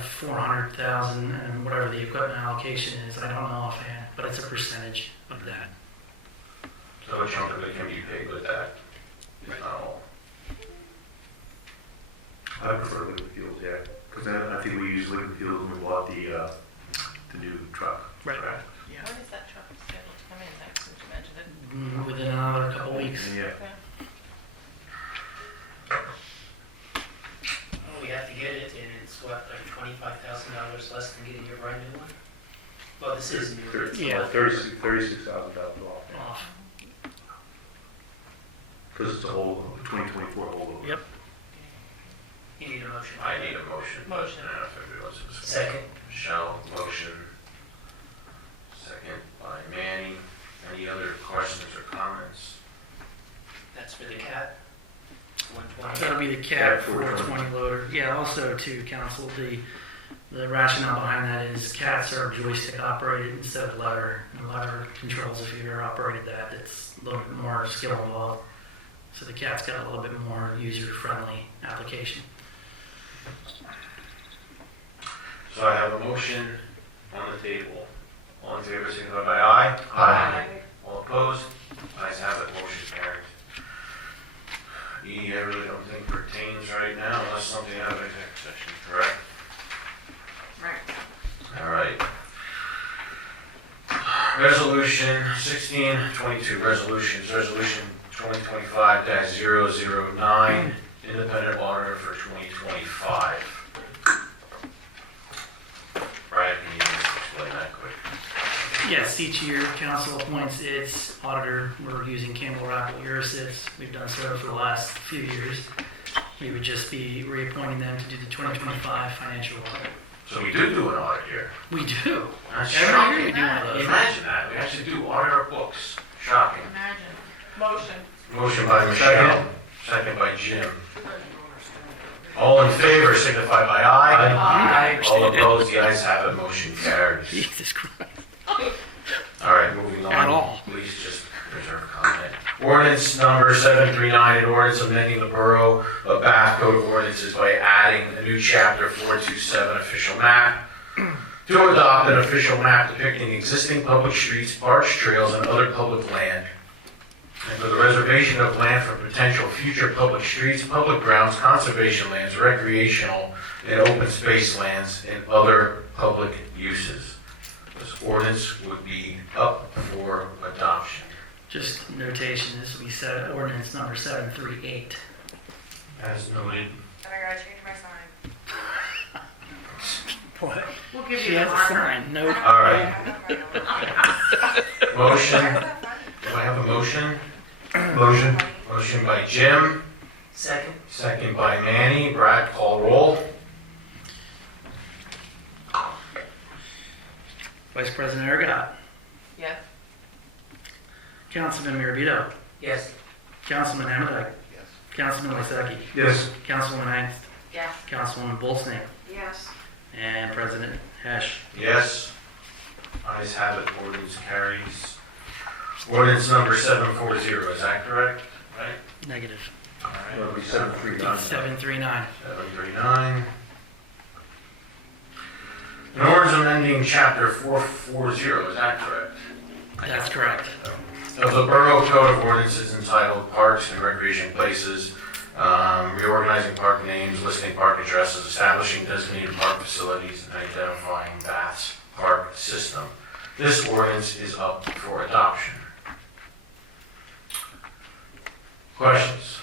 400,000 and whatever the equipment allocation is, I don't know offhand, but it's a percentage of that. So a chunk of it can be paid with that, if not all. I prefer liquid fuels, yeah. Because I think we used liquid fuels when we bought the new truck. Right. When is that truck scheduled to come in next, since you mentioned it? Within another couple weeks. Yeah. Oh, we have to get it, and it's what, like $25,000 less than getting your brand new one? Well, this is new. It's Yeah. $36,000 off. Off. Because it's a whole 2024 holdover. Yep. You need a motion. I need a motion. Motion. I don't know if everybody wants to discuss. Second. Michelle, motion. Second by Manny. Any other questions or comments? That's for the cat. 120. That'll be the cat 420 loader. Yeah, also to council, the rationale behind that is cats are joystick operated instead of lever. And lever controls, if you've ever operated that, it's a little bit more skill involved. So the cat's got a little bit more user-friendly application. So I have a motion on the table. All in favor, signify by aye. Aye. All opposed? Ayes have it, motion carries. E, I really don't think pertains right now unless something out of executive session, correct? Right. All right. Resolution 1622, resolution 2025-009, independent auditor for 2025. Brian, can you just explain that quick? Yes, each year council appoints its auditor. We're using Campbell Rappel Urosits. We've done so for the last few years. We would just be reappointing them to do the 2025 financial audit. So we do an audit here. We do. That's Every shocking. year we do one of those. Imagine that. We actually do audit our books. Shocking. Imagine. Motion. Motion by Michelle, second by Jim. All in favor signify by aye. Aye. All opposed, the ayes have it, motion carries. Jesus Christ. All right, moving on. At all. Please just reserve comment. Ordinance number 739, an ordinance amending the Borough of Bath Code of Ordinances by adding a new chapter 427 official map to adopt an official map depicting existing public streets, parks, trails, and other public land, and for the reservation of land for potential future public streets, public grounds, conservation lands, recreational and open space lands, and other public uses. This ordinance would be up for adoption. Just notation, this will be set ordinance number 738. As noted. And I gotta change my sign. What? We'll give She you has the a marker. sign. No. All right. Motion. Do I have a motion? Motion. Motion by Jim, Second. second by Manny. Brad, call roll. Vice President Ergot. Yes. Councilman Mirabito. Yes. Councilman Hamadike. Yes. Councilman Lysaki. Yes. Councilwoman Angst. Yes. Councilwoman Bolsnake. Yes. And President Hesh. Yes. Ayes have it, ordinance carries. Ordinance number 740, is that correct? Right? Negative. All right. It'll be 739. 739. 739. An ordinance amending chapter 440, is that correct? That's correct. Of the Borough Code of Ordinances entitled Parks and Recreation Places, reorganizing park names, listing park addresses, establishing designated park facilities, and identifying Bath's park system. This ordinance is up for adoption. Questions?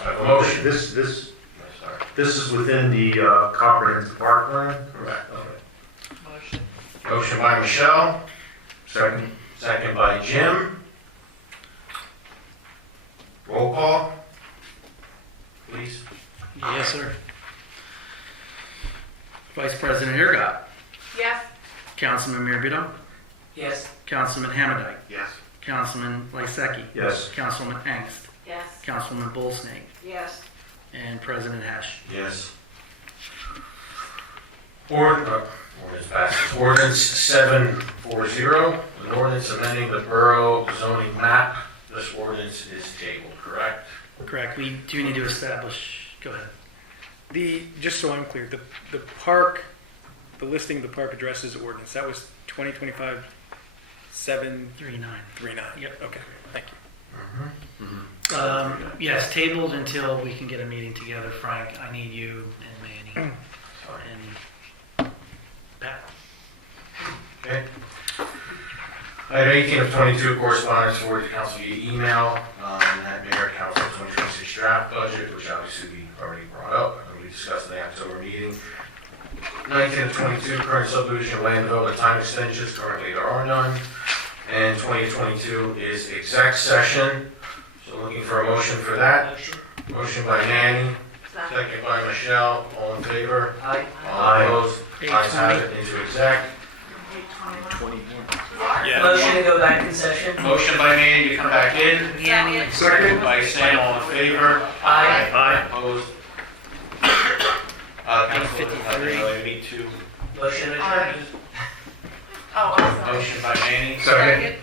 I have a motion. This Sorry. is within the comprehensive park plan? Correct. Motion. Motion by Michelle, Second. second by Jim. Roll call, please. Yes, sir. Vice President Ergot. Yes. Councilman Mirabito. Yes. Councilman Hamadike. Yes. Councilman Lysaki. Yes. Councilwoman Angst. Yes. Councilwoman Bolsnake. Yes. And President Hesh. Yes. Ordinance passes. Ordinance 740, an ordinance amending the borough zoning map. This ordinance is tabled, correct? Correct. We do need to establish. Go ahead. Just so I'm clear, the park, the listing of the park addresses ordinance, that was 2025 739. 39. Yep, okay, thank you. Yes, tabled until we can get a meeting together, Frank. I need you and Manny and Pat. Okay. Item 18 of 22, correspondence forwarded to council via email, that mayor council 2026 draft budget, which obviously we already brought up, and we discussed in the October meeting. 19 of 22, current subdivision of land development time extensions, currently there are none. And 2022 is exec session, so looking for a motion for that. Motion by Manny, second by Michelle, all in favor? Aye. All opposed? Ayes have it, into exec. Motion to go back in session. Motion by Manny to come back in. Second by Sam, all in favor? Aye. Aye. Opposed? Council, meet two. Motion adjourned. Oh, awesome. Motion by Manny. Second.